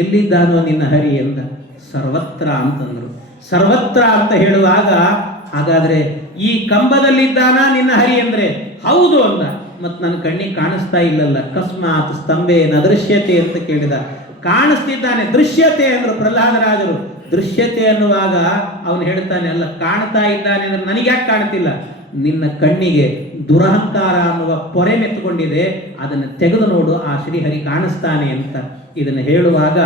ಎಲ್ಲಿದ್ದಾನೋ ನಿನ್ನ ಹರಿ ಎಂದ. ಸರ್ವತ್ರ ಅಂತಂದ್ರು. ಸರ್ವತ್ರ ಅಂತ ಹೇಳುವಾಗ, ಹಾಗಾದ್ರೆ ಈ ಕಂಬದಲ್ಲಿದ್ದಾನ ನಿನ್ನ ಹರಿ ಅಂದ್ರೆ, ಹೌದು ಅಂದ. ಮತ್ ನನ್ನ ಕಣ್ಣಿಗೆ ಕಾಣಿಸ್ತಾ ಇಲ್ಲಲ್ಲ, ಅಕಸ್ಮಾತ್ ಸ್ತಂಭೆ ನದೃಶ್ಯತೆ ಅಂತ ಕೇಳಿದ. ಕಾಣಿಸ್ತಿದ್ದಾನೆ, ದೃಶ್ಯತೆ ಅಂದ್ರು ಪ್ರಹ್ಲಾದರಾಜರು. ದೃಶ್ಯತೆ ಅನ್ನುವಾಗ ಅವನು ಹೇಳ್ತಾನೆ, ಅಲ್ಲ ಕಾಣ್ತಾ ಇದ್ದಾನೆ ಅಂದ್ರೆ ನನಗೆ ಯಾಕೆ ಕಾಣ್ತಿಲ್ಲ, ನಿನ್ನ ಕಣ್ಣಿಗೆ ದುರಹಂಕಾರ ಅನ್ನುವ ಪೊರೆ ಮೆತ್ತುಕೊಂಡಿದೆ, ಅದನ್ನು ತೆಗೆದು ನೋಡು, ಆ ಶ್ರೀಹರಿ ಕಾಣಿಸ್ತಾನೆ ಅಂತ. ಇದನ್ನು ಹೇಳುವಾಗ,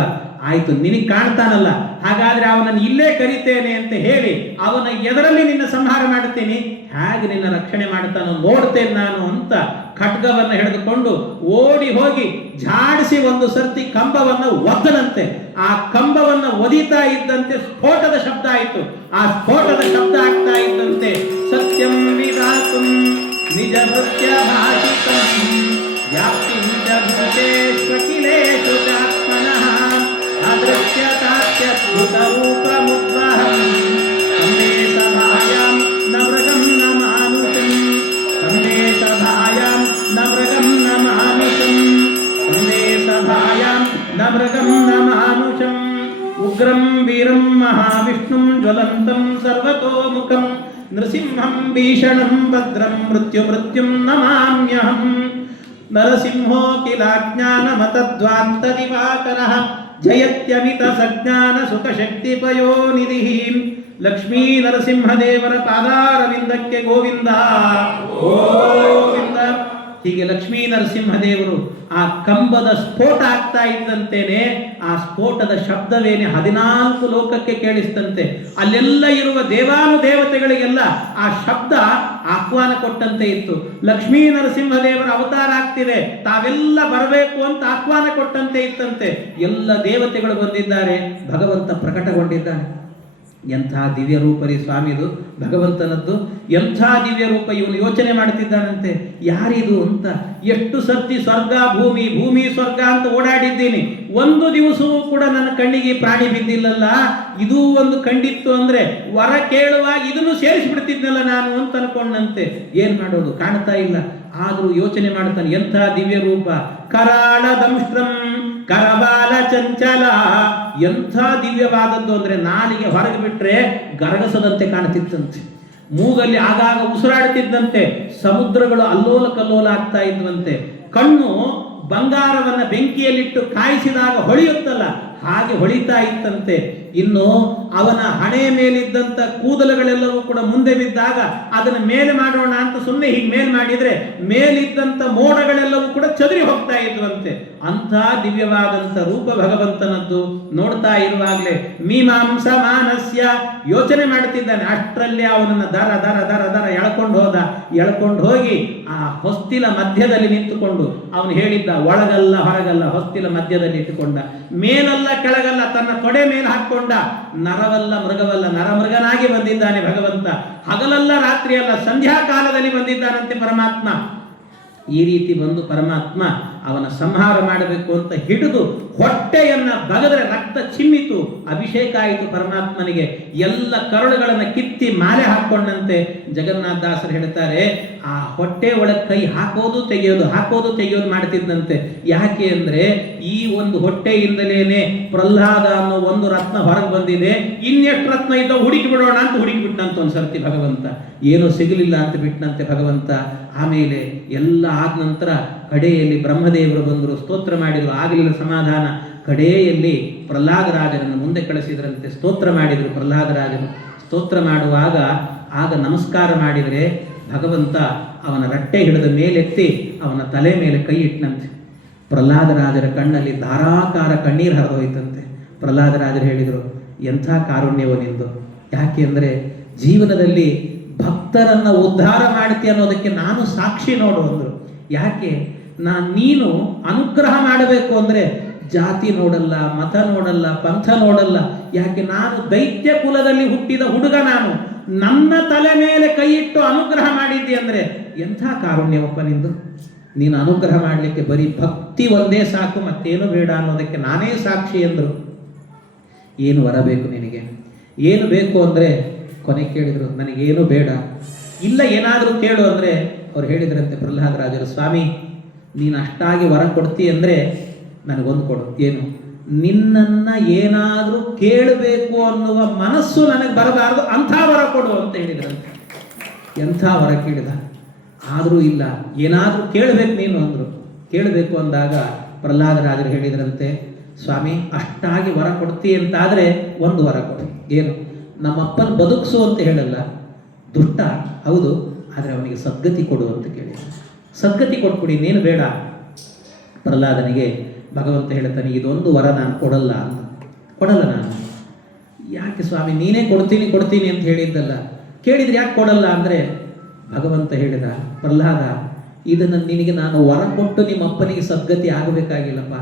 ಆಯ್ತು ನಿನಗೆ ಕಾಣ್ತಾನಲ್ಲ, ಹಾಗಾದ್ರೆ ಅವನನ್ನು ಇಲ್ಲೇ ಕರಿತೇನೆ ಅಂತ ಹೇಳಿ ಅವನ ಎದರಲ್ಲಿ ನಿನ್ನ ಸಂಹಾರ ಮಾಡುತ್ತೇನೆ, ಹೇಗೆ ನಿನ್ನ ರಕ್ಷಣೆ ಮಾಡ್ತಾನೋ ನೋಡ್ತೇನೆ ನಾನು ಅಂತ ಖಡ್ಗವನ್ನು ಹಿಡಿದುಕೊಂಡು ಓಡಿ ಹೋಗಿ ಝಾಡಿಸಿ ಒಂದು ಸರ್ತಿ ಕಂಬವನ್ನು ಒದ್ದನಂತೆ. ಆ ಕಂಬವನ್ನು ಒದಿತಾ ಇದ್ದಂತೆ ಸ್ಫೋಟದ ಶಬ್ದ ಆಯಿತು. ಆ ಸ್ಫೋಟದ ಶಬ್ದ ಆಗ್ತಾ ಇದ್ದಂತೆ, ಸತ್ಯಂ ವಿಧಾತುಂ ನಿಜ ಭೃತ್ಯ ಭಾಷಿತಂ ವ್ಯಾಪ್ತಿಂ ಚ ಭೂತೇಷ್ವಖಿಲೇಷು ಚಾತ್ಮನಃ ಅದೃಶ್ಯತಾತ್ಯದ್ಭುತ ರೂಪಮುದ್ವಹಂ ತಂದೇ ಸಭಾಯಾಂ ನ ಮೃಗಂ ನ ಮಾನುಷಂ ತಂದೇ ಸಭಾಯಾಂ ನ ಮೃಗಂ ನ ಮಾನುಷಂ ತಂದೇ ಸಭಾಯಾಂ ನ ಮೃಗಂ ನ ಮಾನುಷಂ ಉಗ್ರಂ ವೀರಂ ಮಹಾವಿಷ್ಣುಂ ಜ್ವಲಂತಂ ಸರ್ವತೋಮುಖಂ ನೃಸಿಂಹಂ ಭೀಷಣಂ ಭದ್ರಂ ಮೃತ್ಯುಂ ನಮಾಮ್ಯಹಂ ನರಸಿಂಹೋ ಕಿಲಾಜ್ಞಾನಮತದ್ವಾಂತ ದಿವಾಕರಃ ಜಯತ್ಯಮಿತ ಸಜ್ಞಾನ ಸುಖ ಶಕ್ತಿ ಪಯೋನಿಧಿ. ಲಕ್ಷ್ಮೀ ನರಸಿಂಹದೇವರ ಪಾದಾರವಿಂದಕ್ಕೆ ಗೋವಿಂದ ಗೋವಿಂದ. ಹೀಗೆ ಲಕ್ಷ್ಮೀ ನರಸಿಂಹದೇವರು ಆ ಕಂಬದ ಸ್ಫೋಟ ಆಗ್ತಾ ಇದ್ದಂತೇನೆ, ಆ ಸ್ಫೋಟದ ಶಬ್ದವೇನೆ 14 ಲೋಕಕ್ಕೆ ಕೇಳಿಸ್ತಂತೆ. ಅಲ್ಲೆಲ್ಲ ಇರುವ ದೇವಾನುದೇವತೆಗಳಿಗೆಲ್ಲ ಆ ಶಬ್ದ ಆಹ್ವಾನ ಕೊಟ್ಟಂತೆ ಇತ್ತು. ಲಕ್ಷ್ಮೀ ನರಸಿಂಹದೇವರ ಅವತಾರ ಆಗ್ತಿದೆ, ತಾವೆಲ್ಲ ಬರಬೇಕು ಅಂತ ಆಹ್ವಾನ ಕೊಟ್ಟಂತೆ ಇತ್ತಂತೆ. ಎಲ್ಲ ದೇವತೆಗಳು ಬಂದಿದ್ದಾರೆ, ಭಗವಂತ ಪ್ರಕಟಗೊಂಡಿದ್ದಾನೆ. ಎಂಥ ದಿವ್ಯ ರೂಪರಿ ಸ್ವಾಮಿದು ಭಗವಂತನದ್ದು, ಎಂಥ ದಿವ್ಯ ರೂಪ. ಇವನು ಯೋಚನೆ ಮಾಡ್ತಿದ್ದಾನಂತೆ, ಯಾರಿದು ಅಂತ. ಎಷ್ಟು ಸರ್ತಿ ಸ್ವರ್ಗ ಭೂಮಿ, ಭೂಮಿ ಸ್ವರ್ಗ ಅಂತ ಓಡಾಡಿದ್ದೀನಿ, ಒಂದು ದಿವಸವೂ ಕೂಡ ನನ್ನ ಕಣ್ಣಿಗೆ ಪ್ರಾಣಿ ಬಿದ್ದಿಲ್ಲಲ್ಲ, ಇದು ಒಂದು ಕಂಡಿತ್ತು ಅಂದ್ರೆ ವರ ಕೇಳುವಾಗ ಇದನ್ನು ಸೇರಿಸಿಬಿಡ್ತಿದ್ನಲ್ಲ ನಾನು ಅಂತ ಅನ್ಕೊಂಡಂತೆ. ಏನ್ ಮಾಡೋದು, ಕಾಣ್ತಾ ಇಲ್ಲ. ಆದ್ರೂ ಯೋಚನೆ ಮಾಡ್ತಾನೆ, ಎಂಥ ದಿವ್ಯ ರೂಪ. ಕರಾಳ ದಂಷ್ಟ್ರಂ ಕರಬಾಲ ಚಂಚಲ. ಎಂಥ ದಿವ್ಯವಾದದ್ದು ಅಂದ್ರೆ, ನಾಲಿಗೆ ಹೊರಗೆ ಬಿಟ್ರೆ ಗರಗಸದಂತೆ ಕಾಣ್ತಿತ್ತಂತೆ, ಮೂಗಲ್ಲಿ ಆಗಾಗ ಉಸಿರಾಡ್ತಿದ್ದಂತೆ, ಸಮುದ್ರಗಳು ಅಲ್ಲೋಲ ಕಲ್ಲೋಲ ಆಗ್ತಾ ಇದ್ವಂತೆ, ಕಣ್ಣು ಬಂಗಾರವನ್ನ ಬೆಂಕಿಯಲ್ಲಿಟ್ಟು ಕಾಯಿಸಿದಾಗ ಹೊಳೆಯುತ್ತಲ್ಲ ಹಾಗೆ ಹೊಳಿತಾ ಇತ್ತಂತೆ. ಇನ್ನು ಅವನ ಹಣೆಯ ಮೇಲಿದ್ದಂಥ ಕೂದಲುಗಳೆಲ್ಲವೂ ಕೂಡ ಮುಂದೆ ಬಿದ್ದಾಗ ಅದನ್ನು ಮೇಲೆ ಮಾಡೋಣ ಅಂತ ಸುಮ್ಮನೆ ಹೀಗೆ ಮೇಲ್ ಮಾಡಿದ್ರೆ ಮೇಲಿದ್ದಂಥ ಮೋಡಗಳೆಲ್ಲವೂ ಕೂಡ ಚದುರಿ ಹೋಗ್ತಾ ಇದ್ವಂತೆ. ಅಂಥ ದಿವ್ಯವಾದಂಥ ರೂಪ ಭಗವಂತನದ್ದು. ನೋಡ್ತಾ ಇರುವಾಗಲೇ ಮೀಮಾಂಸ ಮಾನಸ್ಯ ಯೋಚನೆ ಮಾಡ್ತಿದ್ದಾನೆ. ಅಷ್ಟರಲ್ಲಿ ಅವನನ್ನು ದರ ದರ ದರ ದರ ಎಳ್ಕೊಂಡು ಹೋಗಿ ಆ ಹೊಸ್ತಿಲ ಮಧ್ಯದಲ್ಲಿ ನಿಂತುಕೊಂಡು ಅವನು ಹೇಳಿದ್ದ, ಒಳಗಲ್ಲ ಹೊರಗಲ್ಲ, ಹೊಸ್ತಿಲ ಮಧ್ಯದಲ್ಲಿ ಇಟ್ಟುಕೊಂಡ, ಮೇಲಲ್ಲ ಕೆಳಗಲ್ಲ, ತನ್ನ ತೊಡೆ ಮೇಲೆ ಹಾಕೊಂಡ. ನರವಲ್ಲ ಮೃಗವಲ್ಲ, ನರಮೃಗನಾಗಿ ಬಂದಿದ್ದಾನೆ ಭಗವಂತ. ಹಗಲಲ್ಲ ರಾತ್ರಿಯಲ್ಲ, ಸಂಧ್ಯಾ ಕಾಲದಲ್ಲಿ ಬಂದಿದ್ದಾನಂತೆ ಪರಮಾತ್ಮ. ಈ ರೀತಿ ಬಂದು ಪರಮಾತ್ಮ ಅವನ ಸಂಹಾರ ಮಾಡಬೇಕು ಅಂತ ಹಿಡಿದು ಹೊಟ್ಟೆಯನ್ನ ಬಗದರೆ ರಕ್ತ ಚಿಮ್ಮಿತು, ಅಭಿಷೇಕ ಆಯಿತು ಪರಮಾತ್ಮನಿಗೆ. ಎಲ್ಲ ಕರುಳುಗಳನ್ನು ಕಿತ್ತಿ ಮಾಲೆ ಹಾಕೊಂಡಂತೆ ಜಗನ್ನಾಥದಾಸರು ಹೇಳ್ತಾರೆ, ಆ ಹೊಟ್ಟೆ ಒಳಗೆ ಕೈ ಹಾಕೋದು ತೆಗೆಯೋದು ಮಾಡ್ತಿದ್ದಂತೆ. ಯಾಕೆ ಅಂದ್ರೆ ಈ ಒಂದು ಹೊಟ್ಟೆಯಿಂದಲೇನೆ ಪ್ರಹ್ಲಾದ ಅನ್ನೋ ಒಂದು ರತ್ನ ಹೊರಗೆ ಬಂದಿದೆ, ಇನ್ನೆಷ್ಟು ರತ್ನ ಇದ್ದ ಹುಡುಕಿ ಬಿಡೋಣ ಅಂತ ಹುಡುಕಿಬಿಟ್ಟಂತ ಒಂದ್ಸರ್ತಿ ಭಗವಂತ. ಏನೂ ಸಿಗಲಿಲ್ಲ ಅಂತ ಬಿಟ್ಟನಂತೆ ಭಗವಂತ. ಆಮೇಲೆ ಎಲ್ಲ ಆದ ನಂತರ ಕಡೆಯಲ್ಲಿ ಬ್ರಹ್ಮದೇವರು ಬಂದರು, ಸ್ತೋತ್ರ ಮಾಡಿದರು, ಆಗಲಿಲ್ಲ ಸಮಾಧಾನ. ಕಡೆಯಲ್ಲಿ ಪ್ರಹ್ಲಾದರಾಜರನ್ನು ಮುಂದೆ ಕಳಿಸಿದ್ರಂತೆ, ಸ್ತೋತ್ರ ಮಾಡಿದರು. ಪ್ರಹ್ಲಾದರಾಜರು ಸ್ತೋತ್ರ ಮಾಡುವಾಗ ಆಗ ನಮಸ್ಕಾರ ಮಾಡಿದರೆ ಭಗವಂತ ಅವನ ರಟ್ಟೆ ಹಿಡಿದ ಮೇಲೆತ್ತಿ ಅವನ ತಲೆ ಮೇಲೆ ಕೈ ಇಟ್ಟನಂತೆ. ಪ್ರಹ್ಲಾದರಾಜರ ಕಣ್ಣಲ್ಲಿ ಧಾರಾಕಾರ ಕಣ್ಣೀರು ಹರಿದೋಯ್ತಂತೆ. ಪ್ರಹ್ಲಾದರಾಜರು ಹೇಳಿದರು, ಎಂಥ ಕಾರುಣ್ಯವ ನಿಂದು. ಯಾಕೆ ಅಂದರೆ ಜೀವನದಲ್ಲಿ ಭಕ್ತರನ್ನ ಉದ್ಧಾರ ಮಾಡ್ತಿ ಅನ್ನೋದಕ್ಕೆ ನಾನು ಸಾಕ್ಷಿ ನೋಡು ಅಂದರು. ಯಾಕೆ? ನೀನು ಅನುಗ್ರಹ ಮಾಡಬೇಕು ಅಂದರೆ ಜಾತಿ ನೋಡಲ್ಲ, ಮತ ನೋಡಲ್ಲ, ಪಂಥ ನೋಡಲ್ಲ. ಯಾಕೆ? ನಾನು ದೈತ್ಯ ಕುಲದಲ್ಲಿ ಹುಟ್ಟಿದ ಹುಡುಗ, ನಾನು ನನ್ನ ತಲೆ ಮೇಲೆ ಕೈ ಇಟ್ಟು ಅನುಗ್ರಹ ಮಾಡಿದ್ದಿ ಅಂದರೆ ಎಂಥ ಕಾರುಣ್ಯವಪ್ಪ ನಿಂದು. ನೀನು ಅನುಗ್ರಹ ಮಾಡಲಿಕ್ಕೆ ಬರೀ ಭಕ್ತಿ ಒಂದೇ ಸಾಕು, ಮತ್ತೇನು ಬೇಡ ಅನ್ನೋದಕ್ಕೆ ನಾನೇ ಸಾಕ್ಷಿ ಎಂದರು. ಏನು ಬರಬೇಕು ನಿನಗೆ? ಏನು ಬೇಕು ಅಂದರೆ ಕೊನೆ ಕೇಳಿದರು, ನನಗೇನು ಬೇಡ. ಇಲ್ಲ ಏನಾದರೂ ಕೇಳು ಅಂದರೆ ಅವ್ರು ಹೇಳಿದ್ರಂತೆ ಪ್ರಹ್ಲಾದರಾಜರು, ಸ್ವಾಮಿ ನೀನು ಅಷ್ಟಾಗಿ ವರ ಕೊಡ್ತಿ ಅಂದರೆ ನನಗೊಂದು ಕೊಡು. ಏನು? ನಿನ್ನನ್ನು ಏನಾದರೂ ಕೇಳಬೇಕು ಅನ್ನುವ ಮನಸ್ಸು ನನಗೆ ಬರಬಾರದು, ಅಂಥ ವರ ಕೊಡು ಅಂತ ಹೇಳಿದ್ರಂತೆ. ಎಂಥ ವರ ಕೇಳಿದ? ಆದರೂ ಇಲ್ಲ, ಏನಾದರೂ ಕೇಳಬೇಕು ನೀನು ಅಂದರು. ಕೇಳಬೇಕು ಅಂದಾಗ ಪ್ರಹ್ಲಾದರಾಜರು ಹೇಳಿದ್ರಂತೆ, ಸ್ವಾಮಿ ಅಷ್ಟಾಗಿ ವರ ಕೊಡ್ತಿ ಅಂತಾದರೆ ಒಂದು ವರ ಕೊಡು. ಏನು? ನಮ್ಮಪ್ಪನ ಬದುಕಿಸು ಅಂತ ಹೇಳಲ್ಲ, ದುಷ್ಟ ಹೌದು, ಆದರೆ ಅವನಿಗೆ ಸದ್ಗತಿ ಕೊಡು ಅಂತ ಕೇಳಿ. ಸದ್ಗತಿ ಕೊಟ್ಬಿಡಿ, ಇನ್ನೇನು ಬೇಡ. ಪ್ರಹ್ಲಾದನಿಗೆ ಭಗವಂತ ಹೇಳ್ತಾನೆ, ಇದೊಂದು ವರ ನಾನು ಕೊಡಲ್ಲ ಅಂತ. ಕೊಡಲ್ಲ ನಾನು. ಯಾಕೆ ಸ್ವಾಮಿ? ನೀನೇ ಕೊಡ್ತೀನಿ ಅಂತ ಹೇಳಿದ್ದಲ್ಲ, ಕೇಳಿದ್ರೆ ಯಾಕೆ ಕೊಡಲ್ಲ ಅಂದರೆ ಭಗವಂತ ಹೇಳಿದ, ಪ್ರಹ್ಲಾದ ಇದನ್ನು ನಿನಗೆ ನಾನು ವರ ಕೊಟ್ಟು ನಿಮ್ಮ ಅಪ್ಪನಿಗೆ ಸದ್ಗತಿ ಆಗಬೇಕಾಗಿಲ್ಲಪ್ಪ.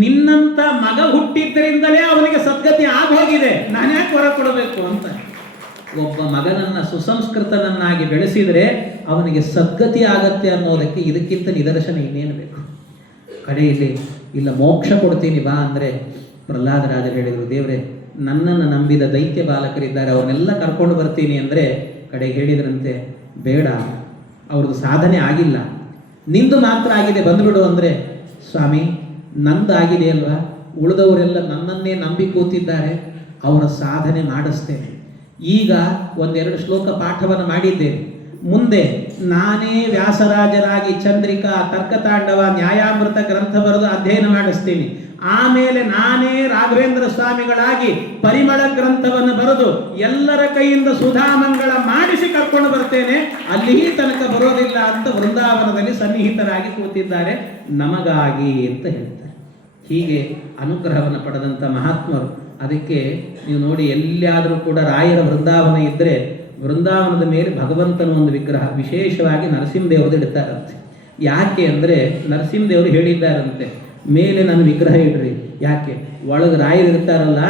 ನಿನ್ನಂತ ಮಗ ಹುಟ್ಟಿದ್ದರಿಂದಲೇ ಅವನಿಗೆ ಸದ್ಗತಿ ಆಗೋಗಿದೆ, ನಾನು ಯಾಕೆ ವರ ಕೊಡಬೇಕು ಅಂತ. ಒಬ್ಬ ಮಗನನ್ನ ಸುಸಂಸ್ಕೃತನನ್ನಾಗಿ ಬೆಳೆಸಿದರೆ ಅವನಿಗೆ ಸದ್ಗತಿ ಆಗತ್ತೆ ಅನ್ನೋದಕ್ಕೆ ಇದಕ್ಕಿಂತ ನಿದರ್ಶನ ಇನ್ನೇನು ಬೇಕು. ಕಡೆಯಲ್ಲಿ ಇಲ್ಲ ಮೋಕ್ಷ ಕೊಡ್ತೀನಿ ಬಾ ಅಂದರೆ ಪ್ರಹ್ಲಾದರಾಜರು ಹೇಳಿದರು, ದೇವರೇ ನನ್ನನ್ನು ನಂಬಿದ ದೈತ್ಯ ಬಾಲಕರಿದ್ದಾರೆ, ಅವ್ರನ್ನೆಲ್ಲ ಕರ್ಕೊಂಡು ಬರ್ತೀನಿ ಅಂದರೆ ಕಡೆಗೆ ಹೇಳಿದ್ರಂತೆ, ಬೇಡ, ಅವ್ರದ್ದು ಸಾಧನೆ ಆಗಿಲ್ಲ, ನಿಂದು ಮಾತ್ರ ಆಗಿದೆ, ಬಂದುಬಿಡು ಅಂದರೆ, ಸ್ವಾಮಿ ನಂದು ಆಗಿದೆ ಅಲ್ವಾ, ಉಳಿದವರೆಲ್ಲ ನನ್ನನ್ನೇ ನಂಬಿ ಕೂತಿದ್ದಾರೆ, ಅವರ ಸಾಧನೆ ಮಾಡಿಸ್ತೇನೆ. ಈಗ ಒಂದೆರಡು ಶ್ಲೋಕ ಪಾಠವನ್ನು ಮಾಡಿದ್ದೇನೆ, ಮುಂದೆ ನಾನೇ ವ್ಯಾಸರಾಜರಾಗಿ ಚಂದ್ರಿಕಾ, ತರ್ಕತಾಂಡವ, ನ್ಯಾಯಾಮೃತ ಗ್ರಂಥ ಬರೆದು ಅಧ್ಯಯನ ಮಾಡಿಸ್ತೀನಿ. ಆಮೇಲೆ ನಾನೇ ರಾಘವೇಂದ್ರ ಸ್ವಾಮಿಗಳಾಗಿ ಪರಿಮಳ ಗ್ರಂಥವನ್ನು ಬರೆದು ಎಲ್ಲರ ಕೈಯಿಂದ ಸುಧಾಮಂಗಳ ಮಾಡಿಸಿ ಕರ್ಕೊಂಡು ಬರ್ತೇನೆ. ಅಲ್ಲಿ ತನಕ ಬರೋದಿಲ್ಲ ಅಂತ ವೃಂದಾವನದಲ್ಲಿ ಸನ್ನಿಹಿತರಾಗಿ ಕೂತಿದ್ದಾರೆ ನಮಗಾಗಿ ಅಂತ ಹೇಳ್ತಾರೆ. ಹೀಗೆ ಅನುಗ್ರಹವನ್ನು ಪಡೆದಂಥ ಮಹಾತ್ಮರು. ಅದಕ್ಕೆ ನೀವು ನೋಡಿ, ಎಲ್ಲಿಯಾದರೂ ಕೂಡ ರಾಯರ ವೃಂದಾವನ ಇದ್ದರೆ ವೃಂದಾವನದ ಮೇಲೆ ಭಗವಂತನ ಒಂದು ವಿಗ್ರಹ, ವಿಶೇಷವಾಗಿ ನರಸಿಂಹದೇವರು ಇಡ್ತಾರಂತೆ. ಯಾಕೆ ಅಂದರೆ ನರಸಿಂಹದೇವರು ಹೇಳಿದ್ದಾರಂತೆ, ಮೇಲೆ ನನ್ನ ವಿಗ್ರಹ ಇಡ್ರಿ. ಯಾಕೆ? ಒಳಗೆ ರಾಯರು ಇರ್ತಾರಲ್ಲ,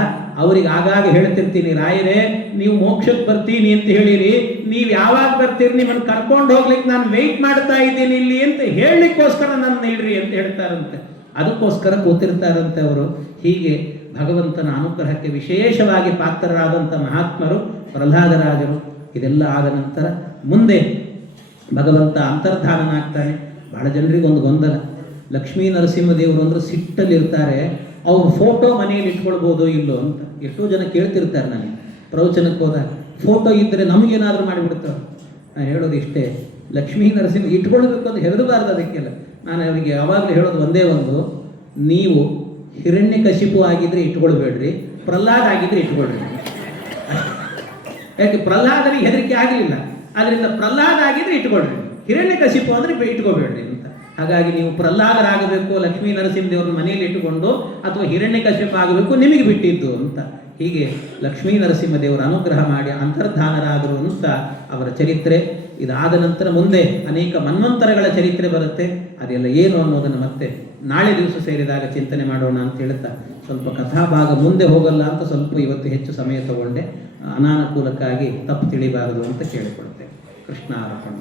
ಅವ್ರಿಗೆ ಆಗಾಗ ಹೇಳ್ತಿರ್ತೀನಿ, ರಾಯರೇ ನೀವು ಮೋಕ್ಷಕ್ಕೆ ಬರ್ತೀನಿ ಅಂತ ಹೇಳಿರಿ, ನೀವು ಯಾವಾಗ ಬರ್ತೀರಿ, ನಿಮ್ಮನ್ನು ಕರ್ಕೊಂಡು ಹೋಗ್ಲಿಕ್ಕೆ ನಾನು ವೆಯ್ಟ್ ಮಾಡ್ತಾ ಇದ್ದೀನಿ ಇಲ್ಲಿ ಅಂತ ಹೇಳಲಿಕ್ಕೋಸ್ಕರ ನನ್ನ ಇಡ್ರಿ ಅಂತ ಹೇಳ್ತಾರಂತೆ. ಅದಕ್ಕೋಸ್ಕರ ಕೂತಿರ್ತಾರಂತೆ ಅವರು. ಹೀಗೆ ಭಗವಂತನ ಅನುಗ್ರಹಕ್ಕೆ ವಿಶೇಷವಾಗಿ ಪಾತ್ರರಾದಂಥ ಮಹಾತ್ಮರು ಪ್ರಹ್ಲಾದರಾಜರು. ಇದೆಲ್ಲ ಆದ ನಂತರ ಮುಂದೆ ಭಗವಂತ ಅಂತರ್ಧಾನನಾಗ್ತಾನೆ. ಬಹಳ ಜನರಿಗೆ ಒಂದು ಗೊಂದಲ, ಲಕ್ಷ್ಮೀ ನರಸಿಂಹದೇವರು ಅಂದ್ರೆ ಸಿಟ್ಟಲ್ಲಿರ್ತಾರೆ, ಅವ್ರ ಫೋಟೋ ಮನೆಯಲ್ಲಿ ಇಟ್ಕೊಳ್ಬೋದು ಇಲ್ಲೋ ಅಂತ ಎಷ್ಟೋ ಜನ ಕೇಳ್ತಿರ್ತಾರೆ. ನನಗೆ ಪ್ರವಚನಕ್ಕೆ ಹೋದಾಗ ಫೋಟೋ ಇದ್ದರೆ ನಮಗೇನಾದರೂ ಮಾಡಿಬಿಡ್ತಾರೆ. ನಾನು ಹೇಳೋದು ಇಷ್ಟೇ, ಲಕ್ಷ್ಮೀ ನರಸಿಂಹ ಇಟ್ಕೊಳ್ಬೇಕು ಅಂತ ಹೆದರಬಾರ್ದು. ಅದಕ್ಕೆಲ್ಲ ನಾನು ಅವರಿಗೆ ಯಾವಾಗಲೂ ಹೇಳೋದು ಒಂದೇ ಒಂದು, ನೀವು ಹಿರಣ್ಯಕಶಿಪು ಆಗಿದ್ರೆ ಇಟ್ಕೊಳ್ಬೇಡ್ರಿ, ಪ್ರಹ್ಲಾದ ಆಗಿದ್ರೆ ಇಟ್ಕೊಳ್ರಿ. ಯಾಕೆ? ಪ್ರಹ್ಲಾದನಿಗೆ ಹೆದರಿಕೆ ಆಗಲಿಲ್ಲ, ಅದರಿಂದ ಪ್ರಹ್ಲಾದ ಆಗಿದ್ರೆ ಇಟ್ಕೊಳ್ರಿ, ಹಿರಣ್ಯಕಶಿಪು ಅಂದರೆ ಇಟ್ಕೋಬೇಡ್ರಿ ಅಂತ. ಹಾಗಾಗಿ ನೀವು ಪ್ರಹ್ಲಾದರಾಗಬೇಕು, ಲಕ್ಷ್ಮೀ ನರಸಿಂಹದೇವ್ರನ್ನ ಮನೆಯಲ್ಲಿ ಇಟ್ಟುಕೊಂಡು, ಅಥವಾ ಹಿರಣ್ಯಕಶಿಪು ಆಗಬೇಕು, ನಿಮಗೆ ಬಿಟ್ಟಿದ್ದು ಅಂತ. ಹೀಗೆ ಲಕ್ಷ್ಮೀ ನರಸಿಂಹದೇವರ ಅನುಗ್ರಹ ಮಾಡಿ ಅಂತರ್ಧಾನರಾದರು ಅಂತ ಅವರ ಚರಿತ್ರೆ. ಇದಾದ ನಂತರ ಮುಂದೆ ಅನೇಕ ಮನ್ವಂತರಗಳ ಚರಿತ್ರೆ ಬರುತ್ತೆ. ಅದೆಲ್ಲ ಏನು ಅನ್ನೋದನ್ನು ಮತ್ತೆ ನಾಳೆ ದಿವಸ ಸೇರಿದಾಗ ಚಿಂತನೆ ಮಾಡೋಣ ಅಂತ ಹೇಳ್ತಾ, ಸ್ವಲ್ಪ ಕಥಾಭಾಗ ಮುಂದೆ ಹೋಗಲ್ಲ ಅಂತ ಸ್ವಲ್ಪ ಇವತ್ತು ಹೆಚ್ಚು ಸಮಯ ತಗೊಂಡೆ. ಅನಾನುಕೂಲಕ್ಕಾಗಿ ತಪ್ಪು ತಿಳಿಬಾರದು ಅಂತ ಕೇಳಿಕೊಳ್ತೇನೆ. ಕೃಷ್ಣ ಅರ್ಪಣ.